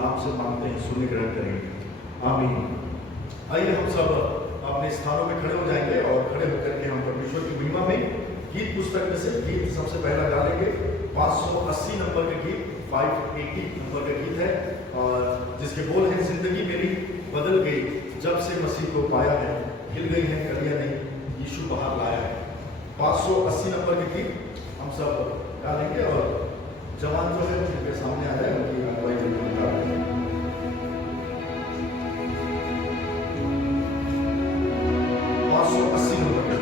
नाम से मांगते हैं, सुने ग्रहण करेंगे। आमीन। आइए हम सब अपने स्थानों में खड़े हो जाएंगे और खड़े होकर के हम परमेश्वर की महिमा में गीत पुस्तक में से गीत सबसे पहला गा लेंगे। 580 नंबर का गीत, 580 नंबर का गीत है, और जिसके बोल हैं, जिंदगी मेरी बदल गई जब से मसीह को पाया है, हिल गई है कलियां नहीं, यीशु बाहर लाया है। 580 नंबर के गीत हम सब गा लेंगे और जवान जो है उनके सामने आ जाए, उनकी अगुवाई बता दें। 580 नंबर का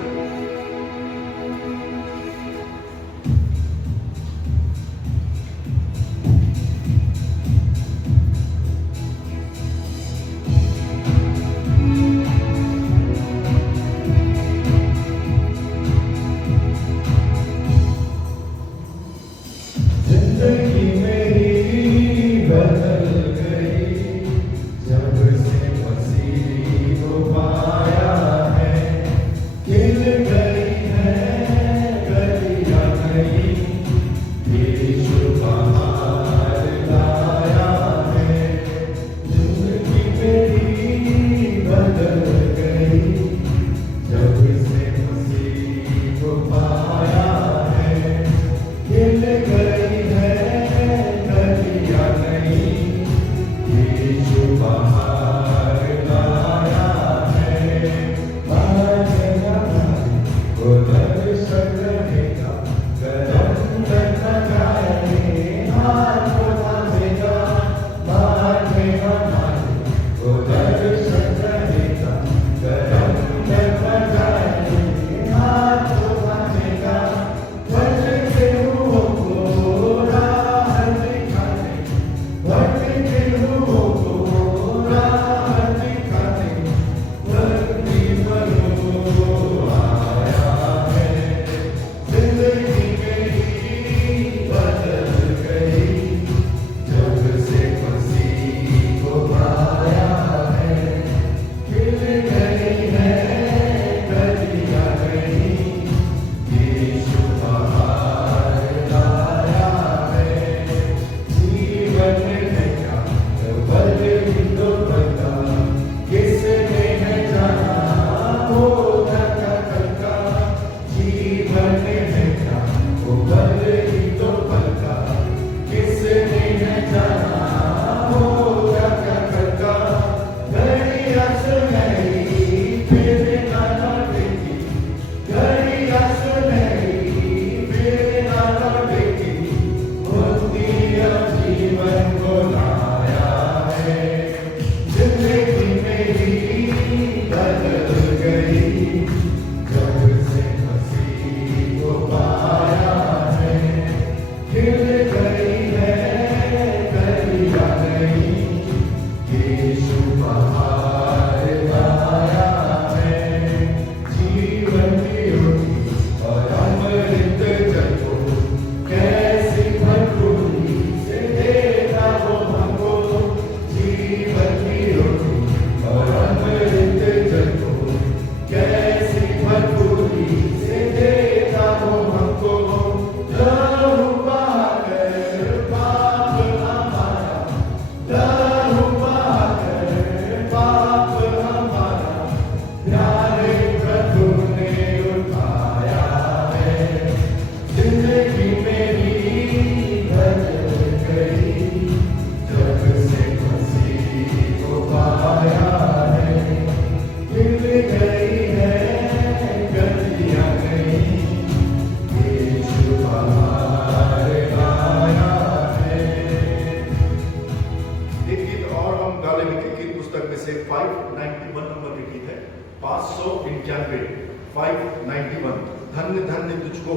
धन्य धन्य तुझको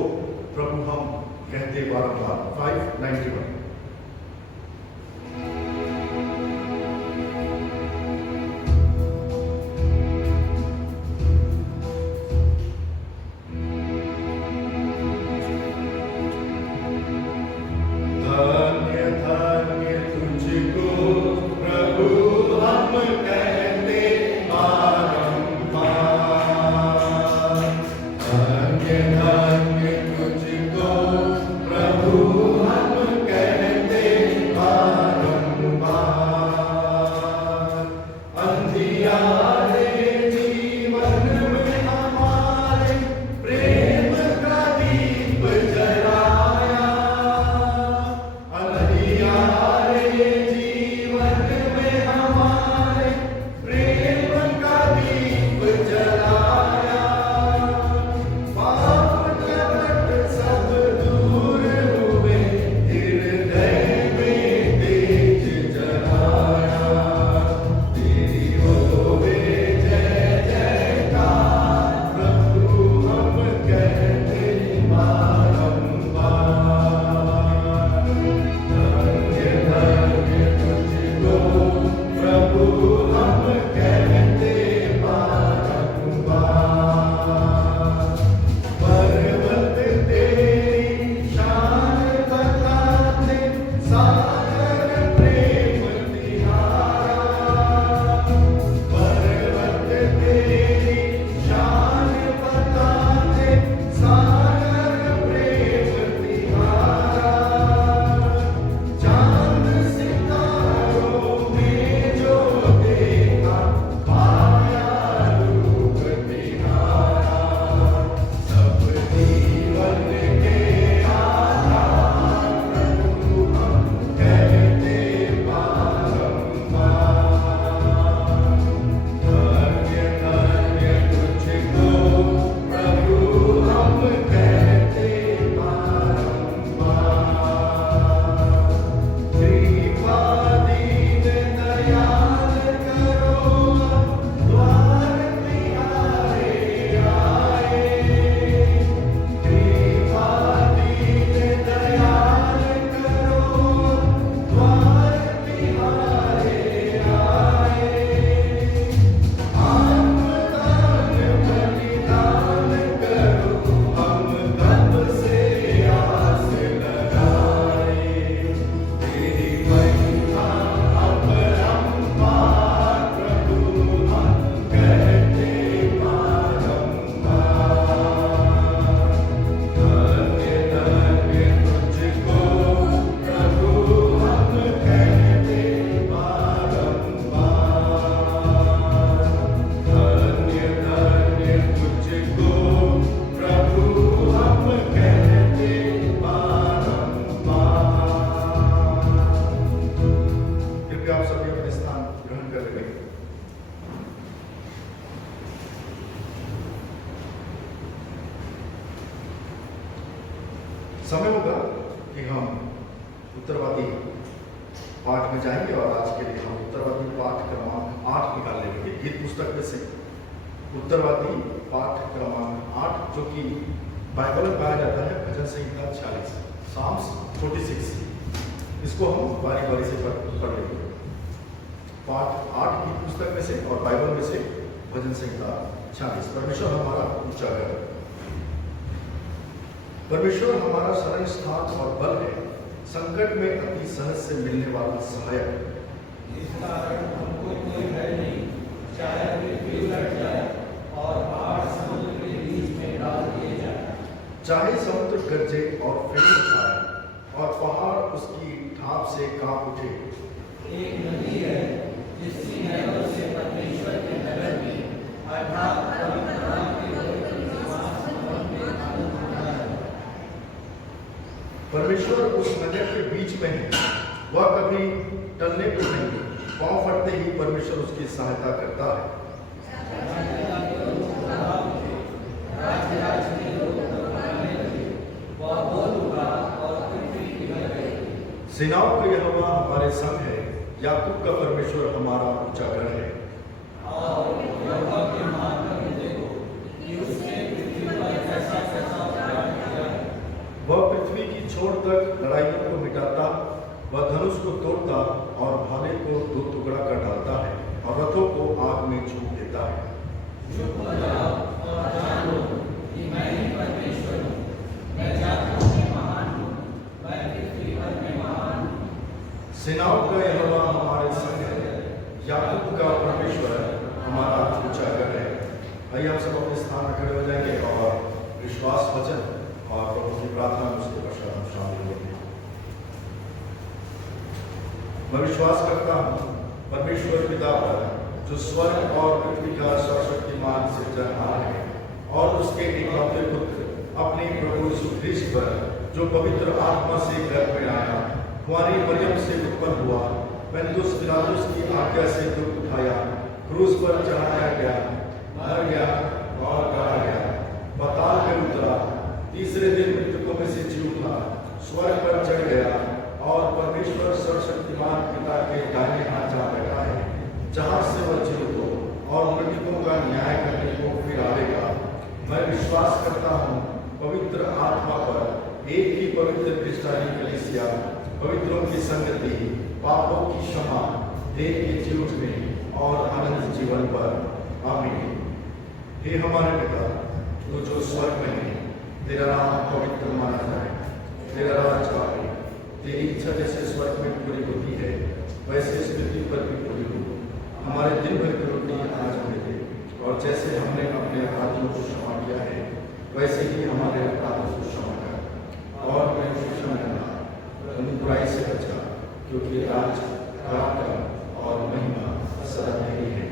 प्रभु हम कहते बारंबार। 591। धन्य धन्य तुझको प्रभु हम कहते समय होगा कि हम उत्तरवादी पाठ में जाएंगे और आज के लिए हम उत्तरवादी पाठ क्रमांक 8 निकाल लेंगे गीत पुस्तक में से। उत्तरवादी पाठ क्रमांक 8 जो कि बाइबल में पाया जाता है भजन संहिता 46 साम्स 46। इसको हम बारी बारी से पढ़ लेंगे। पाठ 8 गीत पुस्तक में से और बाइबल में से भजन संहिता 46। परमेश्वर हमारा ऊंचा घर, परमेश्वर हमारा शरण स्थान और बल है, संकट में अति सहज से मिलने वाला सहायक। इस कारण हमको कोई भय नहीं, चाहे पृथ्वी उलट जाए और पहाड़ समुद्र के बीच में डाल दिए जाए। चाहे समुद्र गरजे और फेंक उठाए और पहाड़ उसकी ठाप से कांप उठे। एक नदी है जिसकी नहरों से परमेश्वर के नगर में अर्थात पवित्र नाम के पवित्र निवास भवन में आनंद उठा है। परमेश्वर उस नगर के बीच में है, वह कभी टलने को नहीं, पांव फटते ही परमेश्वर उसकी सहायता करता है। सेनाओं का यहोवा हमारे संग है, याकूब का परमेश्वर हमारा ऊंचा गढ़ है। और यहोवा के महान कर्म देखो कि उसने पृथ्वी पर कैसा-कैसा उद्धार किया है। वह पृथ्वी की छोर तक लड़ाइयों को मिटाता, वह धनुष को तोड़ता और भाले को 2 टुकड़ा कर डालता है और रथों को आग में झोंक देता है। चुप हो जाओ और जान लो कि मैं ही परमेश्वर हूँ। मैं जातियों में महान हूँ, मैं पृथ्वी पर में महान हूँ। सेनाओं का यहोवा हमारे संग है, याकूब का परमेश्वर हमारा ऊंचा गढ़ है। आइए हम सब अपने स्थान में खड़े हो जाएंगे और विश्वास वचन और प्रभु की प्रार्थना में उसके पश्चात हम शामिल होंगे। मैं विश्वास करता हूँ परमेश्वर पिता पर, जो स्वर्ग और पृथ्वी का सर्वशक्तिमान सृजनहार है, और उसके एकलौते पुत्र अपने प्रभु यीशु ख्रीस्त पर, जो पवित्र आत्मा से गर्भ में आया, कुंवारी मरियम से उत्पन्न हुआ, पेंतुस पिलातुस की आज्ञा से दुख उठाया, क्रूस पर चढ़ाया गया, मर गया और गाड़ा गया, पाताल में उतरा, तीसरे दिन मृतकों में से जी उठा, स्वर्ग पर चढ़ गया और परमेश्वर सर्वशक्तिमान पिता के दाहिने हाथ जा बैठा है, जहां से वह जीवितों और मृतकों का न्याय करने को फिर आएगा। मैं विश्वास करता हूँ पवित्र आत्मा पर, एक ही पवित्र क्रिस्टियानी कलीसिया, पवित्रों की संगति, पापों की क्षमा, देह के जी उठने और अनंत जीवन पर। आमीन। हे हमारे पिता, तू जो स्वर्ग में है, तेरा नाम पवित्र माना जाए, तेरा राज आए, तेरी इच्छा जैसे स्वर्ग में पूरी होती है वैसे इस पृथ्वी पर भी पूरी हो। हमारे दिन भर की रोटी आज हमें दे, और जैसे हमने अपने अपराधियों को क्षमा किया है वैसे ही हमारे अपराधों को क्षमा कर, और हमें शिक्षा में ना परंतु बुराई से बचा, क्योंकि राज, पराक्रम और महिमा सदा तेरी है।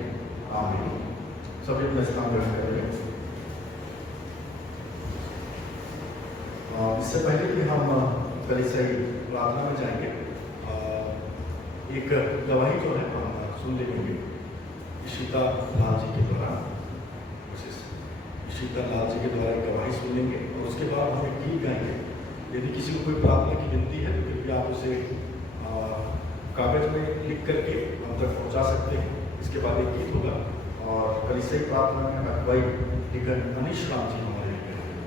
आमीन। सभी अपना स्थान ग्रहण करेंगे। इससे पहले कि हम कलीसियाई प्रार्थना में जाएंगे, एक गवाही जो है हम सुन लेंगे इशिता लाल जी के द्वारा। इशिता लाल जी के द्वारा एक गवाही सुन लेंगे और उसके बाद हम एक गीत गाएंगे। यदि किसी को कोई प्रार्थना की विनती है तो कृपया आप उसे कागज में लिख करके हम तक पहुंचा सकते हैं। इसके बाद एक गीत होगा और कलीसियाई प्रार्थना में अगुवाई डिकन अनीश राम जी हमारे लिए करेंगे।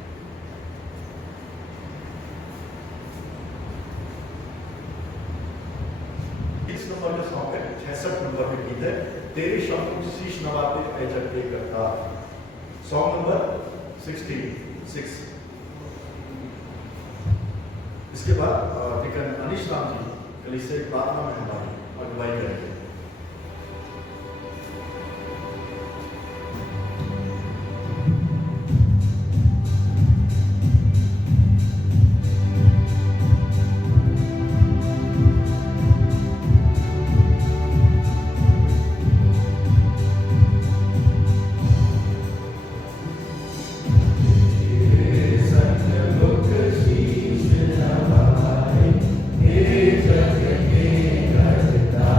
इस नंबर में सॉन्ग है, 66 नंबर में गीत है, तेरे शब्द शीश नवाते ऐ जगते करता। Song number 66। इसके बाद डिकन अनीश राम जी कलीसियाई प्रार्थना में हमारी अगुवाई करेंगे। जग के करता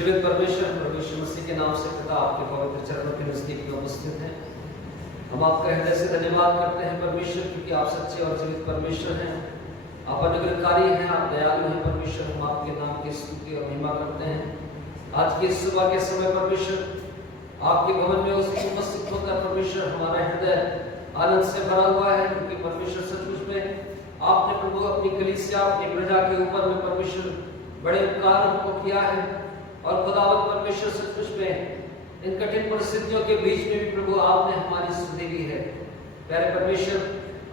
जीवित परमेश्वर प्रभु यीशु मसीह के नाम से पिता आपके पवित्र चरणों के नजदीक में उपस्थित हैं। हम आपका हृदय से धन्यवाद करते हैं परमेश्वर, क्योंकि आप सच्चे और जीवित परमेश्वर हैं। आप अनुग्रहकारी हैं, आप दयालु हैं परमेश्वर। हम आपके नाम की स्तुति और महिमा करते हैं। आज की सुबह के समय परमेश्वर आपके भवन में उपस्थित होकर परमेश्वर हमारा हृदय आनंद से भरा हुआ है, क्योंकि परमेश्वर सचमुच में आपने प्रभु अपनी कलीसिया अपनी प्रजा के ऊपर में परमेश्वर बड़े उपकार हमको किया है। और खुदावंद परमेश्वर सचमुच में इन कठिन परिस्थितियों के बीच में भी प्रभु आपने हमारी स्तुति की है। प्यारे परमेश्वर,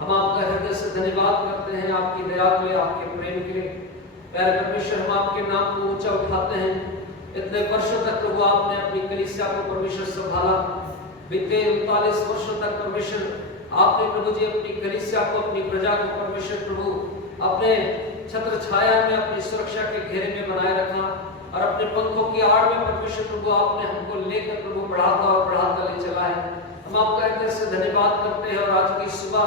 हम आपका हृदय से धन्यवाद करते हैं आपकी दया के लिए, आपके प्रेम के लिए। प्यारे परमेश्वर, हम आपके नाम को ऊंचा उठाते हैं। इतने वर्षों तक प्रभु आपने अपनी कलीसिया को परमेश्वर संभाला। बीते 39 वर्षों तक परमेश्वर आपने प्रभु जी अपनी कलीसिया को अपनी प्रजा को परमेश्वर प्रभु अपने छत्र छाया में अपनी सुरक्षा के घेरे में बनाए रखा, और अपने पंखों की आड़ में परमेश्वर प्रभु आपने हमको लेकर प्रभु बढ़ाता और बढ़ाता ले चला है। हम आपका हृदय से धन्यवाद करते हैं। और आज की सुबह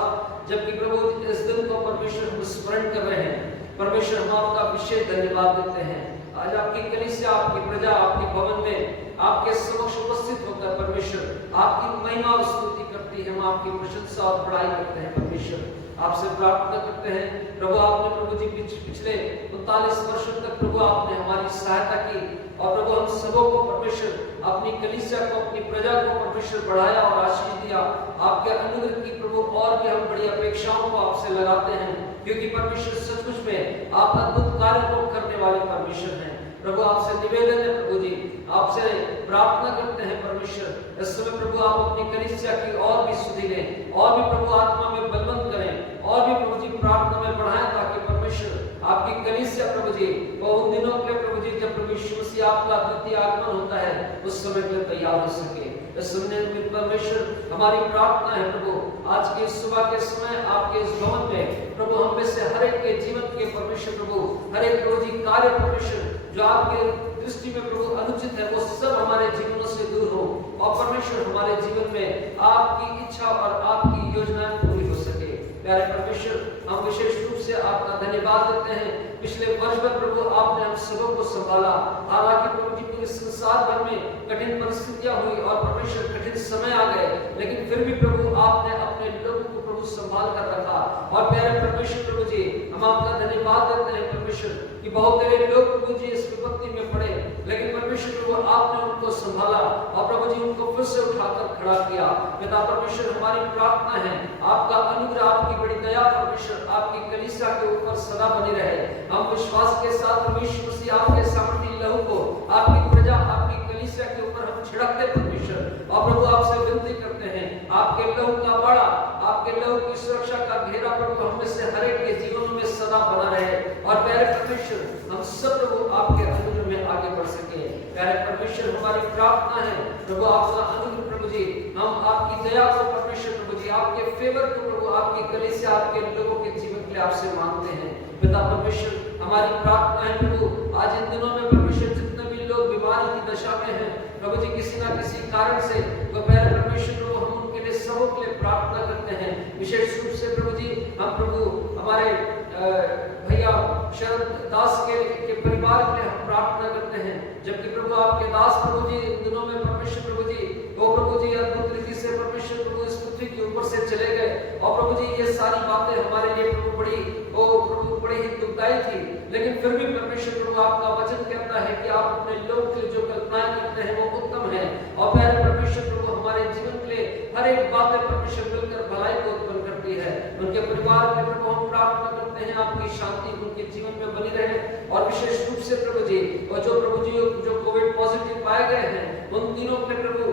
जबकि प्रभु इस दिन को परमेश्वर हम स्मरण कर रहे हैं, परमेश्वर हम आपका विशेष धन्यवाद देते हैं। आज आपकी कलीसिया आपकी प्रजा आपके भवन में आपके समक्ष उपस्थित होकर परमेश्वर आपकी महिमा और स्तुति करती है। हम आपकी प्रशंसा और बड़ाई करते हैं परमेश्वर। आपसे प्रार्थना करते हैं प्रभु, आपने प्रभु जी पिछले 39 वर्षों तक प्रभु आपने हमारी सहायता की, और प्रभु हम सबों को परमेश्वर अपनी कलीसिया को अपनी प्रजा को परमेश्वर बढ़ाया और आशीष दिया। आपके अनुग्रह की प्रभु और भी हम बड़ी अपेक्षाओं को आपसे लगाते हैं, क्योंकि परमेश्वर सचमुच में आप अद्भुत कार्य को करने वाले परमेश्वर हैं। प्रभु आपसे निवेदन है प्रभु जी, आपसे प्रार्थना करते हैं परमेश्वर, इस समय प्रभु आप अपनी कलीसिया की और भी सुधि लें, और भी प्रभु आत्मा में बलवंत करें, और भी प्रभु जी प्रार्थना में बढ़ाएं, ताकि परमेश्वर आपकी कलीसिया प्रभु जी वो उन दिनों के प्रभु जी जब प्रभु यीशु मसीह आपका द्वितीय आगमन होता है उस समय के लिए तैयार हो सके। इस सुनने में परमेश्वर हमारी प्रार्थना है प्रभु, आज के सुबह के समय आपके इस भवन में प्रभु हम में से हर एक के जीवन के परमेश्वर प्रभु हर एक प्रभु जी कार्य परमेश्वर जो आपके दृष्टि में प्रभु अनुचित है वो सब हमारे जीवनों से दूर हो, और परमेश्वर हमारे जीवन में आपकी इच्छा और आपकी योजनाएं पूरी हो सके। प्यारे परमेश्वर, हम विशेष रूप से आपका धन्यवाद देते हैं। पिछले वर्ष भर प्रभु आपने हम सबों को संभाला। हालांकि प्रभु जी पूरे संसार भर में कठिन परिस्थितियां हुई और परमेश्वर कठिन समय आ गए, लेकिन फिर भी प्रभु आपने अपने लोगों को प्रभु संभाल कर रखा। और प्यारे परमेश्वर प्रभु जी, हम आपका धन्यवाद देते हैं परमेश्वर कि बहुत सारे लोग प्रभु जी इस विपत्ति में पड़े, लेकिन परमेश्वर प्रभु आपने उनको संभाला और प्रभु जी उनको फिर से उठाकर खड़ा किया। पिता परमेश्वर, हमारी प्रार्थना है आपका अनुग्रह आपकी बड़ी दया परमेश्वर आपकी कलीसिया के ऊपर सदा बनी रहे। हम विश्वास के साथ परमेश्वर मसीह आपके सामर्थी लहू को आपकी प्रजा आपकी कलीसिया के ऊपर हम छिड़कते परमेश्वर, और प्रभु आपसे विनती करते हैं आपके लहू का बाड़ा आपके लहू की सुरक्षा का घेरा प्रभु हम में से हर एक के जीवन में सदा बना रहे। और प्यारे परमेश्वर, हम सब प्रभु आपके अनुग्रह में आगे बढ़ सके। प्यारे परमेश्वर, हमारी प्रार्थना है प्रभु आपका अनुग्रह प्रभु जी, हम आपकी दया को परमेश्वर प्रभु जी आपके फेवर को प्रभु आपकी कलीसिया आपके लोगों के जीवन के लिए आपसे मांगते हैं। पिता परमेश्वर, हमारी प्रार्थना है प्रभु आज इन दिनों में परमेश्वर जितने भी लोग बीमारी की दशा में हैं प्रभु जी किसी ना किसी कारण से, वो प्यारे परमेश्वर प्रभु हम उनके लिए सबों के लिए प्रार्थना करते हैं। विशेष रूप से प्रभु जी हम प्रभु हमारे भैया शरद दास के परिवार के लिए हम प्रार्थना करते हैं, जबकि प्रभु आपके दास प्रभु जी इन दिनों में परमेश्वर प्रभु जी वो प्रभु जी अद्भुत रीति से परमेश्वर प्रभु इस पृथ्वी के ऊपर से चले गए। और प्रभु जी ये सारी बातें हमारे लिए प्रभु बड़ी ही दुखदाई थी, लेकिन फिर भी परमेश्वर प्रभु आपका वचन कहता है कि आप अपने लोग के जो कल्पनाएं करते हैं वो उत्तम है। और प्यारे परमेश्वर प्रभु हमारे जीवन के लिए हर एक बात परमेश्वर मिलकर भलाई को उत्पन्न करती है। उनके परिवार के प्रभु हम प्रार्थना करते हैं आपकी शांति उनके जीवन में बनी रहे। और विशेष रूप से प्रभु जी और जो प्रभु जी जो कोविड पॉजिटिव पाए गए हैं उन तीनों के प्रभु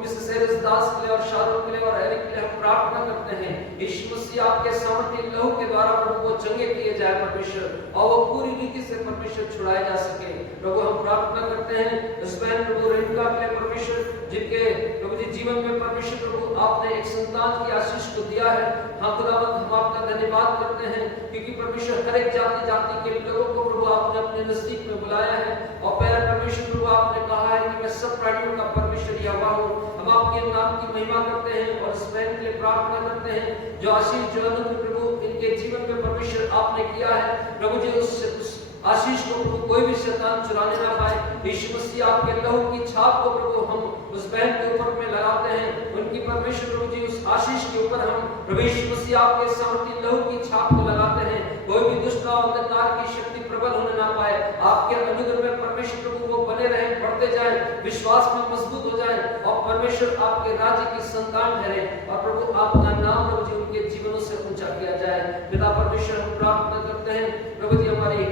मिसेस एरिस दास के लिए और शाहरुख के लिए और एरिक के लिए हम प्रार्थना करते हैं यीशु मसीह आपके सामर्थ्य लहू के द्वारा प्रभु वो चंगे किए जाए परमेश्वर, और वो पूरी रीति से परमेश्वर छुड़ाए जा सके। प्रभु हम प्रार्थना करते हैं इस बहन प्रभु रेणुका के लिए परमेश्वर, जिनके प्रभु जी जीवन में परमेश्वर प्रभु आपने एक संतान की आशीष को दिया है। हाँ खुदावंद, हम आपका धन्यवाद करते हैं क्योंकि परमेश्वर हर एक जाति के लोगों को प्रभु आपने अपने नजदीक में बुलाया है। और प्यारे परमेश्वर प्रभु आपने कहा है कि मैं सब प्राणियों का परमेश्वर यहोवा हूँ। हम आपके नाम की महिमा करते हैं और इस बहन के लिए प्रार्थना करते हैं जो आशीष जो अनुग्रह प्रभु इनके जीवन में परमेश्वर आपने किया है। प्रभु जी उस आशीष को प्रभु कोई भी शैतान चुराने ना पाए। यीशु मसीह आपके लहू की छाप को प्रभु हम उस बहन के ऊपर में लगाते हैं, उनकी परमेश्वर प्रभु जी उस आशीष के ऊपर हम प्रभु यीशु मसीह आपके सामर्थ्य लहू की छाप को लगाते हैं। कोई भी दुष्ट और अंधकार की शक्ति प्रबल होने ना पाए। आपके अनुग्रह में परमेश्वर प्रभु वो बने रहे, बढ़ते जाए, विश्वास में मजबूत हो जाए और परमेश्वर आपके राज्य की संतान ठहरे और प्रभु आपका नाम प्रभु जी उनके जीवनों से ऊंचा किया जाए। पिता परमेश्वर हम प्रार्थना करते हैं प्रभु जी हमारी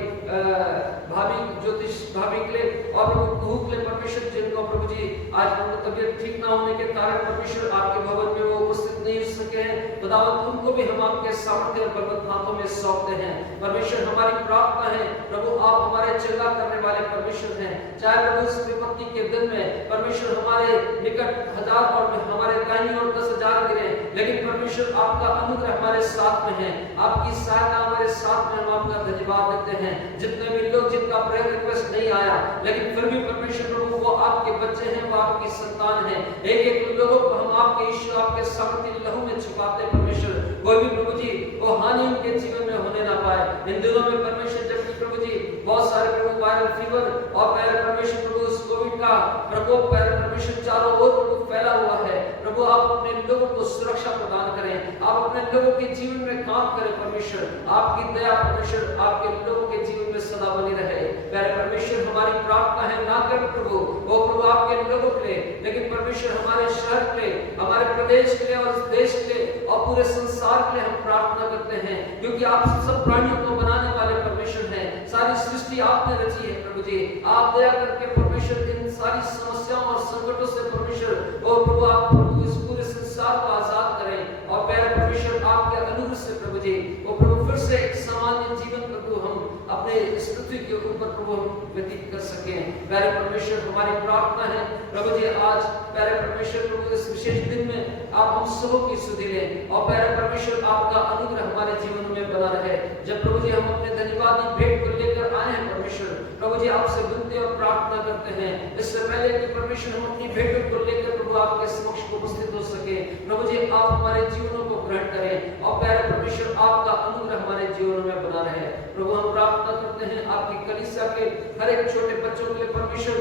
भाभी ज्योतिष भाभी के लिए और प्रभु बहू के लिए परमेश्वर, जिनको प्रभु जी आज उनकी तबीयत ठीक ना होने के कारण परमेश्वर आपके भवन में वो उपस्थित नहीं हो सके हैं, खुदावंद उनको भी हम आपके सामर्थ्य और बलवंत हाथों में सौंपते हैं। परमेश्वर हमारी प्रार्थना है प्रभु आप हमारे चंगा करने वाले परमेश्वर हैं। चाहे प्रभु इस विपत्ति के दिन में परमेश्वर हमारे निकट 1000 और हमारे दाहिनी ओर 10,000 गिरे, लेकिन परमेश्वर आपका अनुग्रह हमारे साथ में है, आपकी सहायता हमारे साथ में, हम आपका धन्यवाद देते हैं। जितने भी लोग जिनका प्रेयर रिक्वेस्ट नहीं आया लेकिन फिर भी परमेश्वर प्रभु वो आपके बच्चे हैं, वो आपकी संतान हैं, एक एक लोगों को हम आपके यीशु आपके सामर्थ्य लहू में छुपाते हैं। परमेश्वर कोई भी प्रभु जी वो हानि उनके जीवन में होने ना पाए। इन दिनों में परमेश्वर जबकि प्रभु जी बहुत सारे प्रभु वायरल फीवर और परमेश्वर प्रभु उस कोविड का प्रकोप परमेश्वर चारों ओर प्रभु फैला हुआ है, प्रभु आप अपने लोगों को सुरक्षा प्रदान करें, आप अपने लोगों के जीवन में काम करें। परमेश्वर आपकी दया परमेश्वर आपके लोगों के जीवन में सदा बनी रहे। प्यारे परमेश्वर हमारी प्रार्थना है ना कर प्रभु वो प्रभु आपके लोगों के लिए, लेकिन परमेश्वर हमारे शहर के लिए, हमारे प्रदेश के लिए और देश के लिए और पूरे संसार के लिए हम प्रार्थना करते हैं, क्योंकि आप सब प्राणियों को बनाने वाले परमेश्वर हैं। सारी सृष्टि आपने रची है प्रभु जी, आप दया करके परमेश्वर इन सारी समस्याओं और संकटों से परमेश्वर और प्रभु आप प्रभु इस पूरे संसार को आजाद करें और प्यारे परमेश्वर आपके अनुग्रह से प्रभु जी वो प्रभु फिर से एक सामान्य जीवन प्रभु हम अपने इस पृथ्वी के ऊपर प्रभु व्यतीत कर सकें। प्यारे परमेश्वर हमारी प्रार्थना है प्रभु जी आज प्यारे परमेश्वर प्रभु इस विशेष दिन में आप हम सबों की सुधि लें और प्यारे परमेश्वर आपका अनुग्रह हमारे जीवन में बना रहे। जब प्रभु जी हम अपने धन्यवादी भेंट को लेकर आए हैं परमेश्वर प्रभु जी आपसे विनती और प्रार्थना करते हैं, इससे पहले कि परमेश्वर हम अपनी भेंटों को लेकर प्रभु आपके समक्ष उपस्थित हो सके, प्रभु जी आप हमारे जीवनों को ग्रहण करें और प्यारे परमेश्वर आपका अनुग्रह हमारे जीवनों में बना रहे। प्रभु हम प्रार्थना करते हैं आपकी कलीसिया के हर एक छोटे बच्चों के लिए परमेश्वर,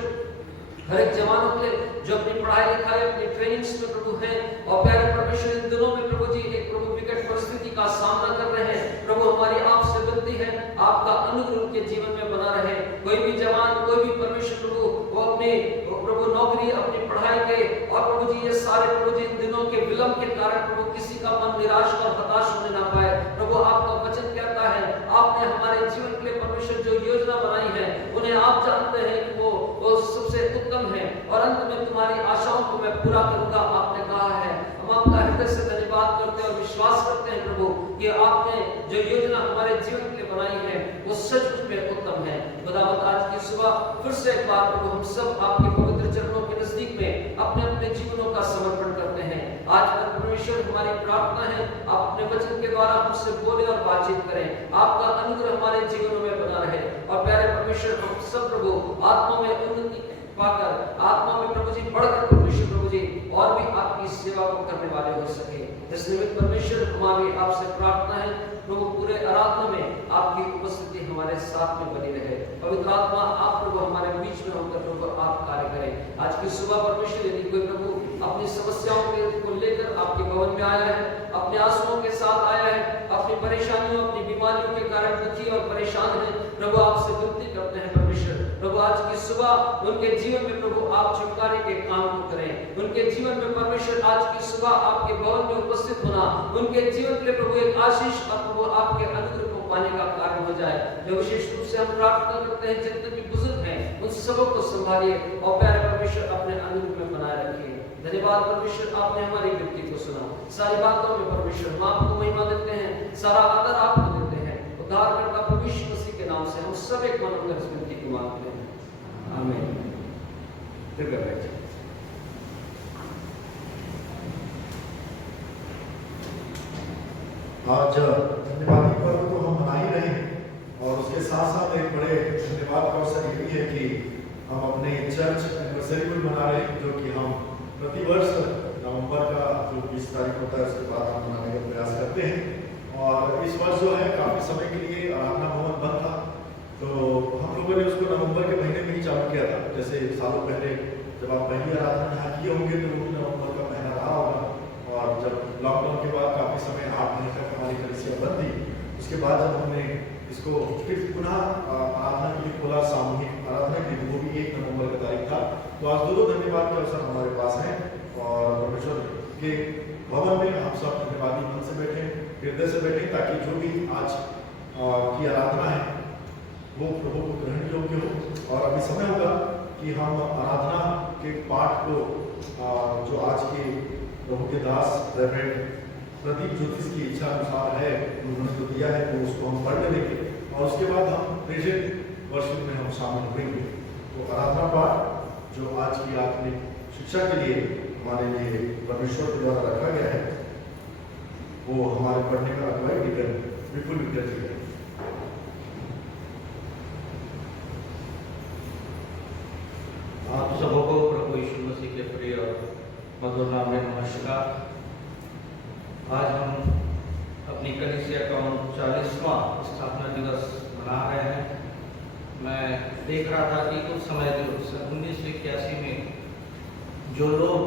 हर एक जवानों के लिए जो अपनी पढ़ाई लिखाई अपनी ट्रेनिंग्स में प्रभु हैं और प्यारे परमेश्वर इन दिनों में प्रभु जी एक प्रभु विकट परिस्थिति का सामना कर रहे हैं, प्रभु हमारी आपसे विनती है आपका अनुग्रह उनके जीवन में बना रहे। कोई भी जवान कोई भी परमेश्वर प्रभु वो अपने प्रभु नौकरी अपनी पढ़ाई के और प्रभु जी ये सारे प्रभु जी इन दिनों के विलंब के कारण प्रभु किसी का मन निराश और हताश होने ना पाए। प्रभु आपका वचन कहता है आपने हमारे जीवन के लिए परमेश्वर जो योजना बनाई है उन्हें आप जानते हैं कि वो सबसे उत्तम है और अंत में तुम्हारी आशाओं को मैं पूरा करूंगा आपने कहा है। हम आपका हृदय से धन्यवाद करते हैं और विश्वास करते हैं प्रभु कि आपने जो योजना हमारे जीवन के लिए बनाई है वो सचमुच में उत्तम है। खुदावंद आज की सुबह फिर से एक बार प्रभु हम सब आपके पवित्र चरणों के नजदीक में अपने अपने जीवनों का समर्पण करते हैं। आज परमेश्वर हमारी प्रार्थना है आप अपने वचन के द्वारा हमसे बोले और बातचीत करें, आपका अनुग्रह हमारे जीवनों में बना रहे और प्यारे परमेश्वर हम सब प्रभु आत्मा में उन्नति पाकर आत्मा में प्रभु जी बढ़कर परमेश्वर प्रभु जी और भी आपकी सेवा को करने वाले हो सके। इस निमित्त परमेश्वर हमारी आपसे प्रार्थना है प्रभु पूरे आराधना में आपकी उपस्थिति हमारे साथ में बनी रहे। पवित्र आत्मा आप प्रभु हमारे बीच में होकर प्रभु आप कार्य करें। आज की सुबह परमेश्वर यदि कोई प्रभु अपनी समस्याओं को लेकर आपके भवन में आया है, अपने आंसुओं के साथ आया है, अपनी परेशानियों अपनी बीमारियों के कारण दुखी और परेशान है, प्रभु आपसे विनती करते हैं परमेश्वर प्रभु आज की सुबह उनके जीवन में प्रभु आप छुटकारे के काम को करें। उनके जीवन में परमेश्वर आज की सुबह आपके भवन में उपस्थित होना उनके जीवन के लिए प्रभु एक आशीष और प्रभु आपके अनुग्रह को पाने का कारण हो जाए। जो विशेष रूप से हम प्रार्थना करते हैं जितने भी बुजुर्ग हैं उन सबों को संभालिए और प्यारे परमेश्वर अपने अनुग्रह में बनाए रखिए। धन्यवाद परमेश्वर आपने हमारी विनती को सुना। सारी बातों में परमेश्वर हम आपको महिमा देते हैं, सारा आदर आपको देते हैं। उद्धारकर्ता प्रभु यीशु मसीह के नाम से हम सब एक मन होकर इस विनती को मांगते हैं, आमीन। कृपया बैठिए। आज धन्यवाद पर्व तो हम मना ही रहे हैं और उसके साथ साथ एक बड़े धन्यवाद का अवसर ये भी है कि हम अपने चर्च एनिवर्सरी भी मना रहे हैं, जो कि हम प्रतिवर्ष नवंबर का जो 20 तारीख होता है उसके बाद हम मनाने का प्रयास करते हैं। और इस वर्ष जो है काफ़ी समय के लिए आराधना भवन बंद था तो हम लोगों ने उसको नवंबर के महीने में ही चालू किया था। जैसे सालों पहले जब आप पहली आराधना यहाँ किए होंगे तो नवंबर का महीना रहा होगा, और जब लॉकडाउन के बाद काफ़ी समय 8 महीने तक हमारी कलीसिया बंद थी, उसके बाद जब हमने इसको फिर पुनः आराधना के लिए खोला, सामूहिक आराधना के लिए, वो भी 1 नवंबर का तारीख था। तो आज दो धन्यवाद के अवसर हमारे पास हैं, और परमेश्वर के भवन में हम सब धन्यवादी मन से बैठे, हृदय से बैठे, ताकि जो भी आज की आराधना है वो प्रभु को ग्रहण योग्य हो। और अभी समय होगा कि हम आराधना के पाठ को जो आज के प्रभु के दास रेवरेंड प्रदीप ज्योतिष की इच्छा अनुसार है, उन्होंने जो दिया है वो उसको हम पढ़ लेंगे, और उसके बाद हम प्रेजेंट वर्षन में हम शामिल होंगे। तो आराधना पाठ जो आज की आत्मिक शिक्षा के लिए हमारे लिए परमेश्वर के द्वारा रखा गया है, वो हमारे पढ़ने का अगुवाई विपुल विक्रम जी है। आप सबको प्रभु यीशु मसीह के प्रिय मधुर नाम में नमस्कार। आज हम अपनी कलीसिया का 39वां स्थापना दिवस मना रहे हैं। मैं देख रहा था कि कुछ समय 1981 में जो लोग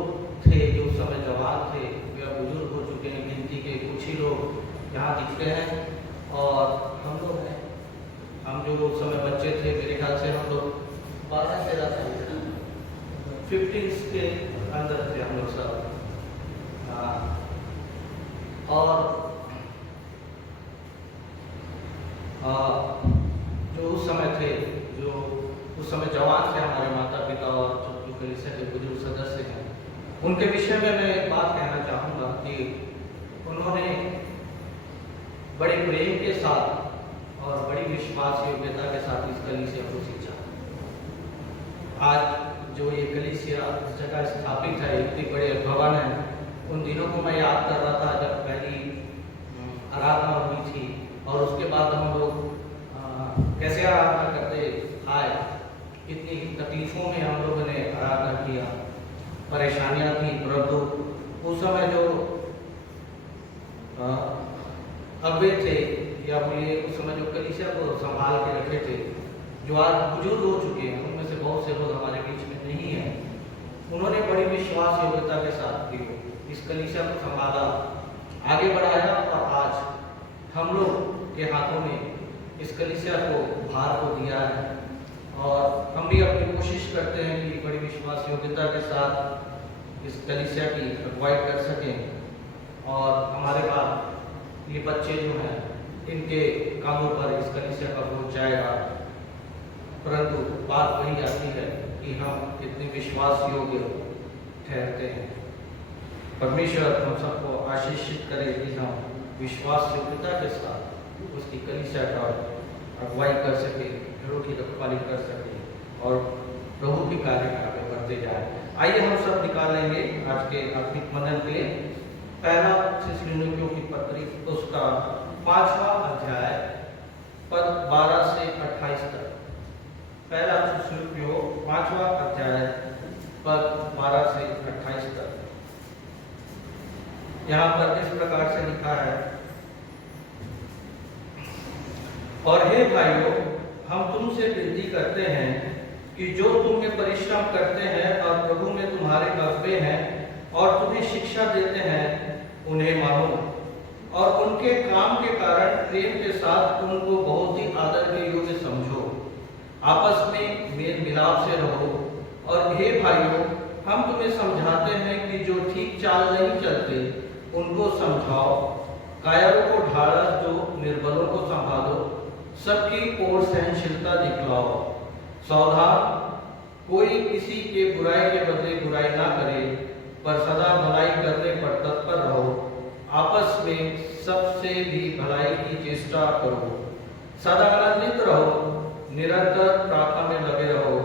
थे, जो उस समय जवान थे, वे अब बुजुर्ग हो चुके हैं। गिनती के कुछ ही लोग यहाँ दिखते हैं, और हम लोग हैं, हम जो उस समय बच्चे थे, मेरे ख्याल से हम लोग 12-13 साल 15 के अंदर थे हम लोग सब। और जो उस समय थे, जो उस समय जवान थे, हमारे माता पिता और जो कलीसिया के बुजुर्ग सदस्य हैं, उनके विषय में मैं एक बात कहना चाहूँगा कि उन्होंने बड़े प्रेम के साथ और बड़ी विश्वास योग्यता के साथ इस कलीसिया को सींचा। आज जो ये कलीसिया इस जगह स्थापित है, इतने बड़े भवन है, उन दिनों को मैं याद कर रहा था जब पहली आराधना हुई थी, और उसके बाद हम लोग कैसे आराधना करते आए, कितनी तकलीफों में हम लोगों ने आराधना किया, परेशानियां थी, परंतु उस समय जो अव्वे थे, या बोलिए उस समय जो कलीसिया को संभाल के रखे थे, जो आज बुजुर्ग हो चुके हैं, उनमें से बहुत से लोग हमारे बीच में नहीं है, उन्होंने बड़ी विश्वास योग्यता के साथ इस कलीसिया को संभाला, आगे बढ़ाया, और आज हम लोग के हाथों में इस कलीसिया को भार को दिया है। और हम भी अपनी कोशिश करते हैं कि बड़ी विश्वास योग्यता के साथ इस कलीसिया की अगुवाई कर सकें, और हमारे बाद ये बच्चे जो हैं, इनके कामों पर इस कलीसिया का बोझ जाएगा। परंतु बात वही आती है कि हम कितने विश्वास योग्य ठहरते हैं। परमेश्वर हम सबको आशीषित करे कि हम विश्वास योग्यता के साथ उसकी कलीसिया का अगुवाई कर सके, घरों की रखवाली कर सके, और प्रभु के कार्य में आगे बढ़ते जाए। आइए हम सब निकालेंगे आज के आत्मिक मनन के लिए पहला थिस्सलुनीकियों की पत्री, उसका 5वां अध्याय, पद 12 से 28 तक। पहला थिस्सलुनीकियों 5वां अध्याय, पद 12 से 28 तक। यहाँ पर इस प्रकार से लिखा है, और हे भाइयों, हम तुमसे विनती करते हैं कि जो तुम में परिश्रम करते हैं और प्रभु में तुम्हारे अगुवे हैं और तुम्हें शिक्षा देते हैं, उन्हें मानो, और उनके काम के कारण प्रेम के साथ उनको बहुत ही आदर के योग्य समझो। आपस में मेल मिलाप से रहो। और हे भाइयों, हम तुम्हें समझाते हैं कि जो ठीक चाल नहीं चलते उनको समझाओ, कायरों को ढाढ़स दो, निर्बलों को संभालो, सबकी ओर सहनशीलता दिखलाओ। सावधान, कोई किसी के बुराई के बदले बुराई ना करे, पर सदा भलाई करने पर तत्पर रहो। आपस में सबसे भी भलाई की चेष्टा करो। सदा आनंदित रहो, निरंतर प्रार्थना में लगे रहो।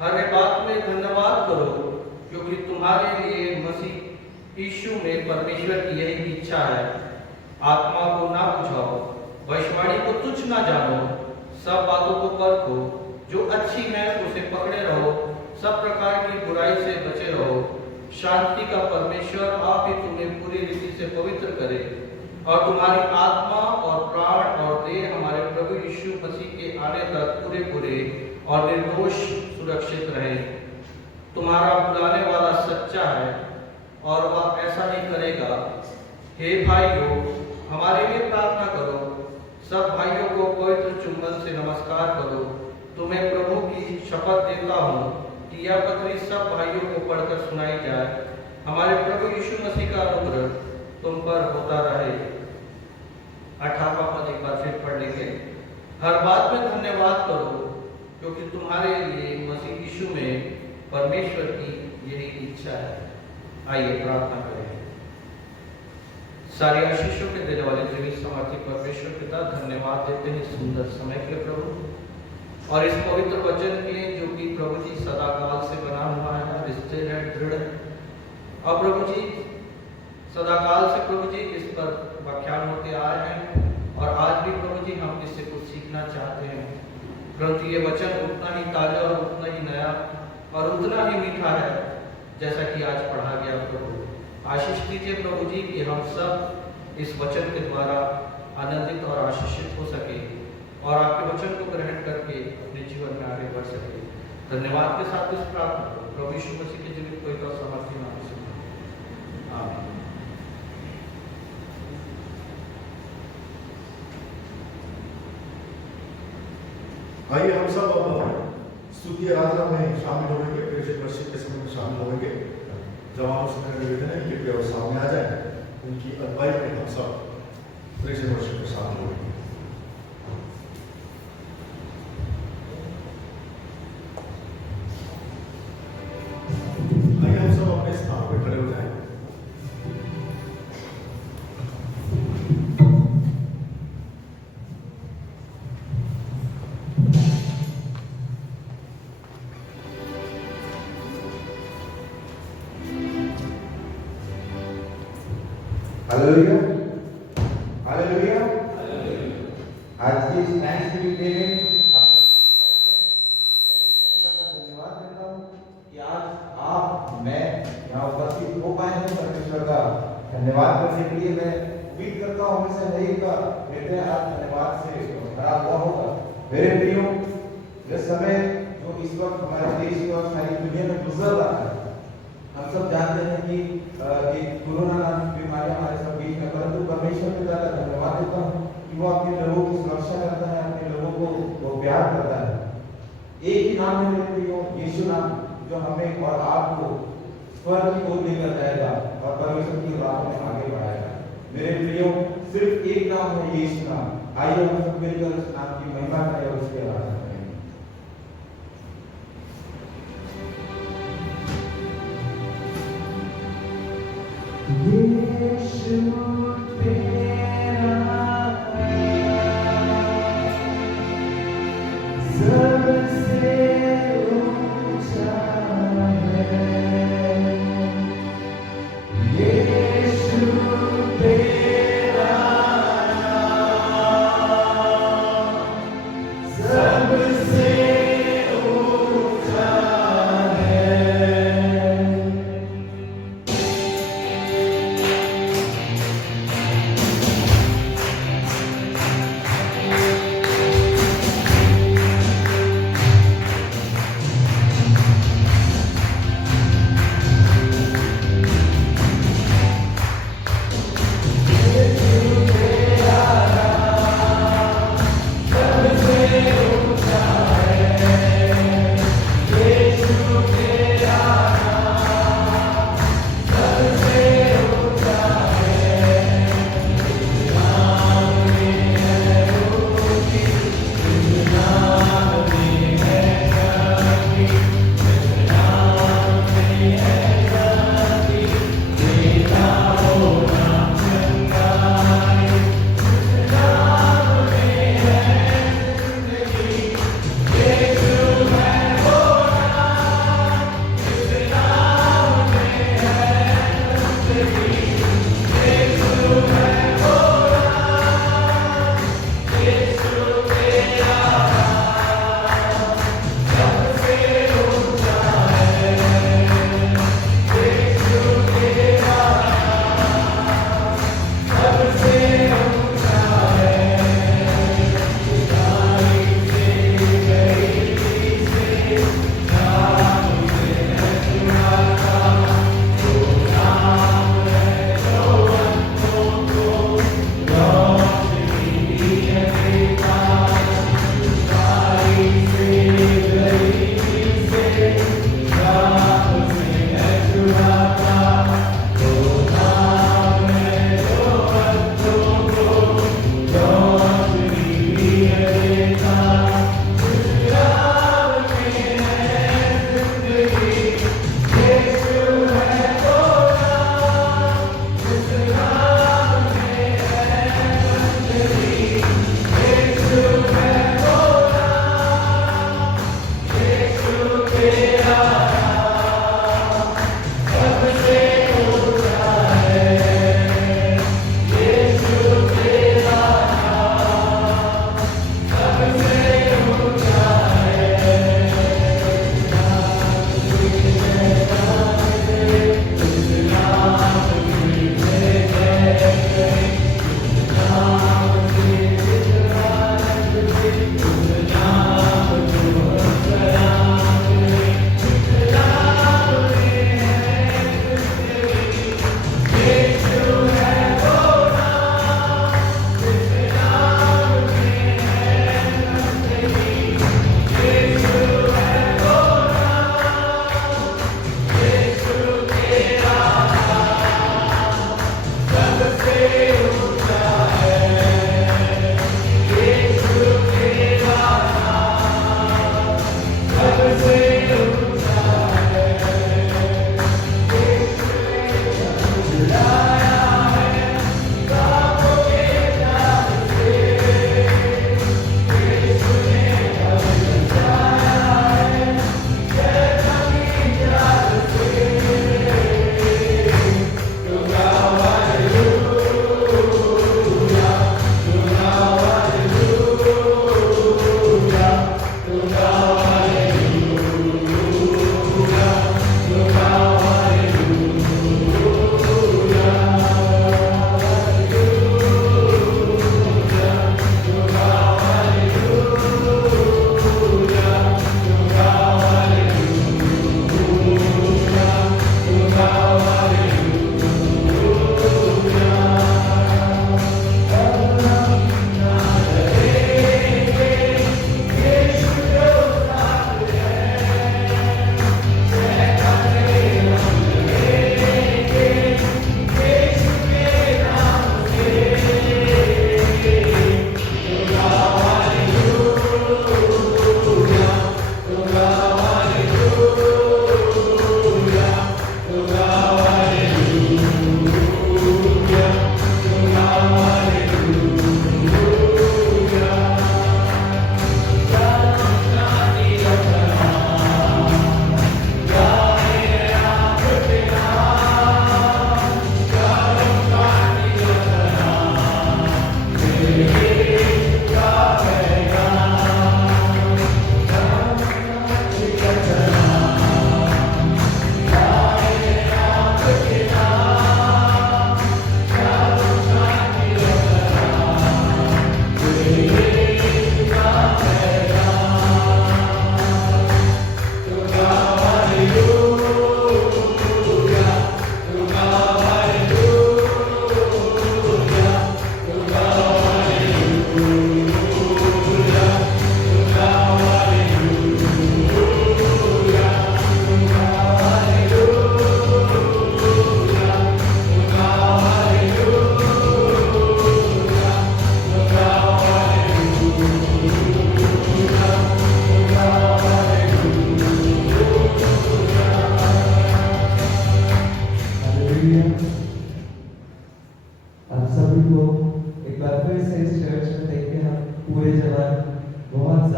हर बात में धन्यवाद करो, क्योंकि तुम्हारे लिए मसीह यीशु में परमेश्वर की यही इच्छा है। आत्मा को ना बुझाओ, भविष्यवाणी को तुच्छ ना जानो, सब बातों को परखो, जो अच्छी है उसे पकड़े रहो, सब प्रकार की बुराई से बचे रहो। शांति का परमेश्वर आप ही तुम्हें पूरी रीति से पवित्र करे। और तुम्हारी आत्मा और प्राण और देह हमारे प्रभु यीशु मसीह के आने तक पूरे पूरे और निर्दोष सुरक्षित रहे। तुम्हारा बुलाने वाला सच्चा है और वह ऐसा ही करेगा। हे भाइयों, हमारे लिए प्रार्थना करो। सब भाइयों को पवित्र चुंबन से नमस्कार करो। तुम्हें प्रभु की शपथ देता हूँ कि यह पत्री सब भाइयों को पढ़कर सुनाई जाए। हमारे प्रभु यीशु मसीह का अनुग्रह तुम पर होता रहे। 18वां पद एक बार फिर पढ़ लेंगे। हर बात में धन्यवाद करो, क्योंकि तुम्हारे लिए मसीह यीशु में परमेश्वर की यही इच्छा है। आइए प्रार्थना करें। सारे आशीषों के देने वाले जीवित सामर्थ्य परमेश्वर पिता, धन्यवाद देते हैं सुंदर समय के प्रभु और इस पवित्र वचन के लिए जो कि प्रभु जी सदा काल से बना हुआ है, स्थिर है, दृढ़ है। और प्रभु जी सदा काल से प्रभु जी इस पर व्याख्यान होते आए हैं और आज भी प्रभु जी हम इससे कुछ सीखना चाहते हैं। परंतु ये वचन उतना ही ताजा और उतना ही नया और उतना ही मीठा है जैसा कि आज पढ़ा गया। प्रभु आशीष दीजिए प्रभु जी कि हम सब इस वचन के द्वारा आनंदित और आशीषित हो सके और आपके वचन को ग्रहण करके अपने जीवन में आगे बढ़ सके। धन्यवाद के साथ इस प्रार्थना को प्रभु यीशु मसीह के जीवित कोई का सामर्थ्य नाम से आमीन। आइए हम सब अब स्तुति आराधना में शामिल होंगे, प्रेषित वर्षिप के समय में शामिल होंगे। जवानों से मेरा निवेदन है कि वे सामने आ जाए, उनकी अगुवाई में हम सब प्रेषित वर्षिप में शामिल होंगे। आइए हम सब अपने स्थान पर खड़े हो जाएं। Hallelujah, hallelujah. आज की इस थैंक्सगिविंग डे में आप सबका स्वागत है। परमेश्वर पिता का धन्यवाद देता हूँ कि आज आप मैं यहाँ उपस्थित हो पाए हैं। परमेश्वर का धन्यवाद करने के लिए मैं उम्मीद करता हूँ हमेशा नहीं का हृदय आज धन्यवाद से भरा हुआ होगा। मेरे प्रियो, यह समय जो इस वक्त हमारे देश में और सारी दुनिया में गुजर रहा है, हम सब जानते हैं कि कोरोना नामक बीमारी हमारे सब बीच में, परंतु परमेश्वर पिता का धन्यवाद देता हूँ कि वो अपने लोगों की सुरक्षा करता है, अपने लोगों को वो प्यार करता है। एक ही नाम है मेरे प्रियो, यीशु नाम, जो हमें और आपको स्वर्ग की ओर लेकर जाएगा और परमेश्वर की राह में आगे बढ़ाएगा। मेरे प्रियो, सिर्फ एक नाम है, यीशु नाम। आइए हम सब मिलकर उस नाम की महिमा करें और उसके आराधना करें। यीशु तेरा सबसे ऊंचा है। यीशु तेरा सबसे ऊंचा है। 'Yesu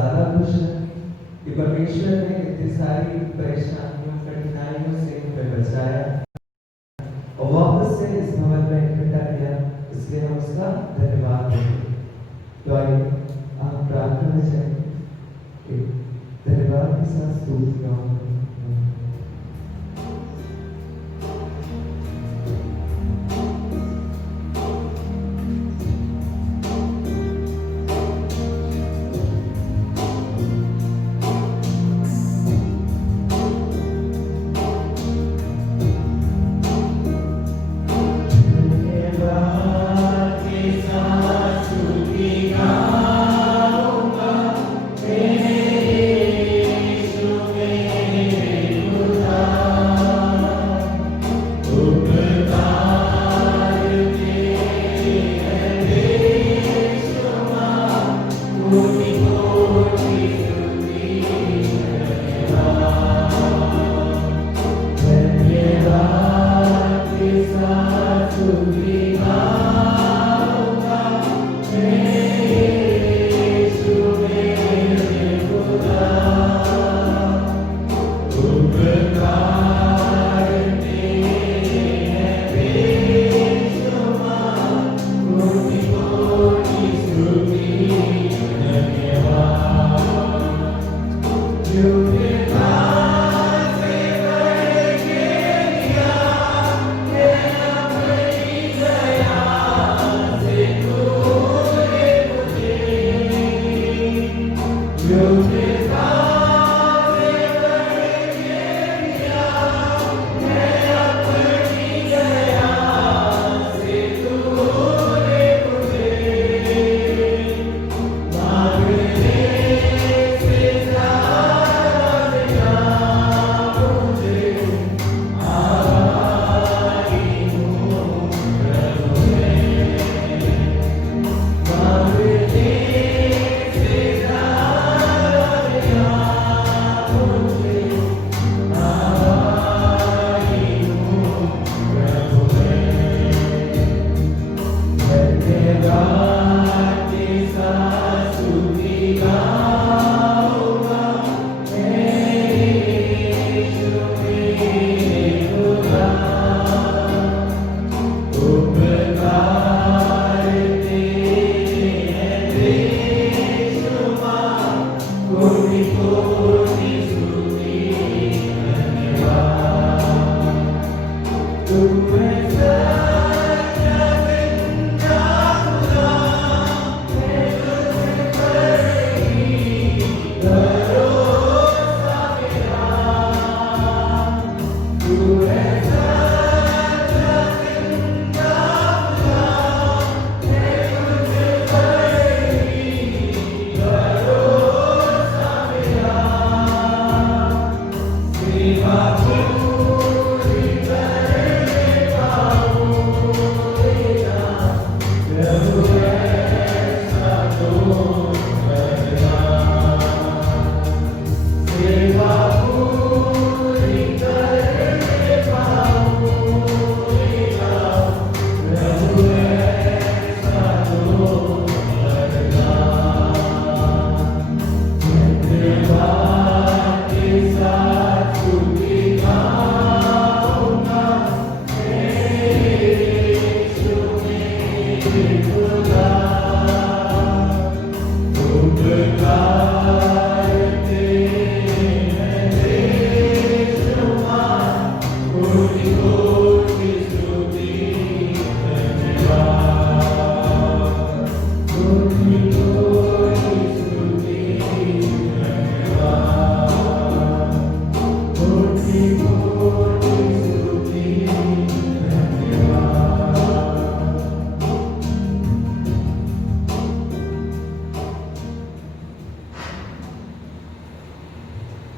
ज़्यादा खुश हैं कि परमेश्वर ने इतनी सारी परेशानियों कठिनाइयों से हमें बचाया और वापस से इस भवन में इकट्ठा किया, इसलिए हम उसका धन्यवाद देंगे। तो आइए आप प्रार्थना में जाएंगे कि धन्यवाद के साथ स्तुति गाओ।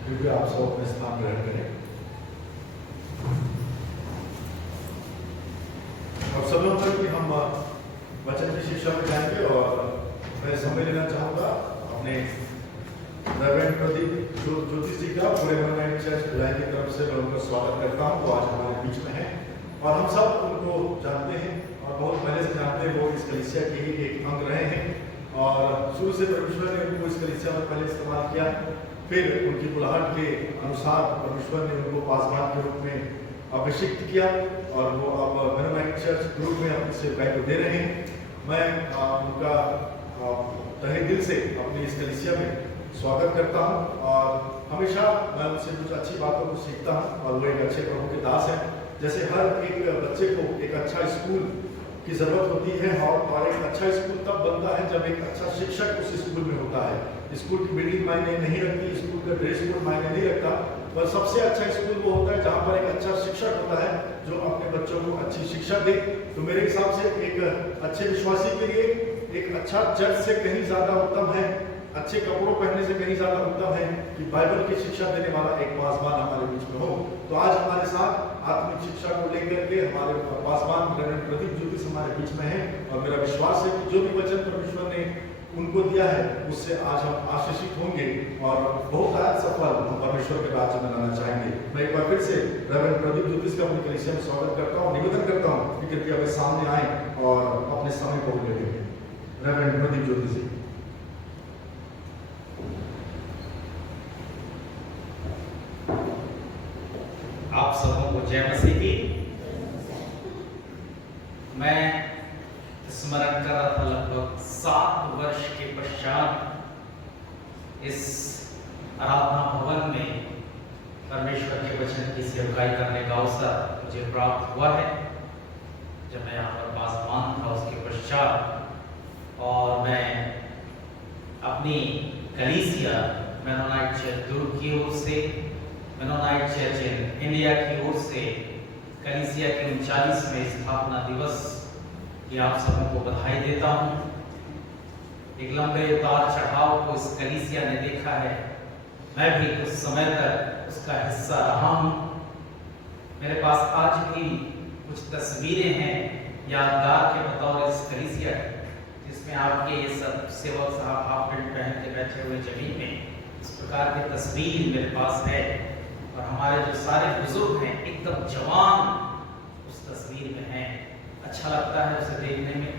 कृपया आप सब अपने स्थान ग्रहण करें। अब समय पर कि हम वचन की शिक्षा में जाएंगे और मैं समय लेना चाहूँगा अपने रेवरेंड प्रदीप ज्योतिष जी का पूरे मेनोनाइट चर्च भिलाई की तरफ से मैं उनका स्वागत करता हूँ। तो आज हमारे बीच में है और हम सब उनको जानते हैं और बहुत पहले से जानते हैं। वो इस कलीसिया के ही एक अंग रहे हैं और शुरू से परमेश्वर ने उनको इस कलीसिया में शब्द पहले इस्तेमाल किया, फिर उनकी बुलाहट के अनुसार परमेश्वर ने उनको पासवान के रूप में अभिषिक्त किया और वो अब मेनोनाइट चर्च ग्रुप में अपनी सेवकाई को दे रहे हैं। मैं उनका तहे दिल से अपनी इस कलीसिया में स्वागत करता हूं और हमेशा मैं उनसे कुछ अच्छी बातों को सीखता हूं और वो एक अच्छे प्रभु के दास हैं। जैसे हर एक बच्चे को एक अच्छा स्कूल की जरूरत होती है और एक अच्छा स्कूल तब बनता है जब एक अच्छा शिक्षक उस स्कूल में होता है। स्कूल की बिल्डिंग मायने नहीं रखती, स्कूल का ड्रेस कोड मायने नहीं रखता, पर सबसे अच्छा स्कूल वो होता है जहाँ पर एक अच्छा शिक्षक होता है जो अपने बच्चों को अच्छी शिक्षा दे। तो मेरे हिसाब से एक अच्छे विश्वासी के लिए एक अच्छा चर्च से कहीं ज्यादा उत्तम है, अच्छे कपड़ों पहनने से कहीं ज्यादा उत्तम है कि बाइबल की शिक्षा देने वाला एक पासवान हमारे बीच में हो। तो आज हमारे साथ आत्मिक शिक्षा को लेकर के हमारे पासवान रेवरेंड प्रदीप ज्योतिष हमारे बीच में है और मेरा विश्वास है कि जो भी वचन परमेश्वर ने उनको दिया है उससे आज हम आशीषित होंगे और बहुत आज सफल हम परमेश्वर के राज्य में लाना चाहेंगे। मैं एक बार फिर से रेवरेंड प्रदीप ज्योतिष का अपनी कलीसिया में स्वागत करता हूँ, निवेदन करता हूँ कि कृपया वे सामने आए और अपने समय को ले लेंगे। रेवरेंड प्रदीप ज्योतिष जी। आप सबों को जय मसीह की। मैं स्मरण कर रहा था लगभग 7 वर्ष के पश्चात इस आराधना भवन में परमेश्वर के वचन की सेवकाई करने का अवसर मुझे प्राप्त हुआ है। जब मैं यहाँ पर पासवान था उसके पश्चात और मैं अपनी कलीसिया मेनोनाइट चर्च दुर्ग की ओर से, मेनोनाइट चर्च इंडिया की ओर से कलीसिया के 39वें स्थापना दिवस की आप सबों को बधाई देता हूँ। एक लंबे उतार चढ़ाव को इस कलीसिया ने देखा है, मैं भी कुछ समय तक उसका हिस्सा रहा हूँ। मेरे पास आज भी कुछ तस्वीरें हैं यादगार के बतौर इस कलीसिया की, जिसमें आपके ये सब सेवक साहब हाफ पैंट पहन के बैठे हुए जमीन में इस प्रकार की तस्वीर मेरे पास है और हमारे जो सारे बुजुर्ग हैं एकदम जवान उस तस्वीर में हैं। अच्छा लगता है उसे देखने में,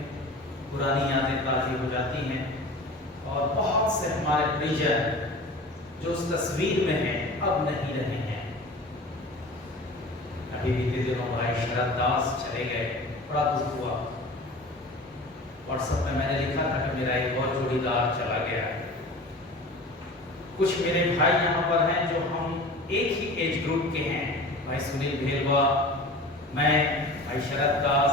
पुरानी यादें ताज़ी हो जाती हैं और बहुत से हमारे परिजन जो उस तस्वीर में हैं अब नहीं रहे हैं। अभी बीते दिनों भाई शरद दास चले गए, बड़ा दुख हुआ। व्हाट्सएप में मैंने लिखा था कि मेरा एक और जोड़ीदार चला गया है। कुछ मेरे भाई यहाँ पर हैं जो हम एक ही एज ग्रुप के हैं, भाई सुनील भेलवा, मैं, भाई शरद दास,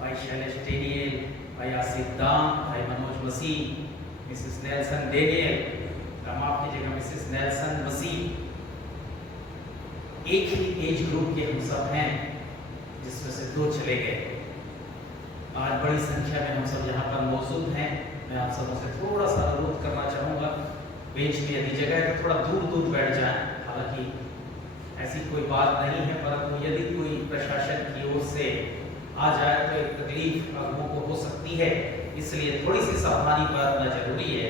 भाई शैलेश टेनियल, भाई आसिफ दान, भाई मनोज मसीह, मिसेस नेल्सन डेनियल, माफ कीजिएगा मिसेस नेल्सन मसीह। एक ही एज ग्रुप के हम सब हैं, जिसमें से 2 चले गए। आज बड़ी संख्या में हम सब यहाँ पर मौजूद हैं। मैं आप सबों से थोड़ा सा अनुरोध करना चाहूँगा, बेंच में यदि जगह है तो थोड़ा दूर दूर बैठ जाएं। हालांकि ऐसी कोई बात नहीं है, परंतु यदि कोई प्रशासन की ओर से आ जाए तो एक तकलीफ लोगों को हो सकती है, इसलिए थोड़ी सी सावधानी बरतना जरूरी है।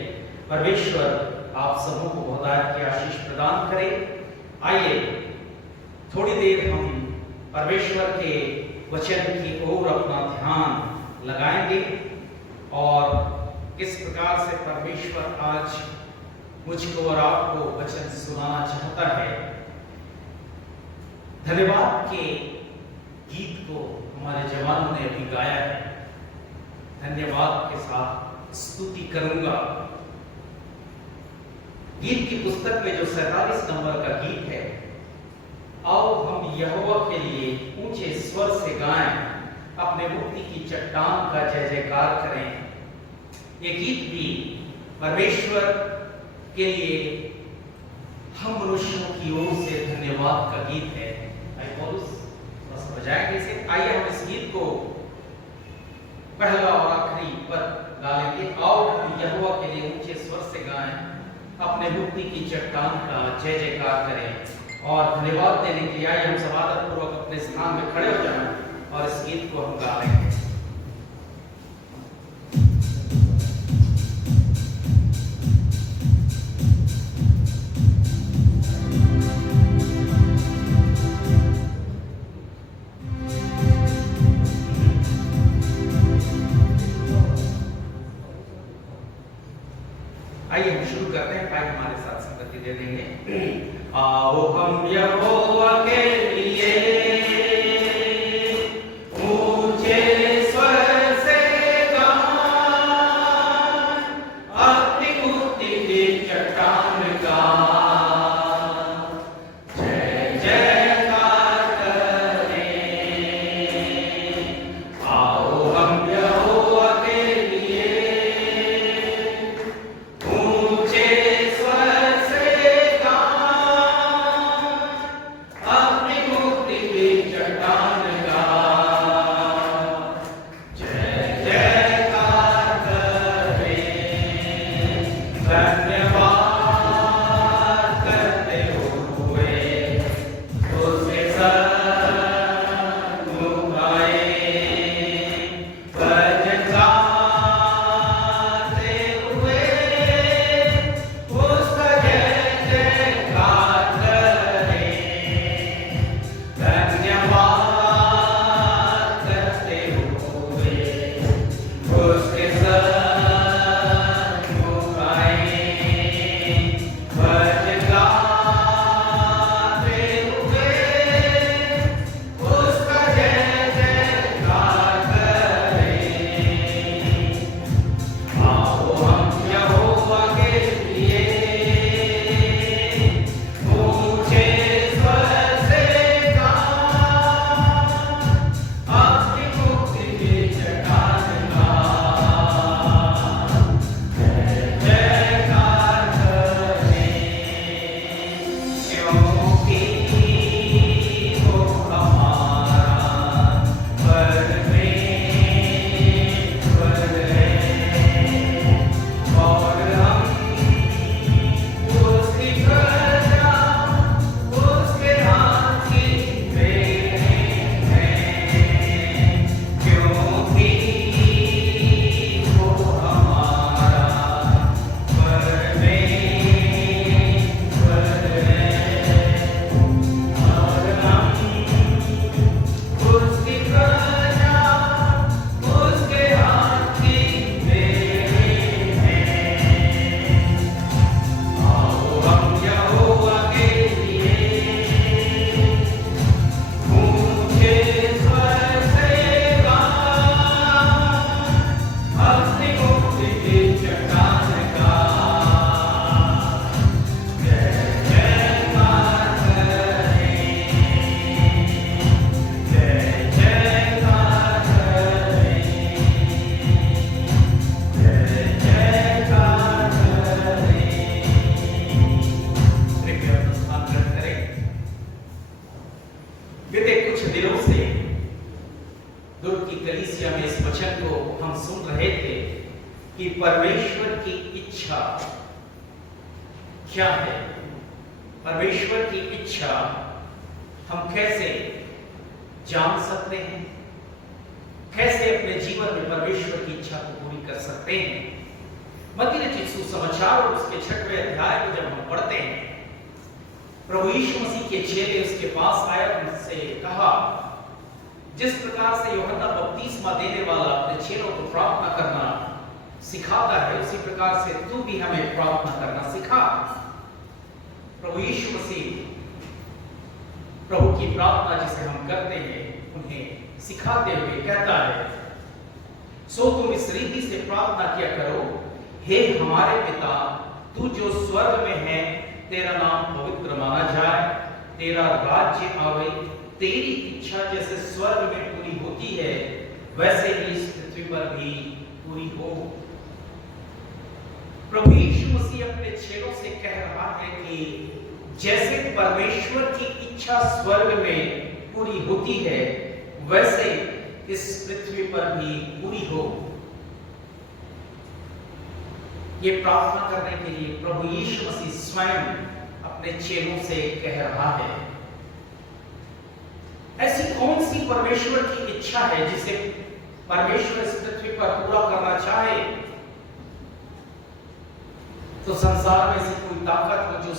परमेश्वर आप सबों को बहुतायत की आशीष प्रदान करे। आइए थोड़ी देर हम परमेश्वर के वचन की ओर अपना ध्यान लगाएंगे और किस प्रकार से परमेश्वर आज मुझको और आपको वचन सुनाना चाहता है। धन्यवाद के गीत को हमारे जवानों ने अभी गाया है, धन्यवाद के साथ स्तुति करूंगा। गीत की पुस्तक में जो 47 नंबर का गीत है, आओ हम यहोवा के लिए ऊंचे स्वर से गाएं, अपने मुक्ति की चट्टान का जय जयकार करें। ये गीत भी परमेश्वर के लिए हम मनुष्यों की ओर से धन्यवाद का गीत है। बस बजाएंगे इसे। आइए हम इस गीत को पहला और आखिरी पद गा लेंगे। आओ हम यहोवा के लिए ऊंचे स्वर से गाएं, अपने मुक्ति की चट्टान का जय जयकार करें और धन्यवाद देने के लिए आइए हम सब आदरपूर्वक अपने स्थान में खड़े हो जाएं और इस गीत को हम गा लेंगे। आइए हम शुरू करते हैं, भाई हमारे साथ संगति दे देंगे। आओ हम यहोवा के लिए ऊंचे स्वर से गाएं, अपनी मुक्ति की चट्टान का जय जयकार करें। आओ हम यहोवा के लिए ऊंचे स्वर से गाएं, अपनी मुक्ति की चट्टान का जय जयकार करें। धन्यवाद करते हुए उसके सन्मुख आए, भजन गाते हुए उसका जय जयकार करें। धन्यवाद करते हुए उसके सन्मुख आए, भजन गाते हुए उसका जय जयकार करें। आओ हम यहोवा के लिए ऊंचे स्वर से गाएं, अपनी मुक्ति की चट्टान का जय जयकार करें। क्योंकि वो हमारा परमेश्वर है और हम उसकी प्रजा, उसके हाथ की बेटे हैं। क्योंकि वो हमारा परमेश्वर है और हम उसकी प्रजा, उसके हाथ की बेटे हैं। आओ हम यहोवा के लिए ऊंचे स्वर से गाएं, अपनी मुक्ति की चट्टान का जय जयकार करें। जय जयकार करें। जय जयकार करें। कृपया प्रस्थान ग्रहण करें। बीते कुछ दिनों से दुर्ग की कलीसिया में इस वचन को हम सुन रहे थे कि परमेश्वर की इच्छा क्या है। परमेश्वर की इच्छा हम कैसे जान सकते हैं, कैसे अपने जीवन में परमेश्वर की इच्छा को पूरी कर सकते हैं। मत्ती रचित सुसमाचार और उसके 6वें अध्याय को जब हम पढ़ते हैं, प्रभु यीशु मसीह के चेले उसके पास आए और उनसे कहा, जिस प्रकार से यूहन्ना बपतिस्मा देने वाला अपने चेलों को प्रार्थना करना सिखाता है, उसी प्रकार से तू भी हमें प्रार्थना करना सिखा। प्रभु यीशु मसीह प्रभु की प्रार्थना जिसे हम करते हैं उन्हें सिखाते हुए कहता है, सो तुम इस रीति से प्रार्थना किया करो, हे हमारे पिता, तू जो स्वर्ग में है, तेरा नाम पवित्र माना जाए, तेरा राज्य आवे, तेरी इच्छा जैसे स्वर्ग में पूरी होती है वैसे ही इस पृथ्वी पर भी पूरी हो। प्रभु यीशु मसीह अपने चेलों से कह रहा है कि जैसे परमेश्वर की इच्छा स्वर्ग में पूरी होती है वैसे इस पृथ्वी पर भी पूरी हो। ये प्रार्थना करने के लिए प्रभु यीशु मसीह स्वयं अपने चेलों से कह रहा है। ऐसी कौन सी परमेश्वर की इच्छा है जिसे परमेश्वर इस पृथ्वी पर पूरा करना चाहे? तो संसार में से कोई ताकत हो जो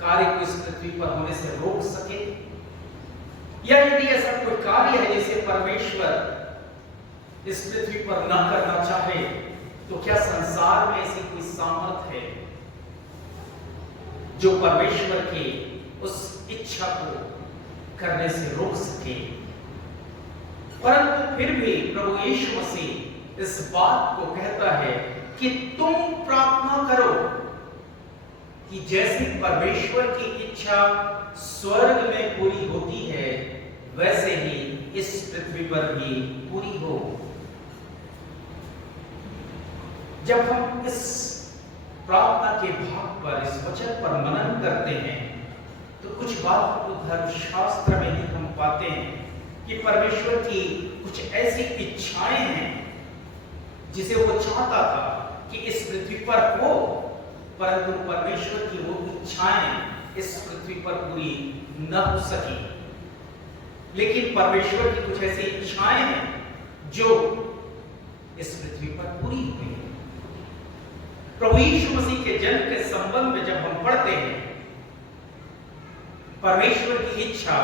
कार्य को इस पृथ्वी पर होने से रोक सके, या यदि ऐसा कोई कार्य है जिसे परमेश्वर इस पृथ्वी पर न करना चाहे, तो क्या संसार में ऐसी कोई सामर्थ है जो परमेश्वर की उस इच्छा को करने से रोक सके। परंतु फिर भी प्रभु यीशु मसीह इस बात को कहता है कि तुम प्रार्थना करो कि जैसे परमेश्वर की इच्छा स्वर्ग में पूरी होती है, वैसे ही इस पृथ्वी पर भी पूरी हो। जब हम इस प्रार्थना के भाग पर, इस वचन पर मनन करते हैं, तो कुछ बात को धर्मशास्त्र में ही हम पाते हैं कि परमेश्वर की कुछ ऐसी इच्छाएं हैं जिसे वो चाहता था कि इस पृथ्वी पर हो, परंतु परमेश्वर की वो इच्छाएं इस पृथ्वी पर पूरी न हो सकी। लेकिन परमेश्वर की कुछ ऐसी इच्छाएं हैं जो इस पृथ्वी पर पूरी हुई है। प्रभु यीशु मसीह के जन्म के संबंध में जब हम पढ़ते हैं, परमेश्वर की इच्छा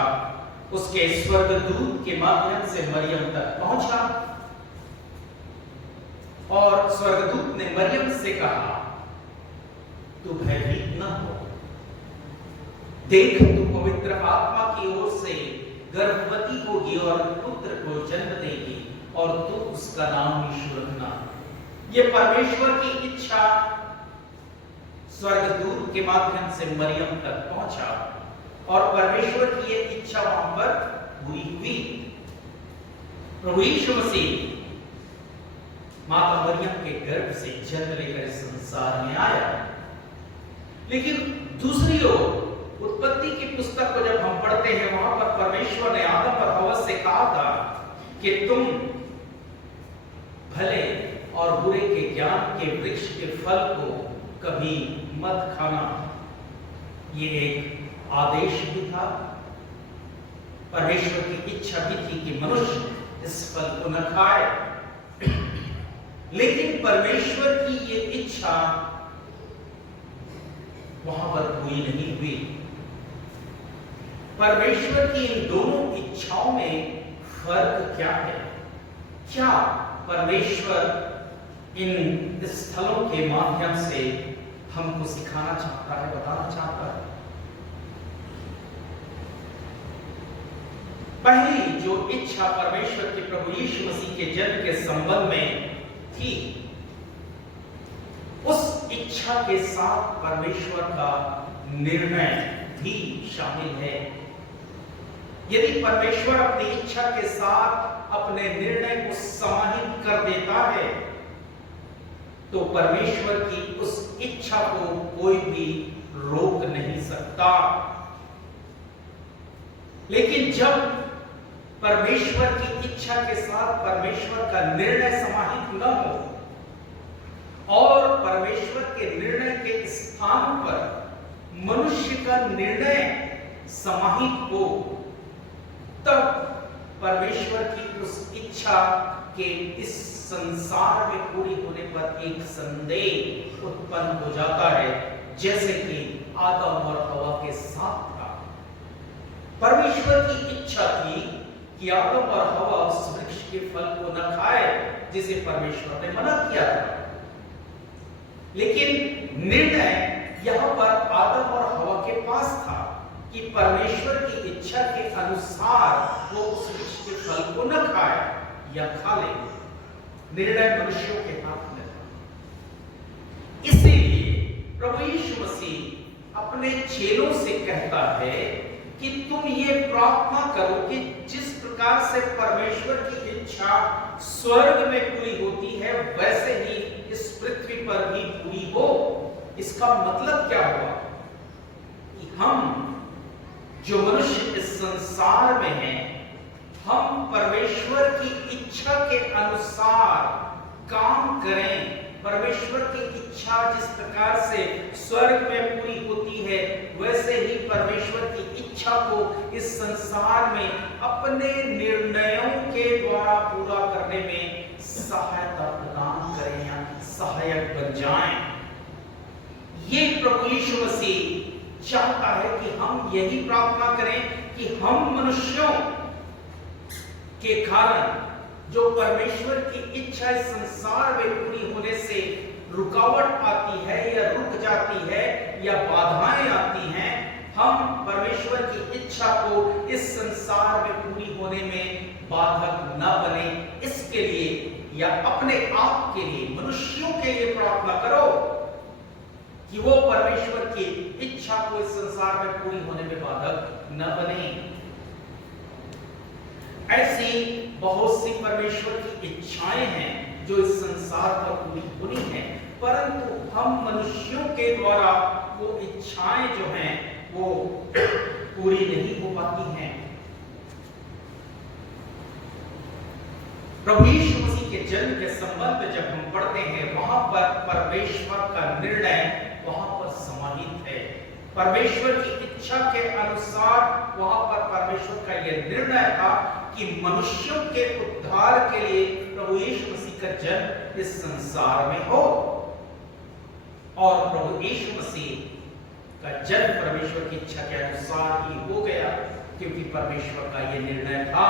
उसके स्वर्गदूत के माध्यम से मरियम तक पहुंचा और स्वर्गदूत ने मरियम से कहा, तू भयभीत न हो, देख तू पवित्र आत्मा की ओर से गर्भवती होगी और पुत्र को जन्म देगी और तू उसका नाम यीशु रखना। यह परमेश्वर की इच्छा स्वर्गदूत के माध्यम से मरियम तक पहुंचा और परमेश्वर की यह इच्छा वहां पर पूरी हुई। प्रभु यीशु मसीह माता मरियम के गर्भ से जन्म लेकर इस संसार में आया। लेकिन दूसरी ओर उत्पत्ति की पुस्तक को जब हम पढ़ते हैं, वहां पर परमेश्वर ने आदम और हव्वा से कहा था कि तुम भले और बुरे के ज्ञान के वृक्ष के फल को कभी मत खाना। ये एक आदेश भी था। परमेश्वर की इच्छा भी थी कि मनुष्य इस फल को न खाए। लेकिन परमेश्वर की ये इच्छा वहां पर पूरी नहीं हुई। परमेश्वर की इन दोनों इच्छाओं में फर्क क्या है? क्या परमेश्वर इन स्थलों के माध्यम से हमको सिखाना चाहता है, बताना चाहता है? पहली जो इच्छा परमेश्वर के प्रभु यीशु मसीह के जन्म के संबंध में थी, उस इच्छा के साथ परमेश्वर का निर्णय भी शामिल है। यदि परमेश्वर अपनी इच्छा के साथ अपने निर्णय को समाहित कर देता है, तो परमेश्वर की उस इच्छा को कोई भी रोक नहीं सकता। लेकिन जब परमेश्वर की इच्छा के साथ परमेश्वर का निर्णय समाहित न हो और परमेश्वर के निर्णय के स्थान पर मनुष्य का निर्णय समाहित हो, तब परमेश्वर की उस इच्छा के इस संसार में पूरी होने पर एक संदेह उत्पन्न हो जाता है, जैसे कि आदम और हव्वा के साथ था। परमेश्वर की इच्छा थी कि आदम और हव्वा उस वृक्ष के फल को न खाए जिसे परमेश्वर ने मना किया था। लेकिन निर्णय यहां पर आदम और हव्वा के पास था कि परमेश्वर की इच्छा के अनुसार वो उस वृक्ष के फल को न खाए या खा ले। निर्णय मनुष्यों के हाथ में था। इसीलिए प्रभु यीशु मसीह अपने चेलों से कहता है कि तुम ये प्रार्थना करो कि जिस प्रकार से परमेश्वर की इच्छा स्वर्ग में पूरी होती है, वैसे ही इस पृथ्वी पर भी पूरी हो। इसका मतलब क्या हुआ कि हम जो मनुष्य इस संसार में हैं, हम परमेश्वर की इच्छा के अनुसार काम करें। परमेश्वर की इच्छा जिस प्रकार से स्वर्ग में पूरी होती है, वैसे ही परमेश्वर की इच्छा को इस संसार में अपने निर्णयों के द्वारा पूरा करने में सहायता प्रदान करें या सहायक बन जाएं। ये प्रभु यीशु मसीह चाहता है कि हम यही प्रार्थना करें कि हम मनुष्यों के कारण जो परमेश्वर की इच्छा इस संसार में पूरी होने से रुकावट आती है या रुक जाती है या बाधाएं आती हैं, हम परमेश्वर की इच्छा को इस संसार में पूरी होने में बाधक न बने, इसके लिए या अपने आप के लिए, मनुष्यों के लिए प्रार्थना करो कि वो परमेश्वर की इच्छा को इस संसार में पूरी होने में बाधक न बने। ऐसी बहुत सी परमेश्वर की इच्छाएं हैं जो इस संसार पर पूरी होनी है, परंतु हम मनुष्यों के द्वारा वो इच्छाएं जो हैं वो पूरी नहीं हो पाती हैं। प्रभु यीशु मसीह के जन्म के संबंध में जब हम पढ़ते हैं, वहां पर परमेश्वर का निर्णय वहां पर समाहित है। परमेश्वर की इच्छा के अनुसार वहां पर परमेश्वर का यह निर्णय था कि मनुष्यों के उद्धार के लिए प्रभु यीशु मसीह का जन्म इस संसार में हो, और प्रभु यीशु मसीह का जन्म परमेश्वर की इच्छा के अनुसार ही हो गया, क्योंकि परमेश्वर का यह निर्णय था।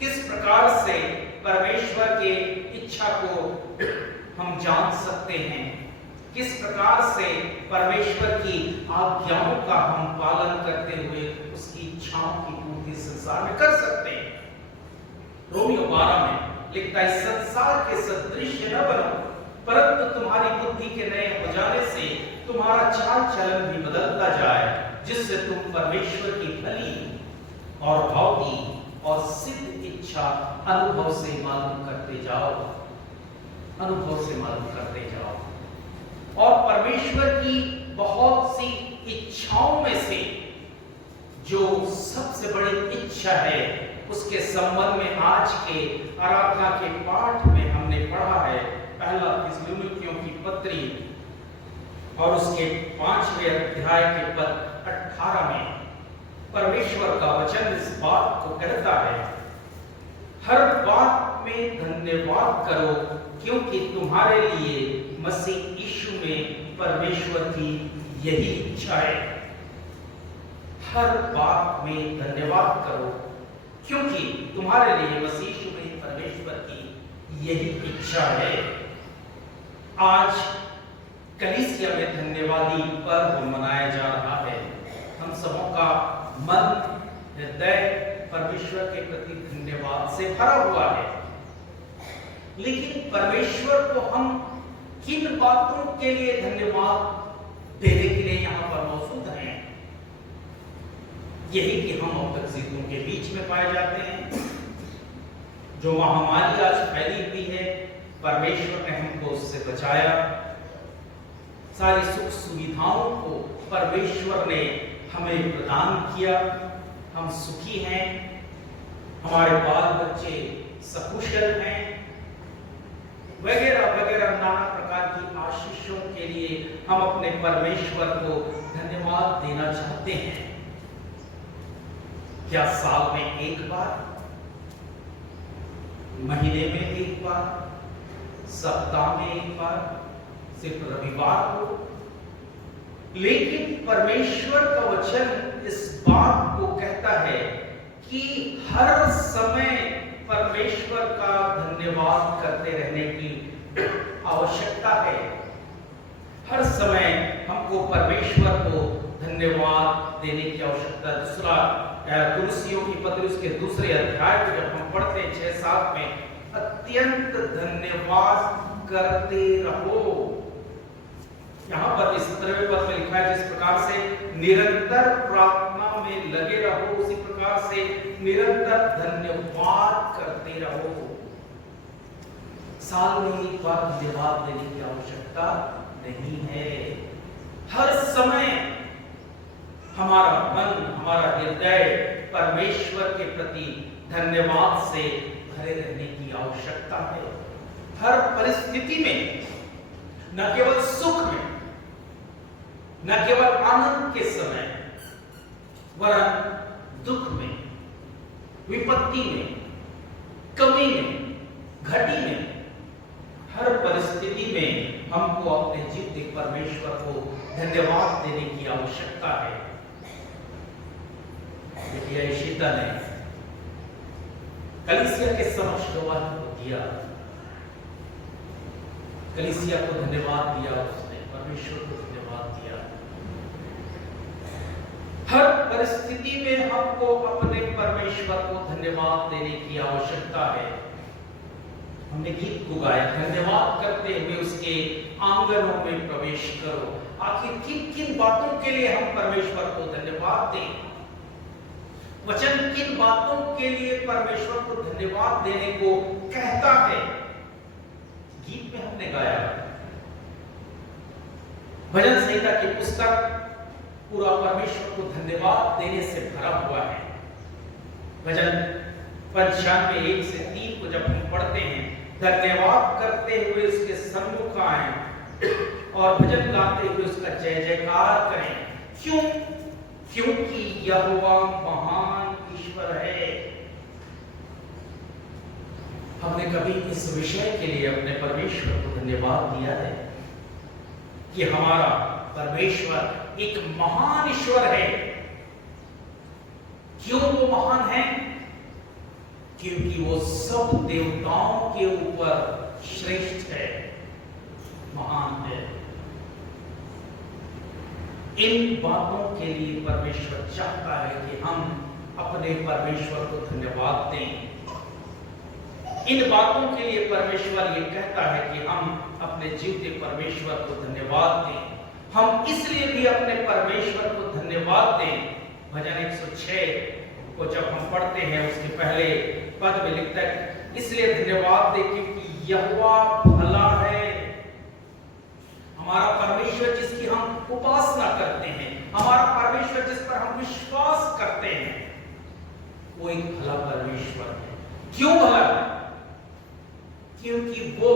किस प्रकार से परमेश्वर के इच्छा को हम जान सकते हैं, किस प्रकार से परमेश्वर की आज्ञाओं का हम पालन करते हुए उसकी इच्छाओं की पूर्ति संसार में कर सकते हैं। रोमियो 12 में लिखता है, संसार के सदृश न बनो, परंतु तुम्हारी बुद्धि के नए हो जाने से तुम्हारा चाल चलन भी बदलता जाए, जिससे तुम परमेश्वर की भली और भावी और सिद्ध इच्छा अनुभव से मालूम करते जाओ, अनुभव से मालूम करते जाओ। और परमेश्वर की बहुत सी इच्छाओं में से जो सबसे बड़ी इच्छा है, उसके संबंध में आज के आराधना के पाठ में हमने पढ़ा है। पहला थिस्सलुनीकियों की पत्री और उसके 5वें अध्याय के पद 18 में परमेश्वर का वचन इस बात को कहता है, हर बात में धन्यवाद करो, क्योंकि तुम्हारे लिए मसीह यीशु में परमेश्वर की यही इच्छा है। हर बात में धन्यवाद करो, क्योंकि तुम्हारे लिए मसीह यीशु में परमेश्वर की यही इच्छा है। आज कलीसिया में धन्यवादी पर्व मनाया जा रहा है। हम सबों का मन, हृदय परमेश्वर के प्रति धन्यवाद से भरा हुआ है, लेकिन परमेश्वर को हम किन बातों के लिए धन्यवाद देने के लिए यहाँ पर मौजूद हैं? यही कि हम अवतक्सितों के बीच में पाए जाते हैं। जो महामारी आज फैली हुई है, परमेश्वर ने हमको उससे बचाया। सारी सुख सुविधाओं को परमेश्वर ने हमें प्रदान किया। हम सुखी हैं, हमारे बाल बच्चे सकुशल हैं, वगैरह वगैरह नाना प्रकार की आशीषों के लिए हम अपने परमेश्वर को धन्यवाद देना चाहते हैं। क्या साल में एक बार, महीने में एक बार, सप्ताह में एक बार, सिर्फ रविवार को? लेकिन परमेश्वर का वचन इस बात को कहता है कि हर समय परमेश्वर का धन्यवाद करते रहने की आवश्यकता है। हर समय हमको परमेश्वर को धन्यवाद देने की आवश्यकता है। दूसरा तुलसियों की पत्री उसके 2 अध्याय को जब हम पढ़ते हैं 6-7 में, अत्यंत धन्यवाद करते रहो। यहाँ पर 17वें पद में लिखा है, जिस प्रकार से निरंतर प्रार्थना में लगे रहो, उसी प्रकार से निरंतर धन्यवाद करते रहो। साल में एक बार धन्यवाद देने की आवश्यकता नहीं है। हर समय हमारा मन, हमारा हृदय परमेश्वर के प्रति धन्यवाद से भरे रहने की आवश्यकता है। हर परिस्थिति में, न केवल सुख में, न केवल आनंद के समय, वरन दुख में, विपत्ति में, कमी में, घटी में, हर परिस्थिति में हमको अपने जीवित परमेश्वर को धन्यवाद देने की आवश्यकता है। यशीता ने कलीसिया के समक्ष गवाही को दिया। कलीसिया को धन्यवाद दिया, उसने परमेश्वर को धन्यवाद दिया। हर परिस्थिति में हमको अपने परमेश्वर को धन्यवाद देने की आवश्यकता है। हमने गीत को गाया, धन्यवाद करते हुए उसके आंगनों में प्रवेश करो। आखिर किन किन बातों के लिए हम परमेश्वर को धन्यवाद दें? वचन किन बातों के लिए परमेश्वर को धन्यवाद देने को कहता है? गीत में हमने गाया, भजन संहिता की पुस्तक पूरा परमेश्वर को धन्यवाद देने से भरा हुआ है। भजन 95 1 से 3 को जब हम पढ़ते हैं, धन्यवाद करते हुए उसके सम्मुख आए और भजन गाते हुए उसका जय जयकार करें। क्यों? क्योंकि यहोवा महान ईश्वर है। हमने कभी इस विषय के लिए अपने परमेश्वर को धन्यवाद दिया है कि हमारा परमेश्वर एक महान ईश्वर है। क्यों वो महान है? क्योंकि वो सब देवताओं के ऊपर श्रेष्ठ है, महान है। इन बातों के लिए परमेश्वर चाहता है कि हम अपने परमेश्वर को धन्यवाद दें। इन बातों के लिए परमेश्वर ये कहता है कि हम अपने जीवते परमेश्वर को धन्यवाद दें। हम इसलिए भी अपने परमेश्वर को धन्यवाद दें। भजन 106 को जब हम पढ़ते हैं, उसके पहले पद में लिखता है, इसलिए धन्यवाद दें क्योंकि यहोवा भला है। हमारा परमेश्वर जिसकी हम उपासना करते हैं, हमारा परमेश्वर जिस पर हम विश्वास करते हैं, वो एक भला परमेश्वर है। क्यों भला? क्योंकि वो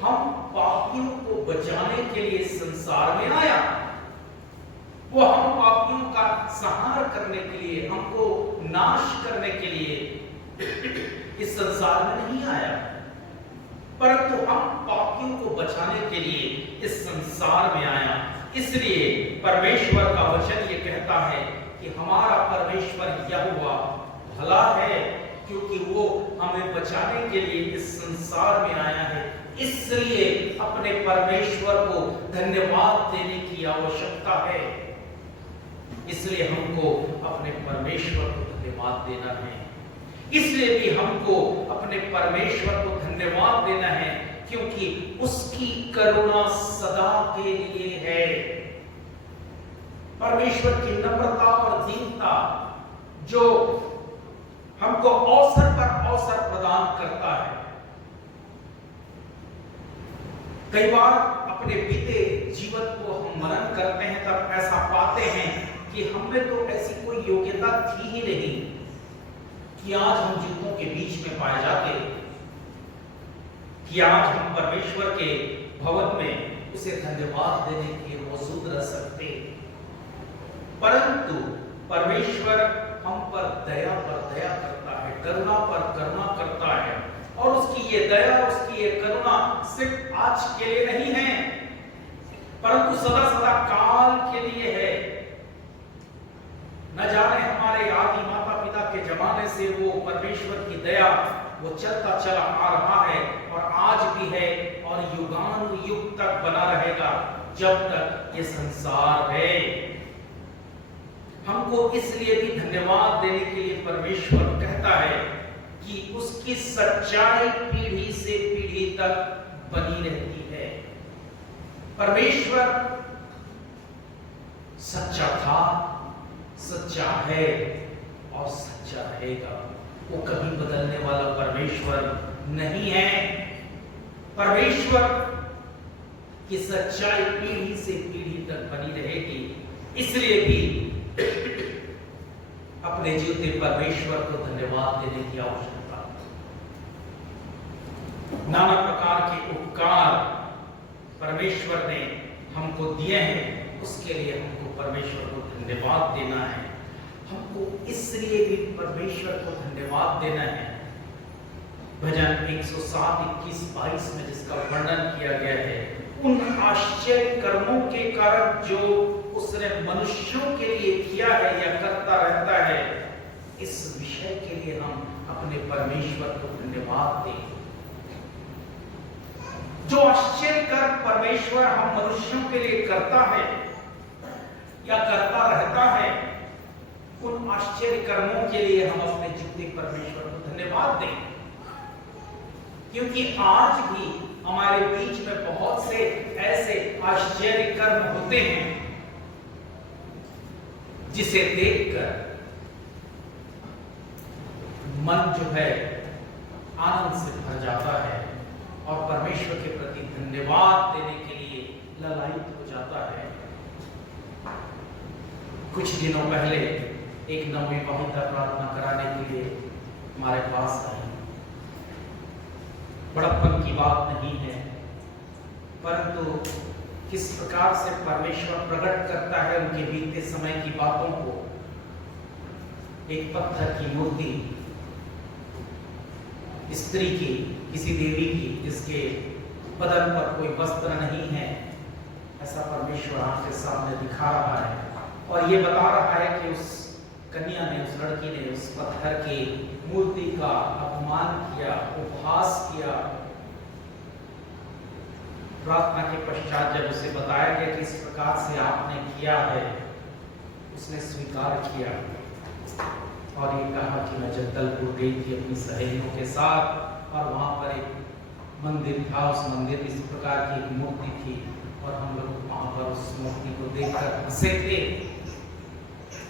हम पापियों को बचाने के लिए संसार में आया। वो हम पापियों का संहार करने के लिए, हमको नाश करने के लिए इस संसार में नहीं आया, परंतु हम पापियों को बचाने के लिए इस संसार में आया। इसलिए परमेश्वर का वचन ये कहता है कि हमारा परमेश्वर यहोवा भला है, क्योंकि वो हमें बचाने के लिए इस संसार में आया है। इसलिए अपने परमेश्वर को धन्यवाद देने की आवश्यकता है। इसलिए हमको अपने परमेश्वर को धन्यवाद देना है। इसलिए भी हमको अपने परमेश्वर को धन्यवाद देना है क्योंकि उसकी करुणा सदा के लिए है। परमेश्वर की नम्रता और दीनता जो हमको अवसर पर अवसर प्रदान करता है। कई बार अपने बीते जीवन को हम मनन करते हैं, तब ऐसा पाते हैं कि हमें तो ऐसी कोई योग्यता थी ही नहीं कि आज हम जीवों के बीच में पाए जाते, कि आज हम परमेश्वर के भवन में उसे धन्यवाद देने के लिए मौजूद रह सकते। परंतु परमेश्वर हम पर दया करता है, करुणा पर करुणा करता है, और उसकी ये दया, उसकी ये करुणा सिर्फ आज के लिए नहीं है, परंतु सदा सदा काल के लिए है। न जाने हमारे आदि माता पिता के जमाने से वो परमेश्वर की दया वो चलता चला आ रहा है, और आज भी है, और युगानुयुग तक बना रहेगा जब तक ये संसार है। हमको इसलिए भी धन्यवाद देने के लिए परमेश्वर कहता है कि उसकी सच्चाई पीढ़ी से पीढ़ी तक बनी रहती है। परमेश्वर सच्चा था, सच्चा है और सच्चा रहेगा। वो कभी बदलने वाला परमेश्वर नहीं है। परमेश्वर की सच्चाई पीढ़ी से पीढ़ी तक बनी रहेगी। इसलिए भी अपने जीवते परमेश्वर को धन्यवाद देने की आवश्यकता है। नाना प्रकार के उपकार परमेश्वर ने हमको दिए हैं, उसके लिए हमको परमेश्वर को धन्यवाद देना है। हमको इसलिए भी परमेश्वर को धन्यवाद देना है। भजन 107 21 22 में जिसका वर्णन किया गया है, उन आश्चर्य कर्मों के कारण जो उसने मनुष्यों के लिए किया है या करता रहता है, इस विषय के लिए हम अपने परमेश्वर को धन्यवाद दें। जो आश्चर्य कर्म परमेश्वर हम मनुष्यों के लिए करता है या करता रहता है, उन आश्चर्य कर्मों के लिए हम अपने जीते परमेश्वर को धन्यवाद दें। क्योंकि आज भी हमारे बीच में बहुत से ऐसे आश्चर्य कर्म होते हैं जिसे देखकर मन जो है आनंद से भर जाता है और परमेश्वर के प्रति धन्यवाद देने के लिए ललायित हो जाता है। कुछ दिनों पहले एक नवविवाहिता प्रार्थना कराने के लिए हमारे पास आई। बड़प्पन की बात नहीं है, परंतु किस प्रकार से परमेश्वर प्रकट करता है उनके बीते समय की बातों को। एक पत्थर की मूर्ति, स्त्री की, किसी देवी की, जिसके बदन पर कोई वस्त्र नहीं है, ऐसा परमेश्वर आपके सामने दिखा रहा है और ये बता रहा है कि उस कन्या ने, उस लड़की ने उस पत्थर की मूर्ति का अपमान किया, उपहास किया। प्रार्थना के पश्चात जब उसे बताया गया कि इस प्रकार से आपने किया है, उसने स्वीकार किया और ये कहा कि मैं जगदलपुर गई थी अपनी सहेलियों के साथ और वहां पर एक मंदिर था, उस मंदिर में इस प्रकार की एक मूर्ति थी और हम लोग वहां पर उस मूर्ति को देखकर हंसे थे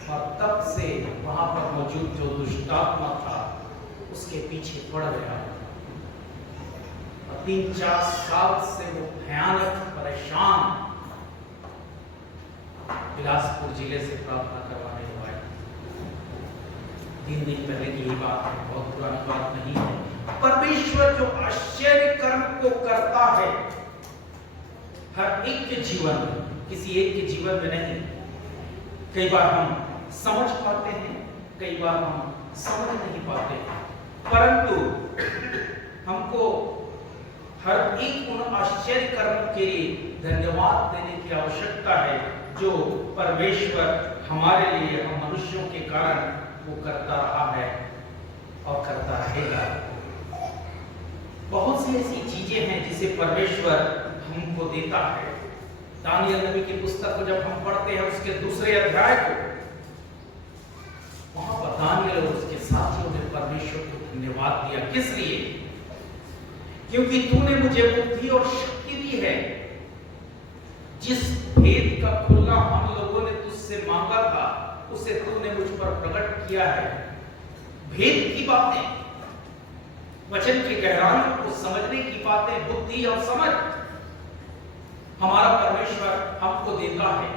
और तब से वहां पर मौजूद जो दुष्टात्मा था उसके पीछे पड़ गया और 3-4 साल से वो भयानक परेशान बिलासपुर जिले से प्रार्थना करवाने हुआ है। 3 दिन पहले की ये बात है, बहुत पुरानी बात नहीं है। परमेश्वर जो आश्चर्य कर्म को करता है हर एक के जीवन में, किसी एक के जीवन में नहीं। कई बार हम समझ पाते हैं, कई बार हम समझ नहीं पाते, परंतु हमको हर एक उन आश्चर्य कर्म के लिए धन्यवाद देने की आवश्यकता है जो परमेश्वर हमारे लिए, हम मनुष्यों के कारण वो करता रहा है और करता रहेगा। बहुत सी ऐसी चीजें हैं जिसे परमेश्वर हमको देता है। दानियल नबी की पुस्तक को जब हम पढ़ते हैं उसके 2 अध्याय को, वहां पर दानियल और उसके साथियों ने परमेश्वर को धन्यवाद दिया। किस लिए? क्योंकि तूने मुझे बुद्धि और शक्ति दी है। जिस भेद का खुलना हम लोगों ने तुझसे मांगा था उसे तूने मुझ पर प्रकट किया है। भेद की बातें, वचन की गहराइयों को समझने की बातें, बुद्धि और समझ हमारा परमेश्वर हमको देता है।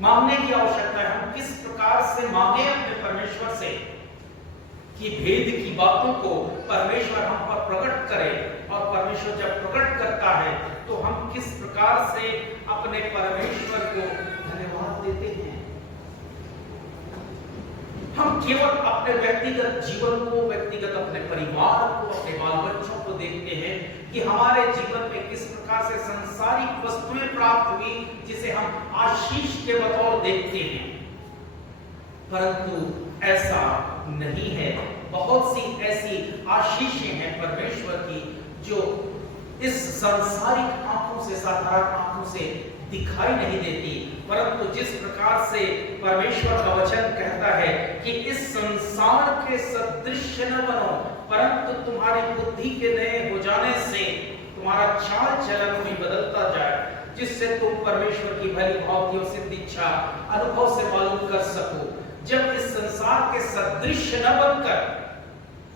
मांगने की आवश्यकता है, हम किस प्रकार से मांगे अपने परमेश्वर से कि भेद की बातों को परमेश्वर हम पर प्रकट करे और परमेश्वर जब प्रकट करता है तो हम किस प्रकार से अपने परमेश्वर को धन्यवाद देते हैं। हम केवल अपने व्यक्तिगत जीवन को, व्यक्तिगत अपने परिवार को, अपने बाल बच्चों को देखते हैं कि हमारे जीवन में किस प्रकार से सांसारिक वस्तुएं प्राप्त हुई जिसे हम आशीष के बतौर देखते हैं, परंतु ऐसा नहीं है। बहुत सी ऐसी आशीषें हैं परमेश्वर की जो इस सांसारिक आंखों से, साधारण आंखों से दिखाई नहीं देती, परंतु जिस प्रकार से परमेश्वर का वचन कहता है कि इस संसार के सदृश न बनो, परंतु तुम्हारी बुद्धि के नए हो जाने से तुम्हारा चाल चलन भी बदलता जाए, जिससे तुम परमेश्वर की भली भांति और सिद्ध इच्छा अनुभव से मालूम कर सको। जब इस संसार के सदृश न बनकर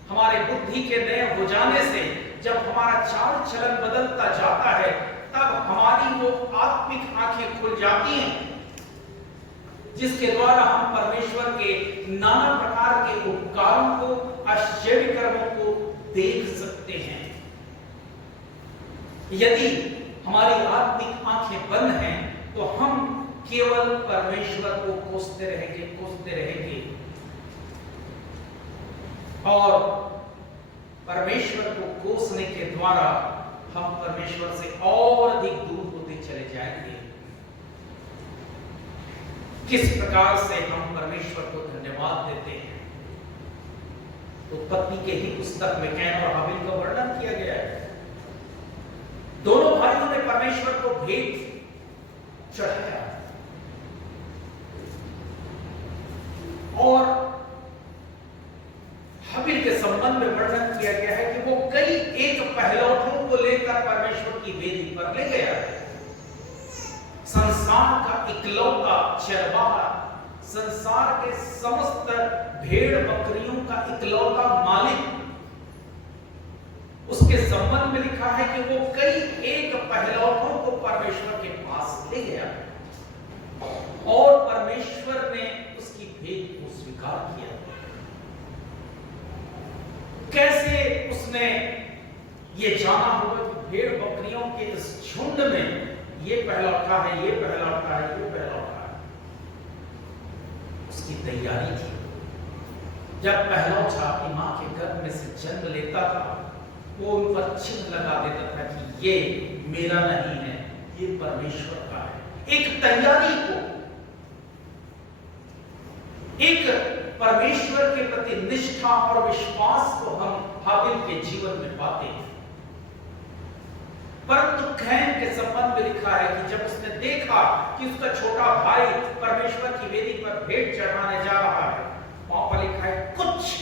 हमारे बुद्धि के नए हो जाने से जब हमारा चाल चलन बदलता जाता है, तब हमारी वो आत्मिक आंखें खुल जाती हैं जिसके द्वारा हम परमेश्वर के नाना प्रकार के उपकारों को, आश्चर्य कर्मों को देख सकते हैं। यदि हमारी आत्मिक आंखें बंद हैं तो हम केवल परमेश्वर को कोसते रहेंगे और परमेश्वर को कोसने के द्वारा हम परमेश्वर से और अधिक दूर होते चले जाएंगे। किस प्रकार से हम परमेश्वर को धन्यवाद देते हैं? उत्पत्ति के ही पुस्तक में कैन और हाबिल का वर्णन किया गया है। दोनों भाइयों ने परमेश्वर को भेंट चढ़ाया और हाबिल के संबंध में वर्णन किया गया है कि वो कई एक पहलौठों को लेकर परमेश्वर की वेदी पर ले गया। संसार का इकलौता चरवाहा, संसार के समस्त भेड़ बकरियों का इकलौता मालिक, उसके संबंध में लिखा है कि वो कई एक पहलौठों को परमेश्वर के पास ले गया और परमेश्वर ने उसकी भेंट को स्वीकार किया। कैसे उसने ये जाना होगा कि भेड़ बकरियों के इस झुंड में ये पहलौठा है, ये पहलौठा है, ये पहलौठा है? उसकी तैयारी थी। जब पहलौठा अपनी मां के गर्भ में से जन्म लेता था, वो उन पर चिन्ह लगा देता था कि ये मेरा नहीं है, ये परमेश्वर का है। एक तैयारी को, एक परमेश्वर के प्रति निष्ठा और विश्वास को हम हाबिल के जीवन में पाते हैं। परंतु कैन के संबंध में लिखा है कि जब उसने देखा कि उसका छोटा भाई परमेश्वर की वेदी पर भेंट चढ़ाने जा रहा है, वहां पर लिखा है कुछ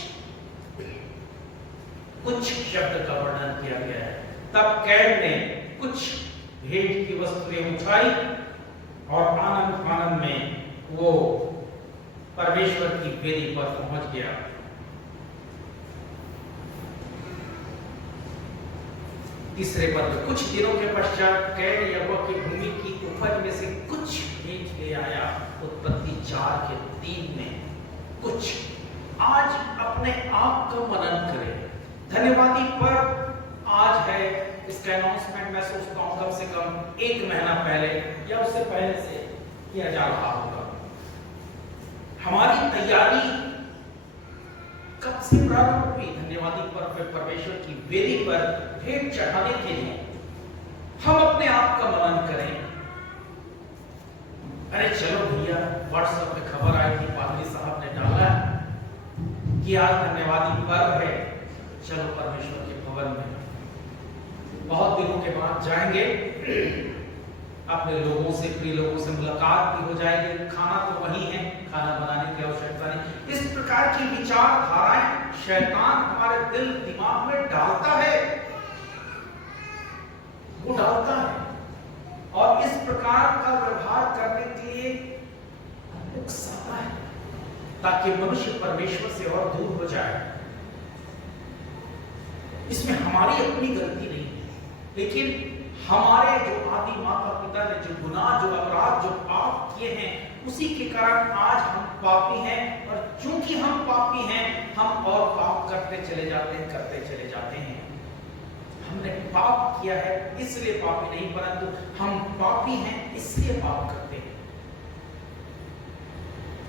शब्द का वर्णन किया गया है। तब कैन ने कुछ भेंट की वस्तुएं उठाई और आनंद में वो परमेश्वर की वेदी पर पहुंच गया। तीसरे पद में, कुछ दिनों के पश्चात कैन यहोवा की भूमि की उपज में से कुछ भेंट ले आया। उत्पत्ति 4:3 में कुछ। आज अपने आप का मनन करें। धन्यवादी पर्व आज है, इसका अनाउंसमेंट मैं सोचता हूं कम से कम 1 महीना पहले या उससे पहले से किया जा रहा होगा। हमारी तैयारी कब से प्रारंभ हुई? धन्यवादी पर्व पर परमेश्वर की वेदी पर भेंट चढ़ाने के लिए हम अपने आप का मनन करें। अरे चलो भैया, व्हाट्सएप पे खबर आई थी, पादरी साहब ने डाला कि आज धन्यवादी पर्व है, चलो परमेश्वर के भवन में बहुत दिनों के बाद जाएंगे, अपने लोगों से, प्रिय लोगों से मुलाकात भी हो जाएगी। खाना तो वही है, खाना बनाने की आवश्यकता नहीं। इस प्रकार की विचारधाराएं शैतान हमारे दिल दिमाग में डालता है, वो डालता है और इस प्रकार का व्यवहार करने के लिए उकसाता है ताकि मनुष्य परमेश्वर से और दूर हो जाए। इसमें हमारी अपनी गलती नहीं है, लेकिन हमारे जो आदि माता पिता ने जो गुनाह, जो अपराध, जो पाप किए हैं, उसी के कारण आज हम पापी हैं। और चूंकि हम पापी हैं, हम और पाप करते चले जाते हैं, करते चले जाते हैं। हमने पाप किया है इसलिए पापी नहीं, परंतु हम पापी हैं इसलिए पाप करते हैं।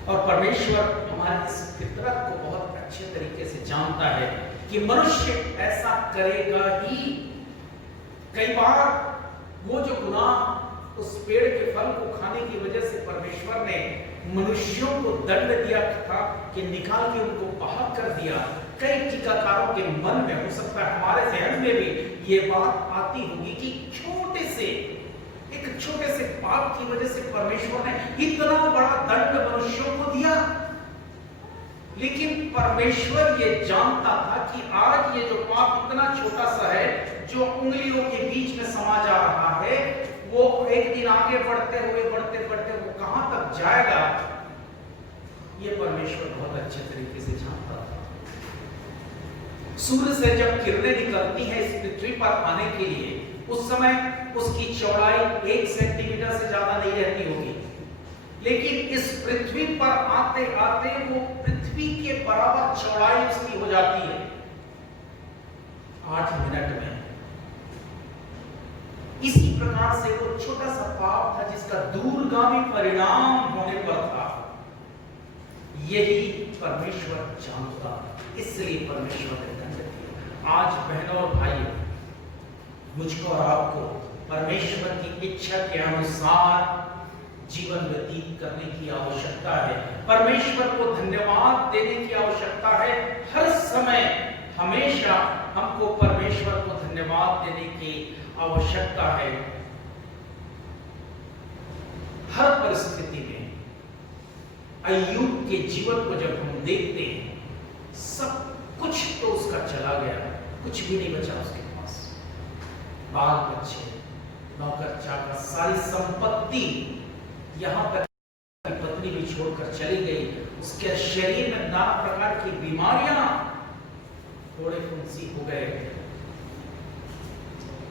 और परमेश्वर हमारी इस फितरत को बहुत अच्छे तरीके से जानता है कि मनुष्य ऐसा करेगा ही। कई बार वो जो गुनाह, उस पेड़ के फल को खाने की वजह से परमेश्वर ने मनुष्यों को दंड दिया था कि निकाल के उनको बाहर कर दिया। कई टीकाकारों के मन में, हो सकता है हमारे जहन में भी ये बात आती होगी कि एक छोटे से पाप की वजह से परमेश्वर ने इतना बड़ा दंड मनुष्यों को दिया। लेकिन परमेश्वर ये जानता था कि आज ये जो पाप इतना छोटा सा है, जो उंगलियों के बीच में समा जा रहा है, वो एक दिन आगे बढ़ते हुए वो कहां तक जाएगा, ये परमेश्वर बहुत अच्छे तरीके से जानता था। सूर्य से जब किरणें निकलती हैं इस पृथ्वी पर आने के लिए, उस समय उसकी चौड़ाई 1 सेंटीमीटर से ज्यादा नहीं रहती होगी, लेकिन इस पृथ्वी पर आते आते वो पृथ्वी के बराबर चौड़ाई उसकी हो जाती है 8 मिनट में। इसी प्रकार से वो छोटा सा पाप था जिसका दूरगामी परिणाम होने पर था। यही परमेश्वर जानता, इसलिए परमेश्वर ने दंड दिया। आज बहनों और भाइयों, मुझको और आपको परमेश्वर की इच्छा के अनुसार जीवन व्यतीत करने की आवश्यकता है। परमेश्वर को धन्यवाद देने की आवश्यकता है। हर समय, हमेशा हमको परमेश्वर को धन्यवाद देने की आवश्यकता है। हर परिस्थिति में अय्यूब के जीवन को जब हम देखते हैं, सब कुछ तो उसका चला गया, कुछ भी नहीं बचा उसके पास। बाल बच्चे, नौकर चाकर, सारी संपत्ति, यहां तक पत्नी भी छोड़कर चली गई। उसके शरीर में नाना प्रकार की बीमारियां, थोड़े फुंसी हो गए।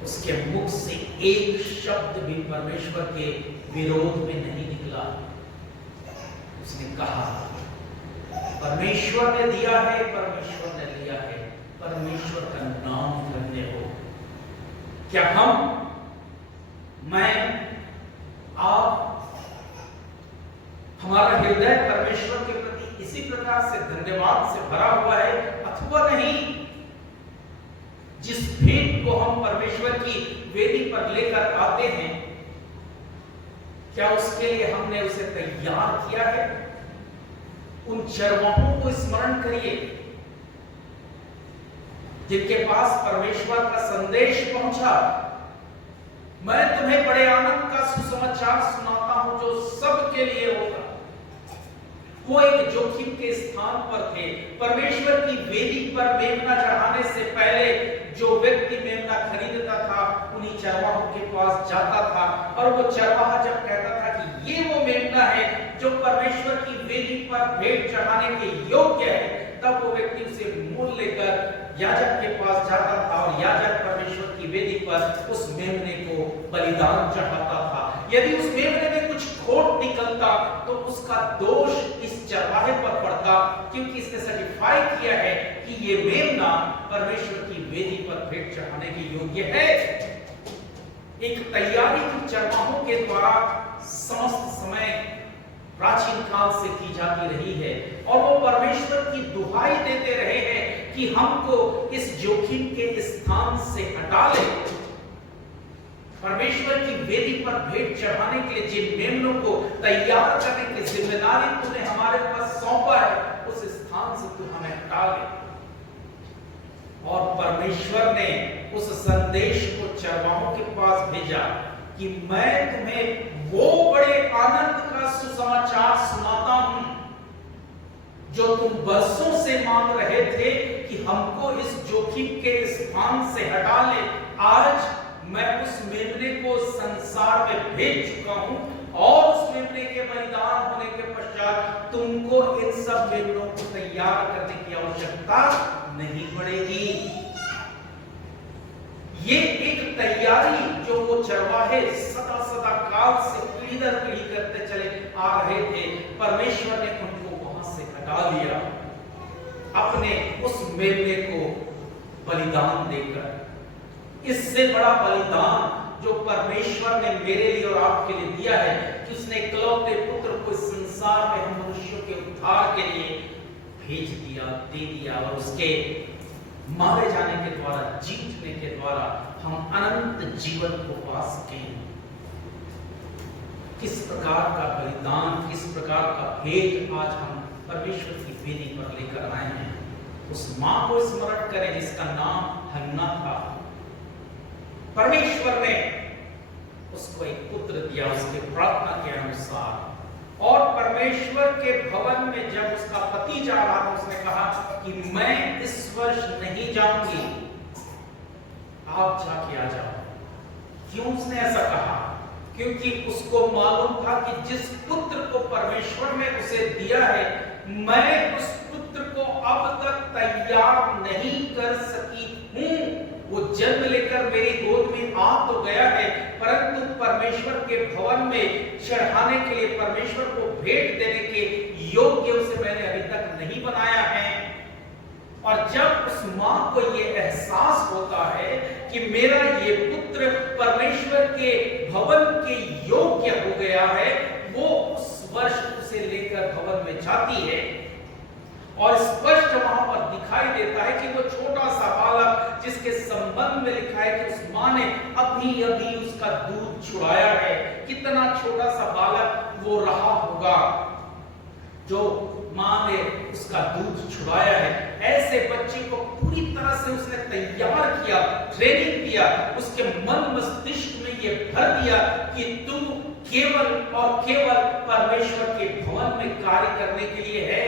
उसके मुख से एक शब्द भी परमेश्वर के विरोध में नहीं निकला। उसने कहा परमेश्वर ने दिया है, परमेश्वर ने लिया है, परमेश्वर का नाम धन्य हो। क्या मैं, आप, हमारा हृदय परमेश्वर के प्रति इसी प्रकार से धन्यवाद से भरा हुआ है अथवा नहीं? जिस भेंट को हम परमेश्वर की वेदी पर लेकर आते हैं, क्या उसके लिए हमने उसे तैयार किया है? उन चरवाहों को स्मरण करिए जिनके पास परमेश्वर का संदेश पहुंचा। मैं तुम्हें बड़े आनंद का सुसमाचार सुनाता हूं जो सबके लिए होगा। वो एक जोखिम के स्थान पर थे। परमेश्वर की वेदी पर मेमना चढ़ाने से पहले जो व्यक्ति मेमना खरीदता था, उन्हीं चरवाहों के पास जाता था, और वो चरवाहा जब कहता था कि ये वो मेमना है जो परमेश्वर की वेदी पर भेंट चढ़ाने के योग्य है, तब वो व्यक्ति उसे मोल लेकर याजक के पास जाता था और याजक परमेश्वर की वेदी पर उस मेमने को बलिदान चढ़ाता था। यदि उस मेमने में कुछ खोट निकलता तो उसका दोष इस चरवाहे पर पड़ता, क्योंकि इसने सर्टिफाई किया है कि ये मेमना परमेश्वर की वेदी पर भेंट चढ़ाने के योग्य है। एक तैयारी जो चरवाहों के द्वारा समस्त समय प्राचीन काल से की जाती रही है, और वो परमेश्वर की दुहाई देते रहे हैं कि हमको इस जोखिम के स्थान से हटा ले। परमेश्वर की वेदी पर भेंट चढ़ाने के लिए जिन मेमनों को तैयार करने की जिम्मेदारी तूने हमारे पास सौंपा है, उस स्थान से तू हमें हटा ले। और परमेश्वर ने उस संदेश को चरवाहों के पास भेजा कि मैं तुम्हें वो बड़े आनंद का सुसमाचार सुनाता हूं जो तुम बरसों से मांग रहे थे कि हमको इस जोखिम के स्थान से हटा ले। आज मैं उस मेमने को संसार में भेज चुका हूं, और उस मेमने के बलिदान होने के पश्चात तुमको इन सब मेमनों को तैयार करने की आवश्यकता नहीं पड़ेगी। ये एक तैयारी जो वो चरवाहे सदा सदा काल से पीढ़ी दर पीढ़ी करते चले आ रहे थे, परमेश्वर ने उनको वहां से हटा लिया अपने उस मेमने को बलिदान देकर। इससे बड़ा बलिदान जो परमेश्वर ने मेरे लिए और आपके लिए दिया है कि उसने इकलौते पुत्र को इस संसार में हम मनुष्यों के उद्धार के लिए भेज दिया, दे दिया, और उसके मारे जाने के द्वारा, जीतने के द्वारा हम अनंत जीवन को पा सकें। किस प्रकार का बलिदान, किस प्रकार का भेंट आज हम परमेश्वर की वेदी पर लेकर आए हैं। उस मां को स्मरण करें जिसका नाम हन्ना था। परमेश्वर ने उसको एक पुत्र दिया उसके प्रार्थना के अनुसार, और परमेश्वर के भवन में जब उसका पति जा रहा था, उसने कहा कि मैं इस वर्ष नहीं जाऊंगी, आप जाके आ जाओ। क्यों उसने ऐसा कहा? क्योंकि उसको मालूम था कि जिस पुत्र को परमेश्वर ने उसे दिया है, मैं उस पुत्र को अब तक तैयार नहीं कर सकी हूं। वो जन्म लेकर मेरी गोद में आ तो गया है, परंतु परमेश्वर के भवन में चढ़ाने के लिए, परमेश्वर को भेंट देने के योग्य उसे मैंने अभी तक नहीं बनाया है। और जब उस मां को ये एहसास होता है कि मेरा ये पुत्र परमेश्वर के भवन के योग्य हो गया है, वो उस वर्ष उसे लेकर भवन में जाती है, और स्पष्ट वहां पर दिखाई देता है कि वो छोटा सा बालक जिसके संबंध में लिखा है कि उस मां ने अभी अभी उसका दूध छुड़ाया है। कितना छोटा सा बालक वो रहा होगा जो मां ने उसका दूध छुड़ाया है। ऐसे बच्चे को पूरी पूरी तरह से उसने तैयार किया, ट्रेनिंग दिया, उसके मन मस्तिष्क में ये भर दिया कि तू केवल और केवल परमेश्वर के भवन में कार्य करने के लिए है।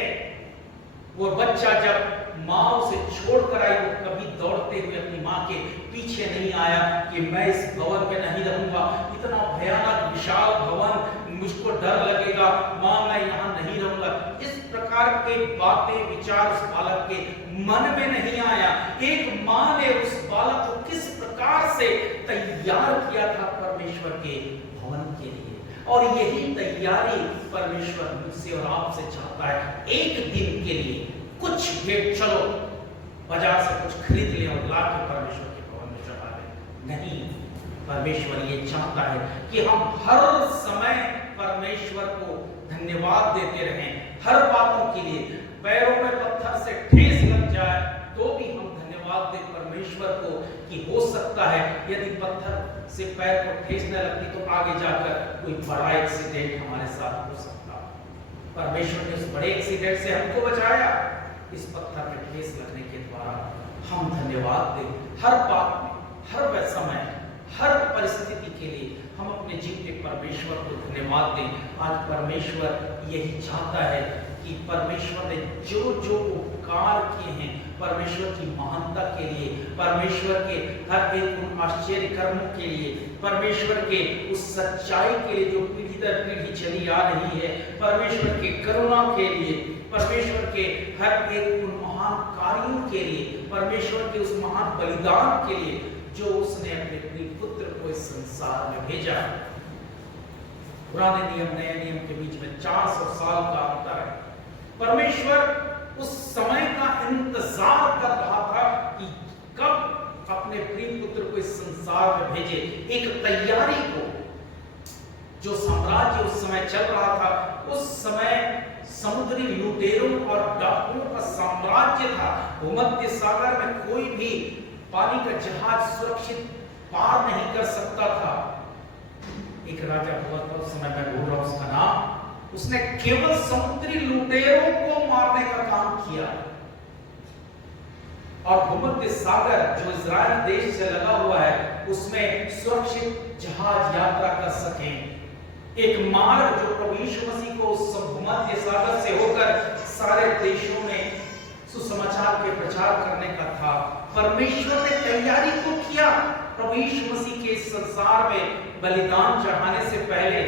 वो बच्चा जब माँ उसे छोड़कर आई, वो कभी दौड़ते हुए अपनी माँ के पीछे नहीं आया कि मैं इस भवन में नहीं रहूंगा, इतना भयानक विशाल भवन, मुझको डर लगेगा, माँ मैं यहाँ नहीं रहूंगा। इस प्रकार के बातें विचार उस बालक के मन में नहीं आया। एक माँ ने उस बालक को किस प्रकार से तैयार किया था परमेश्वर के भवन के लिए, और यही तैयारी परमेश्वर मुझसे और आपसे चाहता है। एक दिन के लिए कुछ भेंट, चलो बाजार से कुछ खरीद ले और ला के परमेश्वर के भवन में चढ़ा ले, नहीं, परमेश्वर ये चाहता है कि हम हर समय परमेश्वर को धन्यवाद देते रहें, हर बातों के लिए। पैरों में पत्थर से ठेस लग जाए तो भी हम धन्यवाद दें परमेश्वर को कि हो सकता है यदि पत्थर से पैर को ठेस न लगती तो आगे जाकर कोई बड़ा एक्सीडेंट हमारे साथ हो सकता। परमेश्वर ने उस बड़े एक्सीडेंट से हमको बचाया, इस पत्थर में ठेस लगने के द्वारा। हम धन्यवाद दें हर बात में, हर समय, हर परिस्थिति के लिए हम अपने जीवन में परमेश्वर को धन्यवाद दें। आज परमेश्वर यही चाहता है कि परमेश्वर ने जो जो उपकार किए हैं परमेश्वर की महानता के लिए, परमेश्वर के हर एक उन आश्चर्य कर्मों के लिए, परमेश्वर के उस सच्चाई के लिए जो पीढ़ी दर पीढ़ी चली आ रही है, परमेश्वर के करुणा के लिए, परमेश्वर के हर एक उन महान कार्यों के लिए, परमेश्वर के उस महान बलिदान के लिए जो उसने अपने प्रिय पुत्र को इस संसार में भेजा। पुराने नियम नए नियम के बीच में 400 साल का अंतर है। परमेश्वर उस समय का इंतजार कर रहा था कि कब अपने प्रिय पुत्र को इस संसार में भेजे। एक तैयारी को, जो साम्राज्य उस समय चल रहा था, उस समय समुद्री लुटेरों और डाकुओं का साम्राज्य था। भूमध्य सागर में कोई भी पानी का जहाज सुरक्षित पार नहीं कर सकता था। एक राजा हुआ था उस समय, मैं बोल रहा हूं उसका नाम, उसने केवल समुद्री लुटेरों को मारने का काम किया और भूमध्य सागर जो इजराइल देश से लगा हुआ है उसमें सुरक्षित जहाज यात्रा कर सके। एक मार्ग जो प्रभु यीशु मसीह को उस भूमध्य सागर से होकर सारे देशों में सुसमाचार के प्रचार करने का था। परमेश्वर ने तैयारी को किया। प्रभु यीशु मसीह के इस संसार में बलिदान चढ़ाने से पहले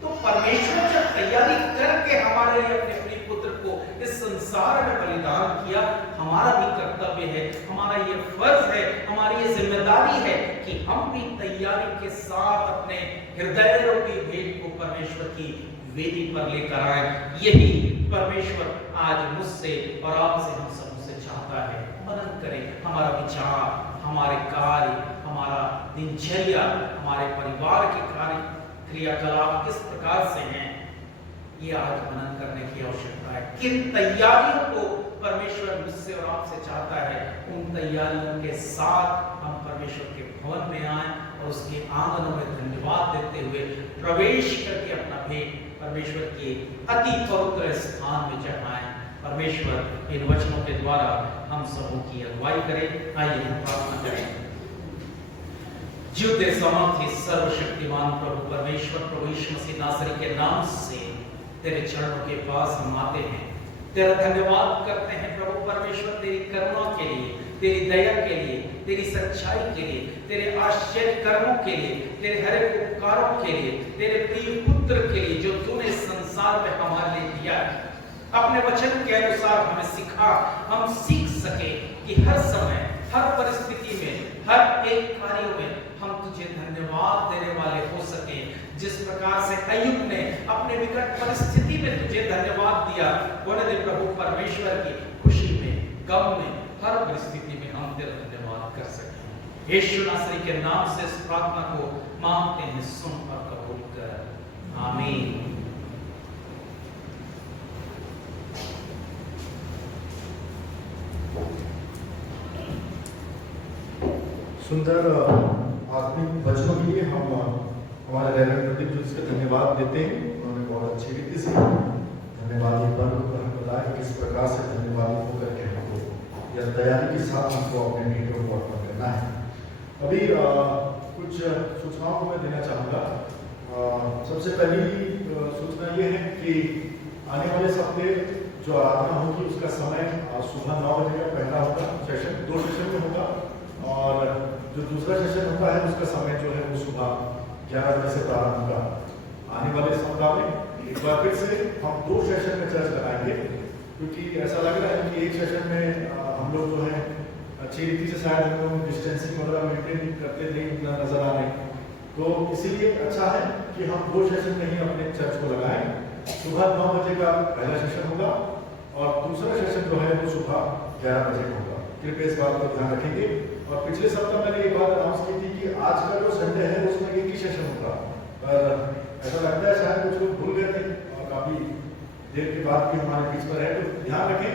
तो परमेश्वर जब तैयारी करके हमारे लिए अपने प्रिय पुत्र को इस संसार में बलिदान किया, हमारा भी कर्तव्य है, हमारा ये फर्ज है, हमारी ये जिम्मेदारी है कि हम भी तैयारी के साथ अपने हृदय रूपी भेंट को परमेश्वर की वेदी पर लेकर आए। यही परमेश्वर आज मुझसे और आपसे, हम सबसे चाहता है। मनन करें, हमारा विचार, हमारे कार्य, हमारा दिनचर्या, हमारे परिवार के कार्य क्रियाकलाप किस प्रकार से हैं, ये आज मनन करने की आवश्यकता है। किन तैयारियों को परमेश्वर मुझसे और आपसे चाहता है, उन तैयारियों के साथ हम परमेश्वर के भवन में आए और उसके आंगनों में धन्यवाद देते हुए प्रवेश करके अपना भेंट परमेश्वर के अति पवित्र स्थान में चढ़ाएं। परमेश्वर इन वचनों के द्वारा हम सबों की अगुवाई करें। आइए हम प्रार्थना करें। जीवते सामर्थ्य सर्वशक्तिमान प्रभु परमेश्वर, प्रभु यीशु मसीह नासरी के नाम से तेरे चरणों के पास हम आते हैं, तेरा धन्यवाद करते हैं प्रभु परमेश्वर, तेरी करुणा के लिए, तेरी दया के लिए, तेरी सच्चाई के लिए, तेरे आश्चर्य कर्मों के लिए, तेरे हर एक उपकारों के लिए, तेरे प्रिय पुत्र के लिए जो तूने संसार में हमारे लिए दिया। अपने वचन के अनुसार हमें सिखा, हम सीख सके कि हर समय, हर परिस्थिति में, हर एक कार्य में हम तुझे धन्यवाद देने वाले हो सके। जिस प्रकार से अय्यूब ने अपने विकट परिस्थिति में तुझे धन्यवाद दिया, होने दे प्रभु परमेश्वर की खुशी में, गम में, हर परिस्थिति में हम तेरा धन्यवाद कर सकें। यीशु नासरी के नाम से इस प्रार्थना को मांगते हैं, सुन और कबूल कर। आमीन। सुंदर आत्मिक वचनों के लिए हम हमारे रेवरेंड प्रदीप जी से धन्यवाद देते हैं। उन्होंने बहुत अच्छी रीति से धन्यवाद पर्व को हमें बताया किस प्रकार से धन्यवाद होकर के हमको यह तैयारी के साथ हमको अपने मीटिंग को वर्क करना है। अभी कुछ सूचनाओं को मैं देना चाहूँगा। सबसे पहली सूचना ये है कि आने वाले हफ्ते जो आराधना होगी उसका समय सुबह 9 बजे का पहला होगा सेशन, 2 सेशन में होगा, और जो दूसरा सेशन होता है उसका समय जो है वो सुबह 11 बजे से प्रारंभ होगा। आने वाले सप्ताह में एक बार फिर से हम 2 सेशन में चर्च लगाएंगे, क्योंकि ऐसा लग रहा है कि एक सेशन में हम लोग जो है अच्छी रीति से शायद हम लोग डिस्टेंसिंग वगैरह मेंटेन करते नहीं नजर आ रहे, तो इसीलिए अच्छा है कि हम 2 सेशन में ही अपने चर्च को लगाएं। सुबह 9 बजे का पहला सेशन होगा और दूसरा सेशन जो है वो सुबह 11 बजे का होगा। कृपया इस बात को ध्यान रखेंगे। और पिछले सप्ताह मैंने ये बात अनाउंस की थी कि आज का जो संडे है उसमें एक ही सेशन होगा, पर ऐसा लगता है शायद कुछ लोग भूल गए थे और काफी देर के बाद भी हमारे बीच में रहे, तो ध्यान रखें,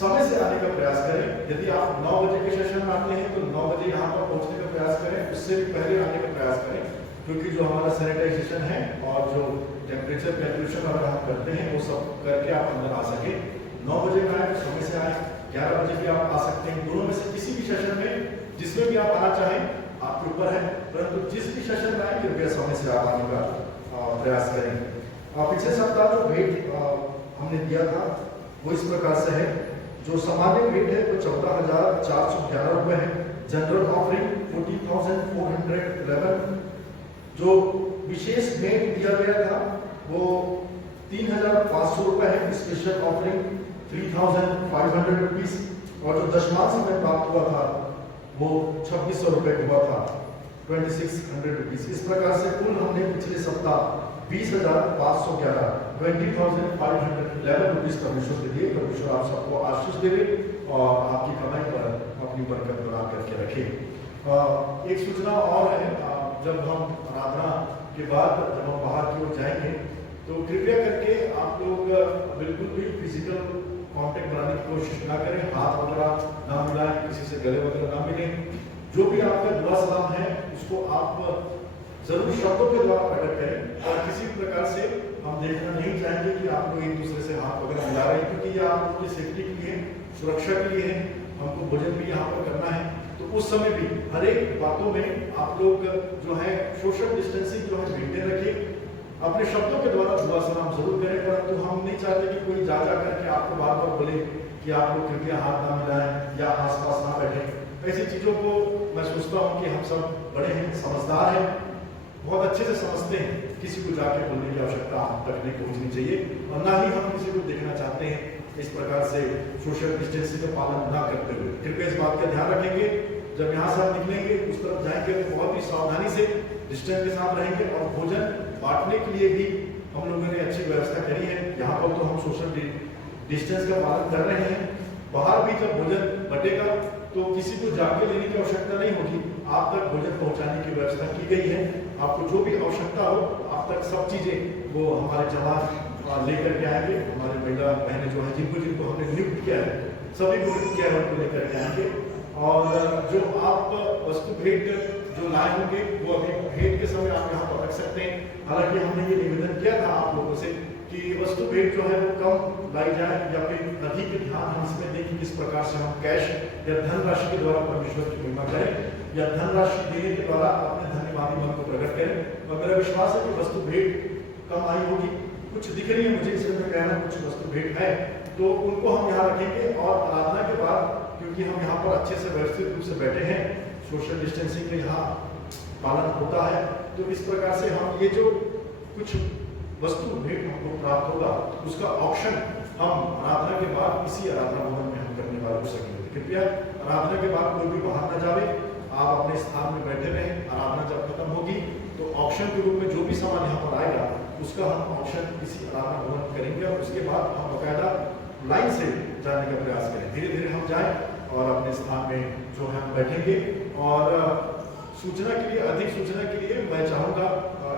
समय से आने का प्रयास करें। यदि आप 9 बजे के सेशन में आते हैं तो 9 बजे यहाँ पर पहुँचने का प्रयास करें, उससे भी पहले आने का प्रयास करें, क्योंकि जो हमारा सैनिटाइजेशन है और जो टेम्परेचर कैलकुलेशन अगर हम करते हैं वो सब करके आप अंदर आ सके। 9 बजे में आए तो समय से आए, 11 बजे भी आप आ सकते हैं। दोनों में से किसी भी सेशन में जिसमें भी आप आना चाहें आपके ऊपर है, परंतु जिस भी सेशन में आए कृपया समय से आप आने का प्रयास करें। पिछले सप्ताह जो भेंट हमने दिया था वो इस प्रकार से है। जो सामान्य भेंट है वो 14,411 रुपये है। General offering 40,411। जो विशेष भेंट दिया गया था वो 3,500 रुपये है। Special offering 3,500 rupees. और जो दशमांश हमें प्राप्त हुआ था वो 2,600 रुपये हुआ था, 2,600 रुपीज। इस प्रकार से कुल हमने पिछले सप्ताह 20,511 20,511 रुपीज परमेश्वर के दिए। परमेश्वर आप सबको आशीष देवे और आपकी कमाई पर अपनी बरकत बना करके रखे। एक सूचना और है, जब हम आराधना के बाद जब हम बाहर की ओर जाएंगे तो कृपया करके आप लोग बिल्कुल भी फिजिकल कांटेक्ट बनाने की कोशिश ना करें, हाथ वगैरह ना मिलाएं, किसी से गले वगैरह ना मिलें। जो भी आपका दुआ सलाम है उसको आप जरूर शब्दों के द्वारा प्रकट करें और किसी प्रकार से हम देखना नहीं चाहेंगे कि आप लोग एक दूसरे से हाथ वगैरह मिला रहे हैं, क्योंकि ये आप लोगों की सेफ्टी के लिए, सुरक्षा के लिए है। हमको भोजन भी यहाँ पर करना है, तो उस समय भी हर एक बातों में आप लोग जो है सोशल डिस्टेंसिंग जो है मेंटेन रखिए। अपने शब्दों के द्वारा दुआ सलाम जरूर करें, परंतु हम नहीं चाहते कि कोई जा करके आपको बार बार बोले कि आप लोग कृपया हाथ ना मिलाएं या आसपास ना बैठें। ऐसी चीज़ों को मैं सोचता हूँ कि हम सब बड़े हैं, समझदार हैं, बहुत अच्छे से समझते हैं, किसी को जाके बोलने की आवश्यकता हम तक नहीं पहुँचनी चाहिए, और ना ही हम किसी को देखना चाहते हैं इस प्रकार से सोशल डिस्टेंसिंग का पालन ना करते हुए। कृपया इस बात का ध्यान रखेंगे। जब यहाँ से आप निकलेंगे उस तरफ जाएंगे तो बहुत ही सावधानी से डिस्टेंस के साथ रहेंगे। और भोजन बांटने के लिए भी हम लोगों ने अच्छी व्यवस्था करी है। यहाँ पर तो हम सोशल डिस्टेंस का पालन कर रहे हैं। बाहर भी जब भोजन बटेगा तो किसी को जाके लेने की आवश्यकता नहीं होगी, आप तक भोजन पहुँचाने की व्यवस्था की गई है। आपको जो भी आवश्यकता हो आप तक सब चीज़ें वो हमारे जवान लेकर के आएंगे। हमारे महिला बहनें जो है जिनको हमने नियुक्त किया है, सभी को नियुक्त किया है, उनको लेकर के आएंगे। और जो आप वस्तु भेंट जो लाए होंगे वो अभी भेंट के समय आप यहाँ पर रख सकते हैं। हालांकि हमने ये निवेदन किया था आप लोगों से कि वस्तु भेंट जो है वो कम लाई जाए या फिर अधिक ध्यान हम इसमें दें कि किस प्रकार से हम कैश या धनराशि के द्वारा परमेश्वर की महिमा करें या धनराशि देने के द्वारा अपने धन्यवादी मन को प्रकट करें। और मेरा विश्वास है कि वस्तु भेंट कम आई होगी, कुछ दिख रही है मुझे इसमें कहना, कुछ वस्तु भेंट है, तो उनको हम यहाँ रखेंगे। और आराधना के बाद क्योंकि हम यहाँ पर अच्छे से व्यवस्थित रूप से बैठे हैं, सोशल डिस्टेंसिंग का यहाँ पालन होता है, तो इस प्रकार से हम ये जो कुछ वस्तु भेंट हमको प्राप्त होगा उसका ऑप्शन हम आराधना के बाद इसी आराधना भवन में हम करने वाले हो सकेंगे। कृपया आराधना के बाद कोई भी बाहर न जावे, आप अपने स्थान में बैठे रहें। आराधना जब खत्म होगी तो ऑप्शन के रूप में जो भी सामान यहाँ पर आएगा उसका हम ऑप्शन इसी आराधना भवन में करेंगे और उसके बाद हम बाकायदा लाइन से जाने का प्रयास करें। धीरे धीरे हम जाएं और अपने स्थान में जो है हम बैठेंगे। और सूचना के लिए, अधिक सूचना के लिए मैं चाहूँगा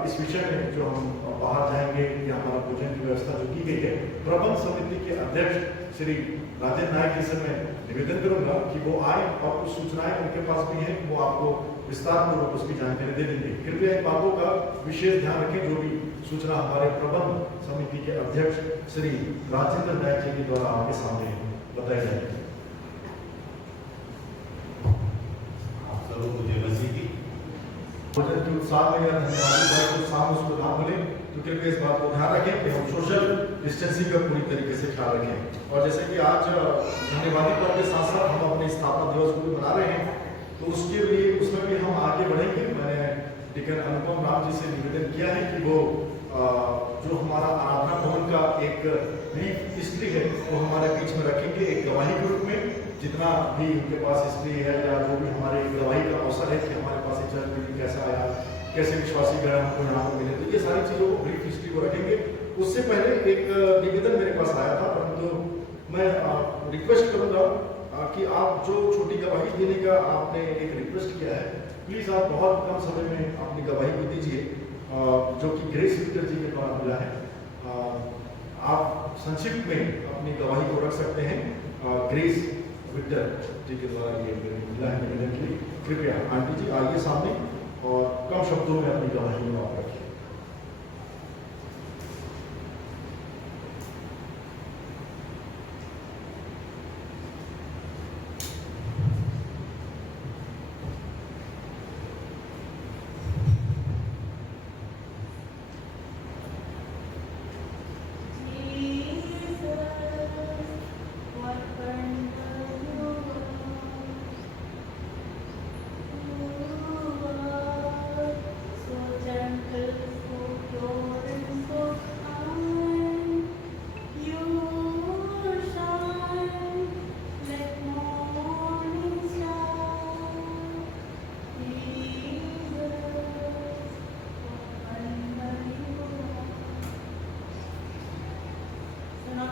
इस विषय में जो हम बाहर जाएंगे या हमारा भोजन की व्यवस्था जो की गई है, प्रबंध समिति के अध्यक्ष श्री राजेंद्र नायक जी से मैं निवेदन करूंगा कि वो आए और कुछ सूचनाएं उनके पास भी हैं, वो आपको विस्तार पूर्वक उसकी जानकारी दे देंगे। कृपया इन बातों का विशेष ध्यान रखें जो भी सूचना हमारे प्रबंध समिति के अध्यक्ष श्री राजेंद्र नायक जी के द्वारा आपके सामने बताई जाएगी। साथ में मेरा धन्यवाद भाई को सामने उसको ना भूलें, तो कृपया इस बात को ध्यान रखें कि हम सोशल डिस्टेंसिंग का पूरी तरीके से ख्याल रखें। और जैसे कि आज धन्यवादी पर्व के साथ साथ हम अपने स्थापना दिवस को भी मना रहे हैं, तो उसके लिए उसमें भी हम आगे बढ़ेंगे। मैंने डीकन अनुपम राम जी से निवेदन किया है कि वो जो हमारा आराधना भवन का एक ब्रीफ हिस्ट्री है वो हमारे बीच में रखेंगे एक गवाही के रूप में। जितना भी उनके पास हिस्ट्री है या जो भी हमारे गवाही का अवसर है कि हमारे पास एक चर्च बिल्डिंग कैसा आया, कैसे विश्वासी गण हमको यहाँ पर मिले, तो ये सारी चीज़ों को ब्रीफ हिस्ट्री को रखेंगे। उससे पहले एक निवेदन मेरे पास आया था, परंतु मैं रिक्वेस्ट करूँगा कि आप जो छोटी गवाही देने का आपने एक रिक्वेस्ट किया है, प्लीज़ आप बहुत कम समय में अपनी गवाही को दीजिए, जो कि ग्रेस विक्टर जी के द्वारा मिला है। आप संक्षिप्त में अपनी गवाही को रख सकते हैं। ग्रेस विक्टर जी के द्वारा ये मिला है निवेदन के लिए। कृपया आंटी जी आइए सामने और कम शब्दों में अपनी गवाही को आप रखिए।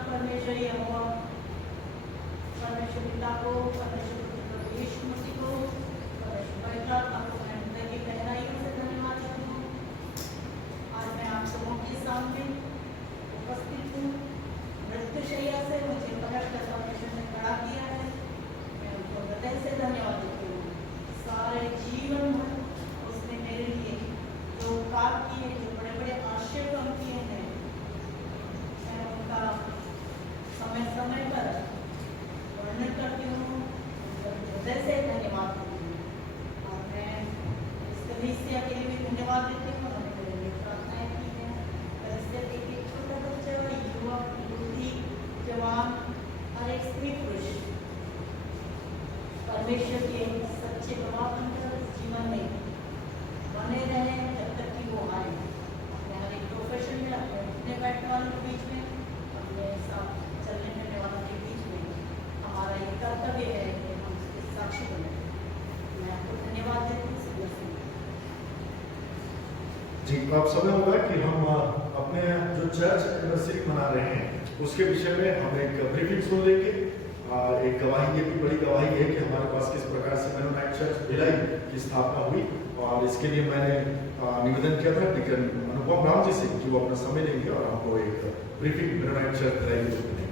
परमेश्वर यहोवा, परमेश्वर पिता को, परमेश्वर पुत्र यीशु मसीह को, परमेश्वर पवित्र आत्मा को मैं हृदय की गहराइयों से धन्यवाद करता हूँ। आज मैं आप सबों के सामने उपस्थित हूँ। मृत्युशैया से मुझे पकड़ कर परमेश्वर ने खड़ा किया है, मैं उनको हृदय से धन्यवाद देती हूँ। सारे जीवन भर उसने मेरे लिए जो उपकार किए, जो बड़े बड़े आशीर्वाद किए हैं, मैं उनका समय समय पर वर्णन करती हूँ, हृदय से धन्यवाद देती हूँ। और मैं इस कलीसिया के लिए भी धन्यवाद देती हूँ। उन्होंने मेरे लिए प्रार्थनाएं की हैं। कलीसिया के एक छोटा बच्चा, युवक, युवती, जवान और एक स्त्री पुरुष परमेश्वर के सच्चे गवाह बनकर जीवन में बने रहे जब तक कि वो आए। अपने हर एक प्रोफेशन में, अपने उठने बैठने वालों के बीच में, अपने साथ चलने फिरने वालों के बीच में हमारा ये कर्तव्य है कि हम उसके साक्षी बने। मैं आपको धन्यवाद देती हूँ। जी, आप समय होगा कि हम अपने जो चर्च एनिवर्सरी मना रहे हैं उसके विषय में हम एक ब्रीफिंग सुन लेंगे। एक गवाही, ये भी बड़ी गवाही है कि हमारे पास किस प्रकार से मेनोनाइट चर्च भिलाई की स्थापना हुई, और इसके लिए मैंने निवेदन किया था डीकन अनुपम राम जी से कि वो अपना समय लेंगे और हमको एक ब्रीफिंग मेनोनाइट चर्च भिलाई की देंगे।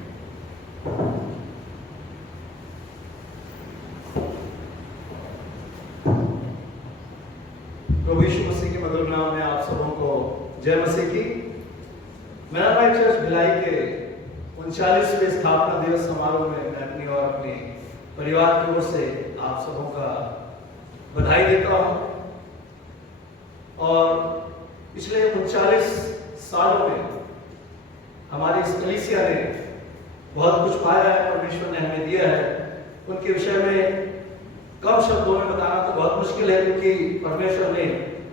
प्रभु यीशु मसीह के मधुर नाम में आप सबों को जय मसीह की। मेनोनाइट चर्च भिलाई के 39वें स्थापना दिवस समारोह में मैं अपनी और अपने परिवार की ओर से आप सबों का बधाई देता हूँ। और पिछले 39 सालों में हमारी इस कलीसिया ने बहुत कुछ पाया है, परमेश्वर ने हमें दिया है। उनके विषय में कम शब्दों में बताना तो बहुत मुश्किल है, क्योंकि परमेश्वर ने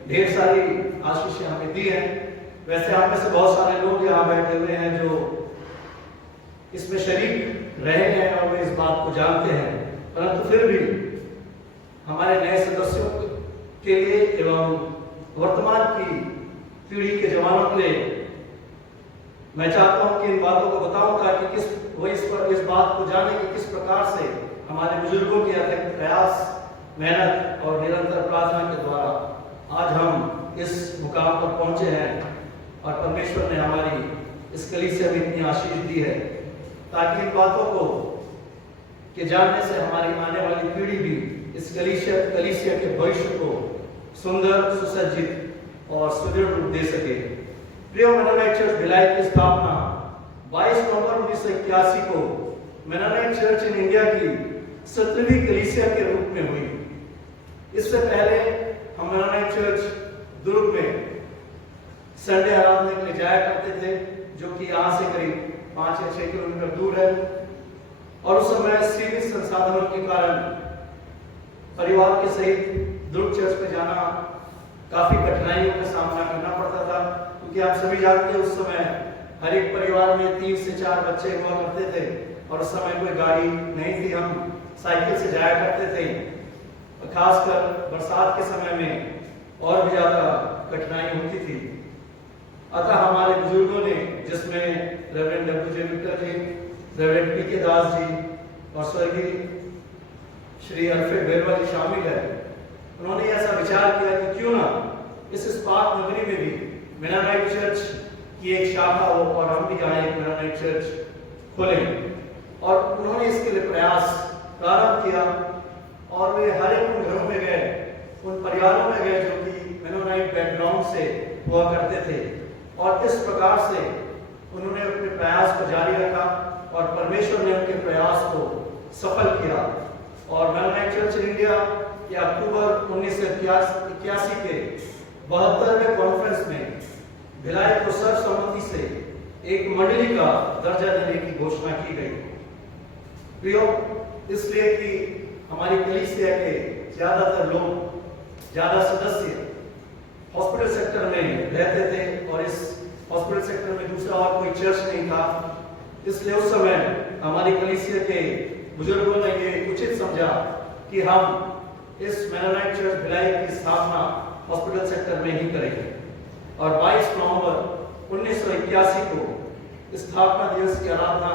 ढेर सारी आशीषें हमें दी हैं। वैसे आप में से बहुत सारे लोग यहाँ बैठे हुए हैं जो इसमें शरीक रहे हैं और वे इस बात को जानते हैं, परंतु फिर भी हमारे नए सदस्यों के लिए एवं वर्तमान की पीढ़ी के जवानों के लिए मैं चाहता हूं कि इन बातों को बताऊं, ताकि वो इस बात को जाने कि किस प्रकार से हमारे बुजुर्गों के अथक प्रयास, मेहनत और निरंतर प्रार्थना के द्वारा आज हम इस मुकाम पर पहुंचे हैं और परमेश्वर ने हमारी इस कलीसिया में इतनी आशीष दी है, ताकि इन बातों को के जानने से हमारी आने वाली पीढ़ी भी इस कलीसिया के भविष्य को सुंदर, सुसज्जित और सुदृढ़ रूप दे सके। प्रिय मेनोनाइट चर्च भिलाई की स्थापना 22 नवंबर 1981 को मेनोनाइट चर्च इन इंडिया की 17वीं कलीसिया के रूप में हुई। इससे पहले हम मेनोनाइट चर्च दुर्ग में संडे आराधना के लिए जाया करते थे, जो कि यहाँ से करीब 5 या 6 किलोमीटर दूर है। और उस समय सीमित संसाधनों के कारण परिवार के सहित दुर्ग चर्च में जाना काफी कठिनाइयों का सामना करना पड़ता था, क्योंकि आप सभी जानते हैं उस समय हर एक परिवार में 3 से 4 बच्चे हुआ करते थे और उस समय कोई गाड़ी नहीं थी, हम साइकिल से जाया करते थे। खासकर बरसात के समय में और भी ज्यादा कठिनाई होती थी। अतः हमारे बुजुर्गों ने, जिसमें रेवरेंड डब्ल्यू.जे. विक्टर जी, रेवरेंड पी.के. दास जी और स्वर्गीय श्री अल्फ्रेड भेरवा जी शामिल है, उन्होंने ऐसा विचार किया कि क्यों ना इस इस्पात नगरी में भी मेनानाइट चर्च की एक शाखा हो और हम भी यहाँ एक मेनानाइट चर्च खोलें। और उन्होंने इसके लिए प्रयास प्रारंभ किया और वे हर एक उन घरों में गए, उन परिवारों में गए जो कि मेनोनाइट बैकग्राउंड से हुआ करते थे, और इस प्रकार से उन्होंने अपने प्रयास को जारी रखा और परमेश्वर ने उनके प्रयास को सफल किया। और मेनोनाइट चर्च इन इंडिया के अक्टूबर 1981 के 72वें कॉन्फ्रेंस में भिलाई को सर्वसम्मति से एक मंडली का दर्जा देने की घोषणा की गई। प्रियो, इसलिए कि हमारी कलीसिया के ज्यादातर लोग, ज्यादा सदस्य हॉस्पिटल सेक्टर में रहते थे और इस हॉस्पिटल सेक्टर में दूसरा और कोई चर्च नहीं था। इसलिए उस समय हमारी कलीसिया के बुजुर्गों ने ये उचित समझा कि हम इस मेनोनाइट चर्च भिलाई की स्थापना हॉस्पिटल सेक्टर में ही करेंगे। और 22 नवंबर 1981 को स्थापना दिवस की आराधना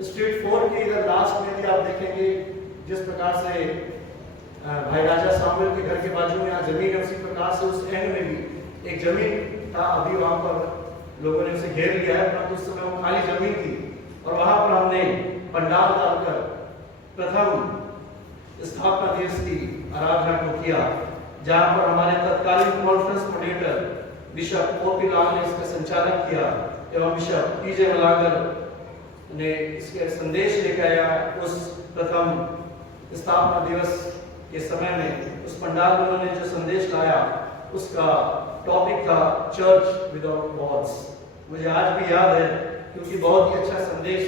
स्ट्रीट 4 के इधर लास्ट में भी आप देखेंगे, जिस प्रकार से भाई राजा सामुएल के घर के बाजू में यहाँ जमीन है, उसी प्रकार से उस एंड में भी एक जमीन था। अभी वहां पर लोगों ने उसे घेर लिया है, परंतु उस समय वो खाली जमीन थी और वहां पर हमने पंडाल डालकर प्रथम स्थापना दिवस की आराधना को किया, जहां पर हमारे तत्कालीन कॉन्फ्रेंस कोऑर्डिनेटर बिशप ओ.पी. लाल ने इसका संचालन किया एवं बिशप पी.जे. मलागर ने इसके संदेश लेकर आया। उस प्रथम स्थापना दिवस के समय में उस पंडाल में उन्होंने जो संदेश लाया उसका टॉपिक था चर्च विदाउट वॉल्स। मुझे आज भी याद है, क्योंकि बहुत ही अच्छा संदेश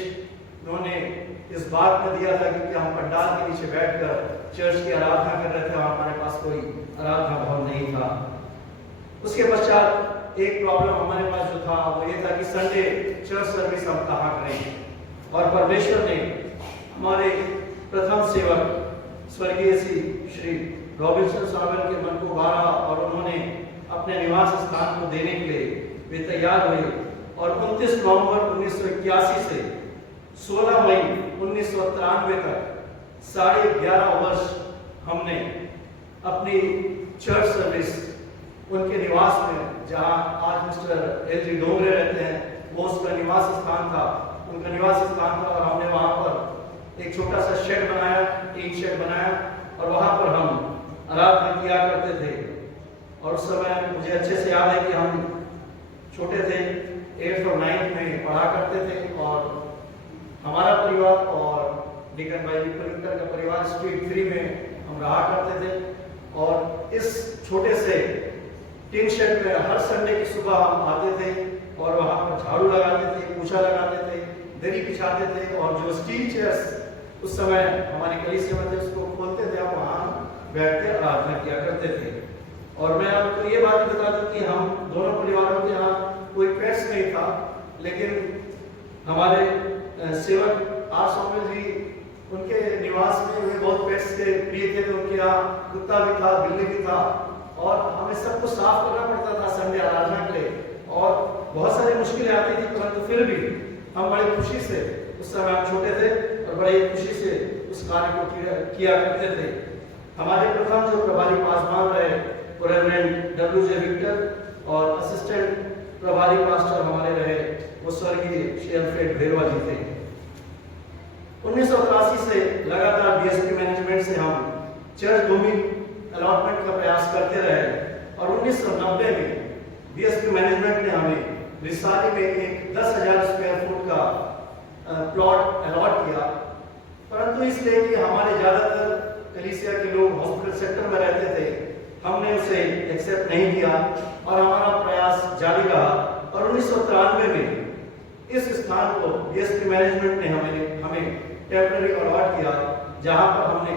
उन्होंने इस बात में दिया था, क्योंकि हम पंडाल के नीचे बैठकर चर्च की आराधना कर रहे थे और हमारे पास कोई आराधना भवन नहीं था। उसके पश्चात एक प्रॉब्लम हमारे पास जो था वो ये था कि संडे चर्च सर्विस हम कहाँ करें। और परमेश्वर ने हमारे प्रथम सेवक स्वर्गीय श्री रॉबिन्सन सामुएल के मन को उभारा और उन्होंने अपने निवास स्थान को देने के लिए वे तैयार हुए। और 29 नवंबर 1981 से 16 मई 1993 तक 11.5 वर्ष हमने अपनी चर्च सर्विस उनके निवास में, जहां आज मिस्टर एल.जी. डोंगरे रहते हैं, वो उसका निवास स्थान था, उनका निवास स्थान था। और हमने वहां पर एक छोटा सा शेड बनाया, टीन शेड बनाया, और वहां पर हम आराधना किया करते थे। और उस समय मुझे अच्छे से याद है कि हम छोटे थे, 8th और 9th में पढ़ा करते थे, और हमारा परिवार और डीकन भाई विक्टर का परिवार स्ट्रीट 3 में हम रहा करते थे। और इस छोटे से टीन शेड में हर संडे की सुबह हम आते थे और वहां पर झाड़ू लगाते थे, पोछा लगाते थे, दरी बिछाते थे, और जो स्टील चेयर्स उस समय हमारी कलीसिया में थे उसको खोलते थे, हम वहां बैठ के आराधना किया करते थे। और मैं आपको ये बात बता दूं कि हम दोनों परिवारों के यहाँ कोई पेट्स नहीं था, लेकिन हमारे सेवक आर सामुएल जी, उनके निवास में वे बहुत पेट्स के प्रिय थे, तो उनके यहाँ कुत्ता भी था, बिल्ली भी था, और हमें सबको साफ करना पड़ता था संडे आराधना के लिए। और बहुत सारी मुश्किलें आती थी, परंतु फिर भी हम बड़ी खुशी से, उस समय हम छोटे थे और बड़ी खुशी से उस कार्य को किया करते थे। हमारे प्रथम जो प्रभारी पासवान रहे वो रेवरेंड डब्ल्यू.जे. विक्टर, और असिस्टेंट प्रभारी पास्टर हमारे रहे वो स्वर्गीय श्री अल्फ्रेड भेरवा जी थे। 1983 से लगातार बीएसपी मैनेजमेंट से हम चर्च भूमि अलॉटमेंट का प्रयास करते रहे, और 1990 में बीएसपी मैनेजमेंट ने हमें रिसाली में एक 10,000 स्क्वायर फुट का प्लॉट अलॉट किया। परंतु इसलिए कि हमारे ज्यादातर कलीसिया के लोग हॉस्पिटल सेक्टर में रहते थे, हमने उसे एक्सेप्ट नहीं किया और हमारा प्रयास जारी रहा। और 1993 में इस स्थान को बीएसपी मैनेजमेंट ने हमें टेम्पररी अलॉट किया, जहां पर हमने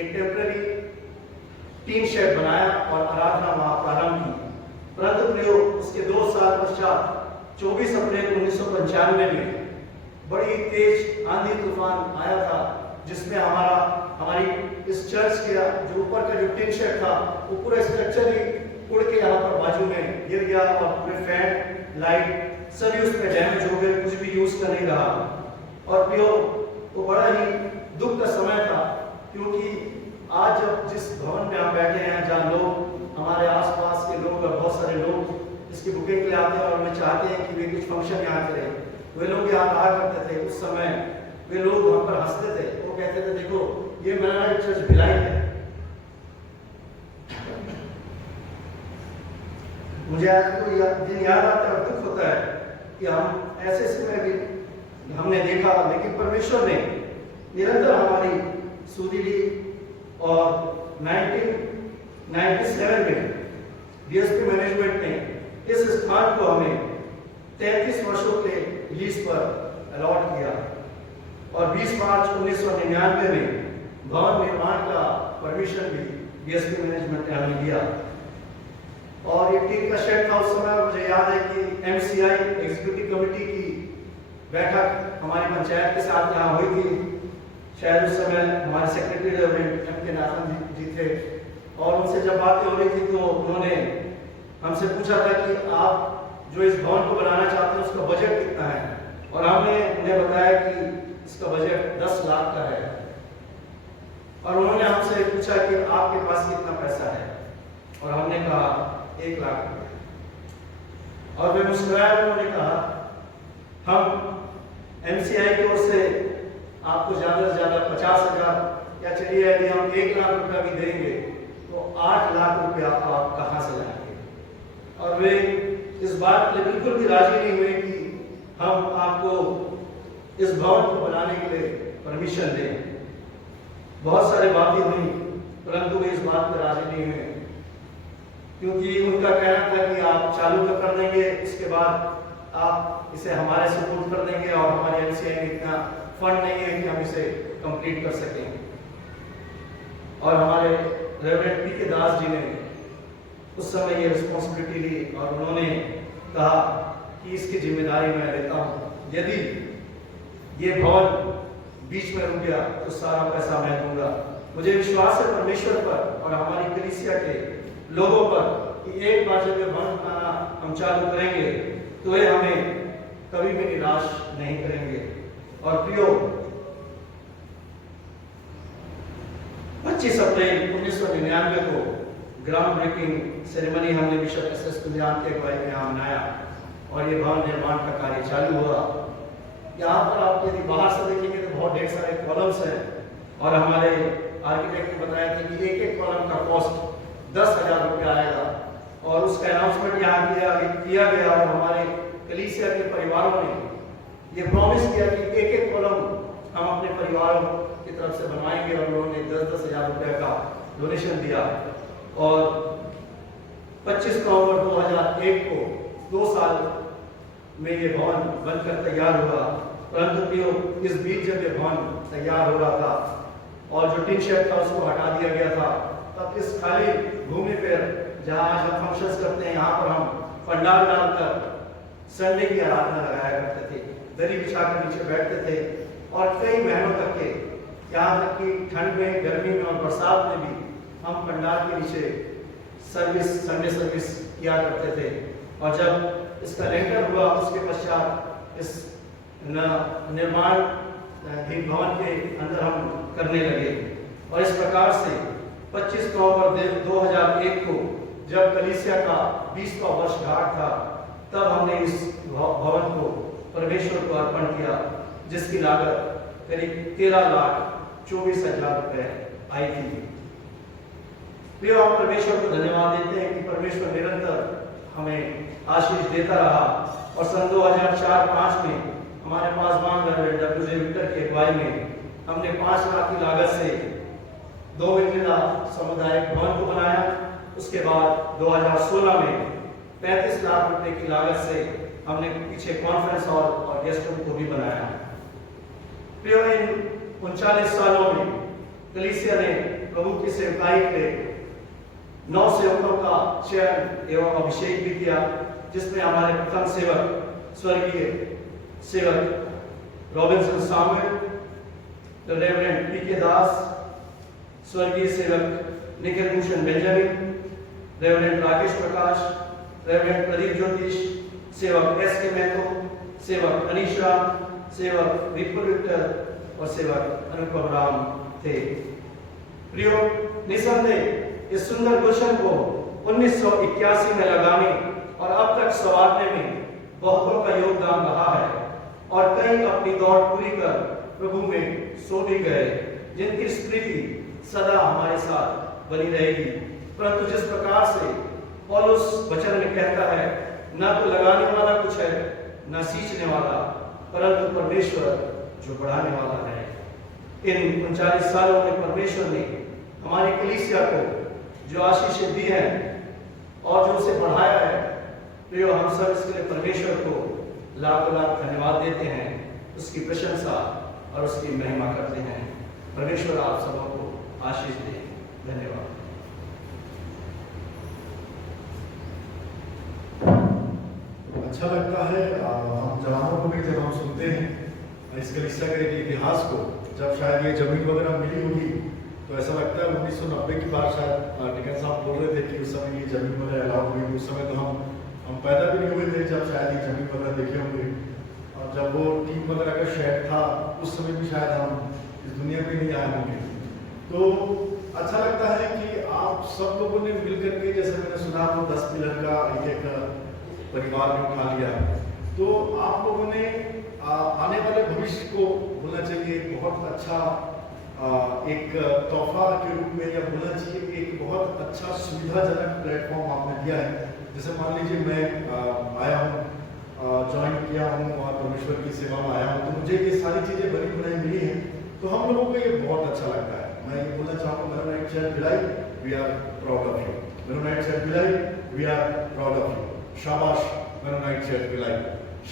एक टेम्पररी टीन शेड बनाया और आराधना वहां प्रारंभ की। परंतु प्रियो, उसके 2 साल पश्चात 24 अप्रैल 1995 में बड़ी तेज आंधी तूफान आया था, जिसमें हमारी इस चर्च के जो ऊपर का जो टिन शेड था वो पूरा स्ट्रक्चर ही उड़ के यहाँ पर बाजू में गिर गया और पूरे फैन लाइट सभी उसमें डैमेज हो गए, कुछ भी यूज का नहीं रहा। और प्रियो, वो बड़ा ही दुख का समय था, क्योंकि आज जब जिस भवन में हम बैठे हैं, जहाँ लोग हमारे आसपास के लोग और बहुत सारे लोग इसकी बुकिंग के लिए आते हैं और वे चाहते हैं कि वे कुछ फंक्शन यहाँ करें, वे लोग यहाँ कहा करते थे उस समय, वे लोग हम पर हंसते थे। वो कहते थे, देखो ये मेरा चर्च भिलाई है। मुझे आज तो दिन याद आता है और दुख होता है कि हम ऐसे समय भी हमने देखा, लेकिन परमेश्वर ने निरंतर हमारी सुधी ली। और 1997 में बीएसपी मैनेजमेंट ने इस स्थान को हमें 33 वर्षों के लीज पर अलॉट किया और 20 मार्च 1999 में भवन निर्माण का परमिशन भी बीएसपी मैनेजमेंट ने हमें दिया। और ये टीन का शेड था उस समय। मुझे याद है कि एमसीआई एग्जीक्यूटिव कमेटी की बैठक हमारी पंचायत के साथ यहाँ हुई थी। शायद उस समय हमारे सेक्रेटरी रेवरेंड एम के नाथन जी थे, और उनसे जब बातें हो रही थी तो उन्होंने हमसे पूछा था कि आप जो इस भवन को बनाना चाहते हैं उसका बजट कितना है, और हमने उन्हें बताया कि इसका बजट 10 लाख का है। और उन्होंने हमसे पूछा कि आपके पास कितना पैसा है, और हमने कहा 1 लाख रुपये। और वे मुस्कुराए, उन्होंने कहा हम एमसीआई की ओर से आपको ज्यादा से ज्यादा 50,000 या चलिए यदि हम 1 लाख रुपया भी देंगे तो 8 लाख रुपया आप कहाँ से लाएंगे। और वे इस बात के लिए बिल्कुल भी राजी नहीं हुए कि हम आपको इस भवन को बनाने के लिए परमिशन दें। बहुत सारी बातें हुई, परंतु वे इस बात पर राजी नहीं हुए, क्योंकि उनका कहना था कि आप चालू कर देंगे, उसके बाद आप इसे हमारे सपोर्ट कर देंगे, और हमारे एमसीआई में इतना फंड नहीं है कि हम इसे कंप्लीट कर सकें। और हमारे रेवरेंड पी के दास जी ने उस समय ये रिस्पॉन्सिबिलिटी ली और उन्होंने कहा कि इसकी जिम्मेदारी मैं लेता हूँ, यदि ये भवन बीच में रुक गया तो सारा पैसा मैं दूंगा। मुझे विश्वास है परमेश्वर पर और हमारी कलीसिया के लोगों पर कि एक बार जब ये भवन बनाना हम चालू करेंगे तो ये हमें कभी भी निराश नहीं करेंगे। और प्रियो, 25 अप्रैल 1999 को ग्राउंड ब्रेकिंग सेरेमनी हमने बिशप एसएस कुलियान के अगुवाई में यहाँ मनाया और ये भवन निर्माण का कार्य चालू हुआ। यहाँ पर आप यदि बाहर से देखेंगे तो बहुत ढेर सारे कॉलम्स हैं, और हमारे आर्किटेक्ट ने बताया था कि एक कॉलम का कॉस्ट 10,000 रुपया आएगा, और उसका अनाउंसमेंट यहाँ किया गया। और हमारे कलीसिया के परिवारों ने ये प्रॉमिस किया कि एक कॉलम हम अपने परिवारों की तरफ से बनवाएंगे, और उन्होंने 10,000 रुपये का डोनेशन दिया। और 25 नवंबर 2001 को 2 साल में ये भवन बनकर तैयार हुआ। परंतु इस बीच जब ये भवन तैयार हो रहा था और जो टिन शेड था उसको हटा दिया गया था, तब इस खाली भूमि पर जहाँ आज हम फंक्शंस करते हैं, यहाँ पर हम पंडाल डालकर संडे की आराधना लगाया करते थे, दरी बिछाकर नीचे बैठते थे, और कई महीनों तक के, यहाँ तक कि ठंड में, गर्मी में और बरसात में भी हम पंडाल के नीचे संडे सर्विस किया करते थे। और जब इसका लेंटर हुआ उसके पश्चात इस निर्माण भवन के अंदर हम करने लगे, और इस प्रकार से 25 नवंबर 2001 को जब कलीसिया का 20वां वर्षगांठ था, तब हमने इस भवन को परमेश्वर को अर्पण किया, जिसकी लागत करीब 13,24,000 रुपए आई थी। प्रिय, हम परमेश्वर को धन्यवाद देते हैं कि परमेश्वर निरंतर हमें आशीष देता रहा, और सन 2004-05 में हमारे पासवान डब्ल्यू विक्टर की अगुवाई में हमने 5 लाख की लागत से 2 मंजिला सामुदायिक भवन को बनाया, उसके बाद 2016 में 35 लाख रुपए की लागत से हमने पीछे कॉन्फ्रेंस हॉल और गेस्ट रूम को भी बनाया। प्रियो, इन 39 सालों में कलीसिया ने प्रभु की सेवकाई के 9 सेवकों का चयन एवं अभिषेक भी किया, जिसमें हमारे प्रथम सेवक स्वर्गीय सेवक रॉबिन्सन सामुएल, रेवरेंड पी के दास, स्वर्गीय सेवक निखिल भूषण बेंजामिन, रेवरेंड राकेश प्रकाश, रेवरेंड प्रदीप ज्योतिष, सेवक एस के महतो, सेवक अनीश राम, सेवक विपुल विक्टर और सेवक अनुपम राम थे। प्रियो, निसंदेह इस सुंदर गुलशन को 1981 में लगाने और अब तक संवारने में बहुतों का योगदान रहा है और कई अपनी दौड़ पूरी कर प्रभु में सो भी गए, जिनकी स्मृति सदा हमारे साथ बनी रहेगी। परंतु जिस प्रकार से पौलुस वचन में कहता है, न तो लगाने वाला कुछ है, न सींचने वाला, परंतु परमेश्वर जो बढ़ाने वाला है। इन 39 सालों में परमेश्वर ने हमारी कलीसिया को जो आशीषें दी हैं और जो उसे बढ़ाया है, प्रियो, हम सब इसके लिए परमेश्वर को लाख लाख धन्यवाद देते हैं, उसकी प्रशंसा और उसकी महिमा करते हैं। परमेश्वर आप सबों को आशीष दे। धन्यवाद। अच्छा लगता है हम जवानों को भी जब हम सुनते हैं इस कलीसिया के इतिहास को, जब शायद ये जमीन वगैरह मिली होगी तो ऐसा लगता है 1990 की बात, शायद डिकन साहब बोल रहे थे कि उस समय ये जमीन वगैरह अलाउ हुई। उस समय तो हम पैदा भी नहीं हुए थे जब शायद ये जमीन वगैरह देखे होंगे, और जब वो टीम वगैरह का शेड था उस समय भी शायद हम इस दुनिया में नहीं आए होंगे। तो अच्छा लगता है कि आप सब लोगों ने मिल करके, जैसे मैंने सुना वो 10 पिलर का एक परिवार में उठा लिया, तो आप लोगों ने आने वाले भविष्य को बोलना चाहिए बहुत अच्छा एक तोहफा के रूप में, या बोलना चाहिए एक बहुत अच्छा सुविधाजनक प्लेटफॉर्म आपने दिया है। जैसे मान लीजिए मैं आया हूँ, ज्वाइन किया हूँ और परमेश्वर की सेवा में आया हूँ, तो मुझे ये सारी चीज़ें बनी बनाई मिली हैं, तो हम लोगों को ये बहुत अच्छा लगता है। मैं ये बोलना चाहूँगा, Maronite church Bhilai, we are proud of you. Maronite church Bhilai, we are proud of you. शाबाश मेरोनाइट चर्च भिलाई,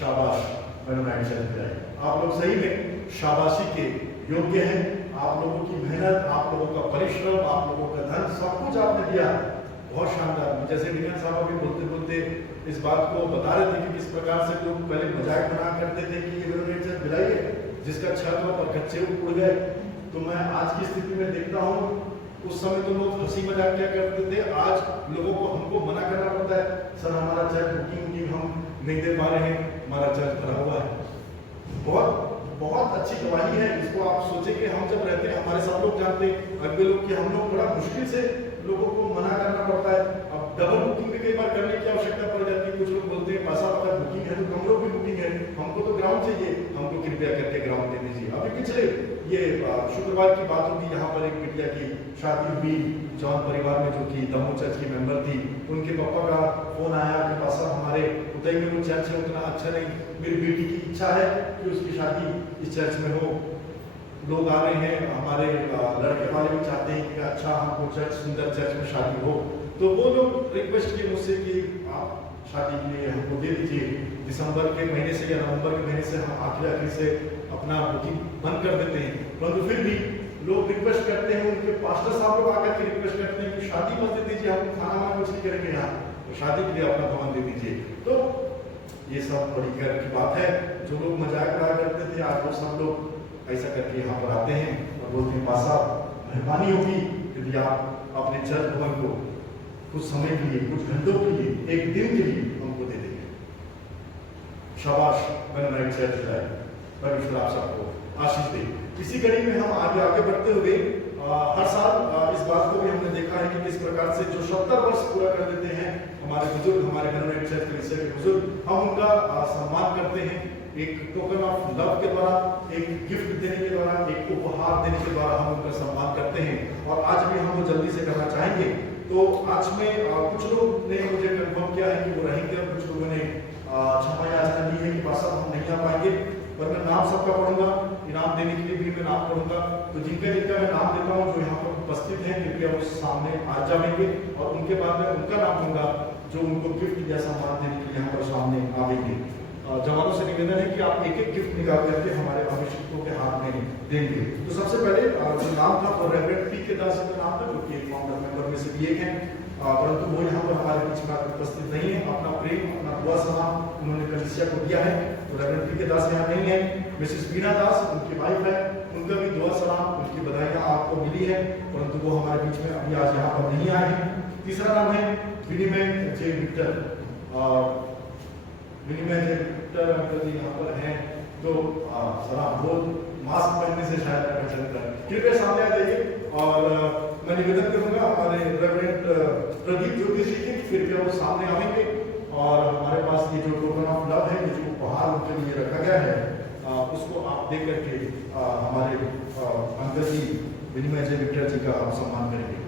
शाबाश मेरोनाइट चर्च भिलाई। आप लोग सही में शाबाशी के योग्य हैं। आप लोगों की मेहनत, आप लोगों का परिश्रम, आप लोगों का धन, सब कुछ आपने दिया, बहुत शानदार। जैसे डिकन साहब अभी बोलते बोलते इस बात को बता रहे थे कि किस प्रकार से लोग पहले मजाक बना करते थे कि ये मेरोनाइट चर्च भिलाई है जिसका छत और कच्चे उड़ गए। तो मैं आज की स्थिति में देखता हूँ, उस समय तो लोग हंसी मजाक क्या करते थे, आज लोगों को हमको मना करना पड़ता है, सर हमारा चर्च बुकिंग हम नहीं दे पा रहे हैं, हमारा चर्च भरा हुआ है। बहुत बहुत अच्छी गवाही है। इसको आप सोचें कि हम जब रहते हैं, हमारे सब लोग जानते हैं अगले लोग कि हम लोग बड़ा मुश्किल से लोगों को मना करना पड़ता है। अब डबल बुकिंग भी कई बार करने की आवश्यकता पड़ जाती है। कुछ लोग बोलते हैं पैसा अगर बुकिंग है तो कमरों की बुकिंग है, हमको तो ग्राउंड चाहिए, हमको कृपया करके ग्राउंड दे दीजिए। अभी पिछले ये शुक्रवार की बात होगी, यहाँ पर एक बिटिया की शादी हुई जॉन परिवार में, जो कि दमो चर्च की मेंबर थी। उनके पापा का फोन आया कि पासा हमारे उतई में वो चर्च है उतना अच्छा नहीं, मेरी बेटी की इच्छा है कि उसकी शादी इस चर्च में हो। लोग आ रहे हैं, हमारे लड़के वाले भी चाहते हैं कि अच्छा हमको चर्च, सुंदर चर्च में शादी हो। तो वो लोग रिक्वेस्ट किए मुझसे कि आप शादी के लिए हमको दे दीजिए। दिसंबर के महीने से या नवंबर के महीने से हम आखिर से अपना बुकिंग बंद कर देते हैं, परंतु फिर भी लोग रिक्वेस्ट करते हैं, उनके पास्टर साहब लोग आकर के रिक्वेस्ट करते हैं कि शादी मत दे दीजिए, हम खाना वाना कुछ नहीं करेंगे यहाँ, तो शादी के लिए अपना भवन दे दीजिए। तो ये सब बड़ी गर्व की बात है। जो लोग मजाक उड़ाया करते थे, आज वो सब लोग ऐसा करके यहाँ पर आते हैं और बोलते हैं पासा मेहरबानी होगी यदि आप अपने चर्च भवन को कुछ समय के लिए, कुछ घंटों के लिए, एक दिन के लिए हमको दे देंगे। शाबाश मेरोनाइट चर्च भिलाई, परमेश्वर आप सबको आशीष दे। इसी कड़ी में हम आगे बढ़ते हुए हर साल इस बात को भी हमने देखा है कि किस प्रकार से जो 70 वर्ष पूरा कर देते हैं हमारे बुजुर्ग, हमारे मेरोनाइट चर्च कलीसिया के बुजुर्ग, हम उनका सम्मान करते हैं एक टोकन ऑफ लव के द्वारा, एक गिफ्ट देने के द्वारा, एक उपहार देने के द्वारा हम उनका सम्मान करते हैं। और आज भी हम वो जल्दी से करना चाहेंगे। तो आज में कुछ लोग ने मुझे कंफर्म किया है कि वो रहेंगे, और कुछ लोगों ने क्षमा याचना की है कि पासा हम नहीं आ पाएंगे। पर मैं नाम सबका पढ़ूंगा, इनाम देने के लिए भी मैं नाम पढ़ूंगा। तो जिनका जिनका मैं नाम देता हूँ जो यहाँ पर उपस्थित हैं, कृपया वो सामने आ जाएंगे और उनके बाद में उनका नाम लूंगा जो उनको गिफ्ट या सम्मान देने के लिए यहाँ पर सामने आएंगे। जवानों से निवेदन है कि आप एक एक गिफ्ट निकाल करके हमारे अभिषेकों के हाथ में देंगे। तो सबसे पहले जो नाम था वो रेवरेंड पी के दास का नाम था, जो कि एक फाउंडर मेंबर में से भी एक हैं, परंतु वो यहाँ पर हमारे बीच में उपस्थित नहीं है। अपना प्रेम, अपना दुआ सलाम उन्होंने कलीसिया को दिया है, तो रेवरेंड पी के दास यहाँ नहीं है। मिसेस बीना दास उनकी वाइफ है, उनका भी दुआ सलाम, उनकी बधाइयाँ आपको मिली है, परंतु वो हमारे बीच में अभी आज यहाँ पर नहीं आए हैं। तीसरा नाम है विनिमय जे विक्टर। विनिमय जे विक्टर अंकल जी यहाँ पर हैं, तो सलाम, वो मास्क पहनने से शायद पता चलता है। कृपया सामने आ जाइए और मैं निवेदन करूंगा हमारे रेवरेंड प्रदीप ज्योतिष जी की, कृपया वो सामने आएंगे और हमारे पास ये जो टोकन ऑफ लव है, ये जो उपहार उनके लिए रखा गया है, उसको आप देख करके हमारे अंकल जी विनिमय जे विक्टर जी का आप सम्मान करेंगे।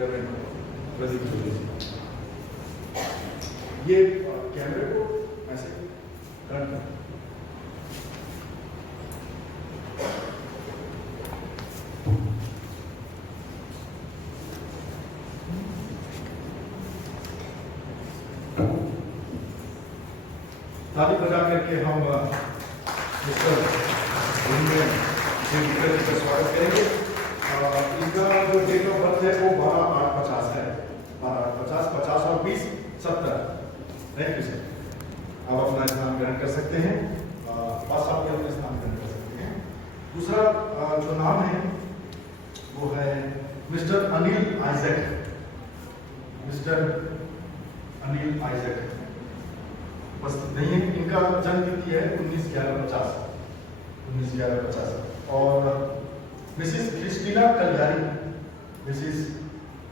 रेवरेंड प्रदीप ज्योतिष जी, ये कैमरे को ऐसे टर्न कर। ताली बजा करके हम मिस्टर विनिमय जे विक्टर जी का स्वागत करेंगे। इनका जो डेट ऑफ बर्थ है वो 12/8/50 है, 12/8/50, 50 और 20 70। Thank you sir. आप अपना स्थान ग्रहण कर सकते हैं, बस आप भी अपना स्थान ग्रहण कर सकते हैं। दूसरा जो नाम है वो है mister Anil Isaac. Mister Anil Isaac उपस्थित नहीं है। इनका जन्म तिथि है 19/11/50, 19/11/50। और Mrs Christina Kalyani, Mrs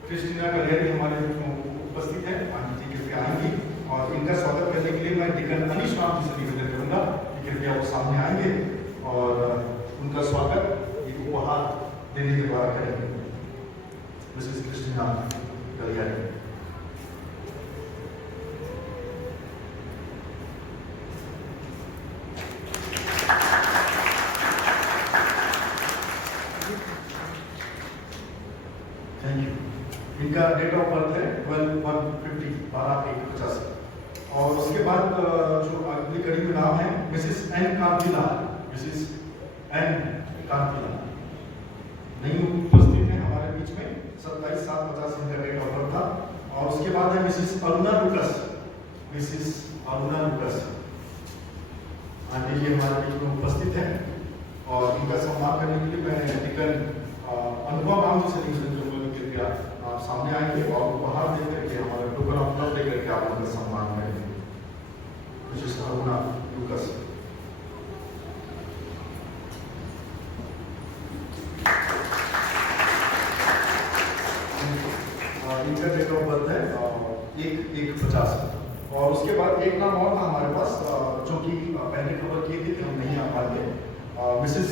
Christina Kalyani हमारे उपस्थित है, आंटी जी कृपया आएंगी और इनका स्वागत करने के लिए मैं डिकन अनिश राम जी से निवेदन करूंगा कि कृपया वो सामने आएंगे और उनका स्वागत एक उपहार देने के द्वारा करेंगे। Mrs Christina Kalyani. इनका डेट ऑफ बर्थ है 12/1/50, 12/1/50। और उसके बाद जो अगली कड़ी में नाम है Mrs N Kantilal. Mrs N Kantilal नहीं उपस्थित है हमारे बीच में, 27/7/50 इनका डेट ऑफ बर्थ था। और उसके बाद है Mrs Aruna Lucas. Mrs Aruna Lucas aunty ji हमारे बीच में उपस्थित है और इनका सम्मान करने के लिए मैं डिकन अनुभव राम जी से निवेदन करूंगा कि कृपया आप सामने आएंगे और उपहार दे करके हमारे टोकन ऑफ लव दे करके आप उनका सम्मान करेंगे। Mrs Aruna Lucas. इनका डेट ऑफ बर्थ है 1/1/50। और उसके बाद एक नाम और था हमारे पास जो कि पहले खबर की थी कि हम नहीं आ पाते, मिसेस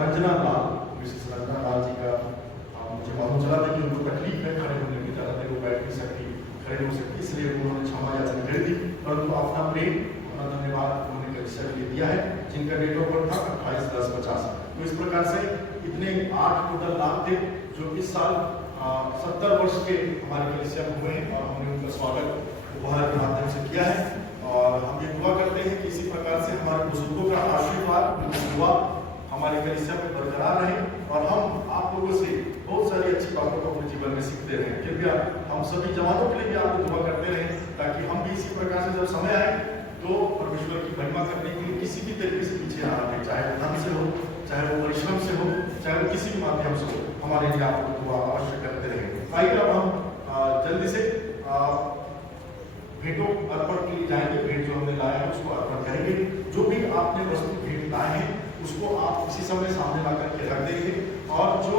रंजना लाल। मिसेस रंजना लाल जी का मुझे मालूम चला था कि उनको तकलीफ है खड़े होने की, ज़्यादा देर वो बैठ नहीं सकती, खड़े हो सकती, इसलिए उन्होंने क्षमा याचना कर दी, परंतु अपना प्रेम, अपना धन्यवाद उन्होंने कलीसिया के लिए दिया है, जिनका डेट ऑफ बर्थ था 28/10/50। तो इस प्रकार से इतने 8 टोटल नाम थे जो इस साल 70 वर्ष के हमारे कलीसिया में हुए और हमने उनका स्वागत उपहार के माध्यम से किया है। और हम ये दुआ करते हैं कि इसी प्रकार से हमारे बुजुर्गों का आशीर्वाद, दुआ हमारे कलीसिया में बरकरार रहे और हम आप लोगों से बहुत सारी अच्छी बातों को अपने जीवन में सीखते रहें। कृपया हम सभी जवानों के लिए भी आप दुआ करते रहें ताकि हम भी इसी प्रकार से जब समय आए तो परमेश्वर की महिमा करने के लिए किसी भी तरीके से पीछे ना रहे, चाहे वो धन से हो, चाहे वो परिश्रम से हो, चाहे वो किसी भी माध्यम से हो, हमारे लिए आप दुआ अवश्य करते रहें। आइए अब हम जल्दी से भेंटों अर्पण के लिए जाएंगे। भेंट जो हमने लाया है उसको अर्पण करेंगे। जो भी आपने वस्तु भेंट लाए हैं उसको आप इसी समय सामने ला करके रख देंगे और जो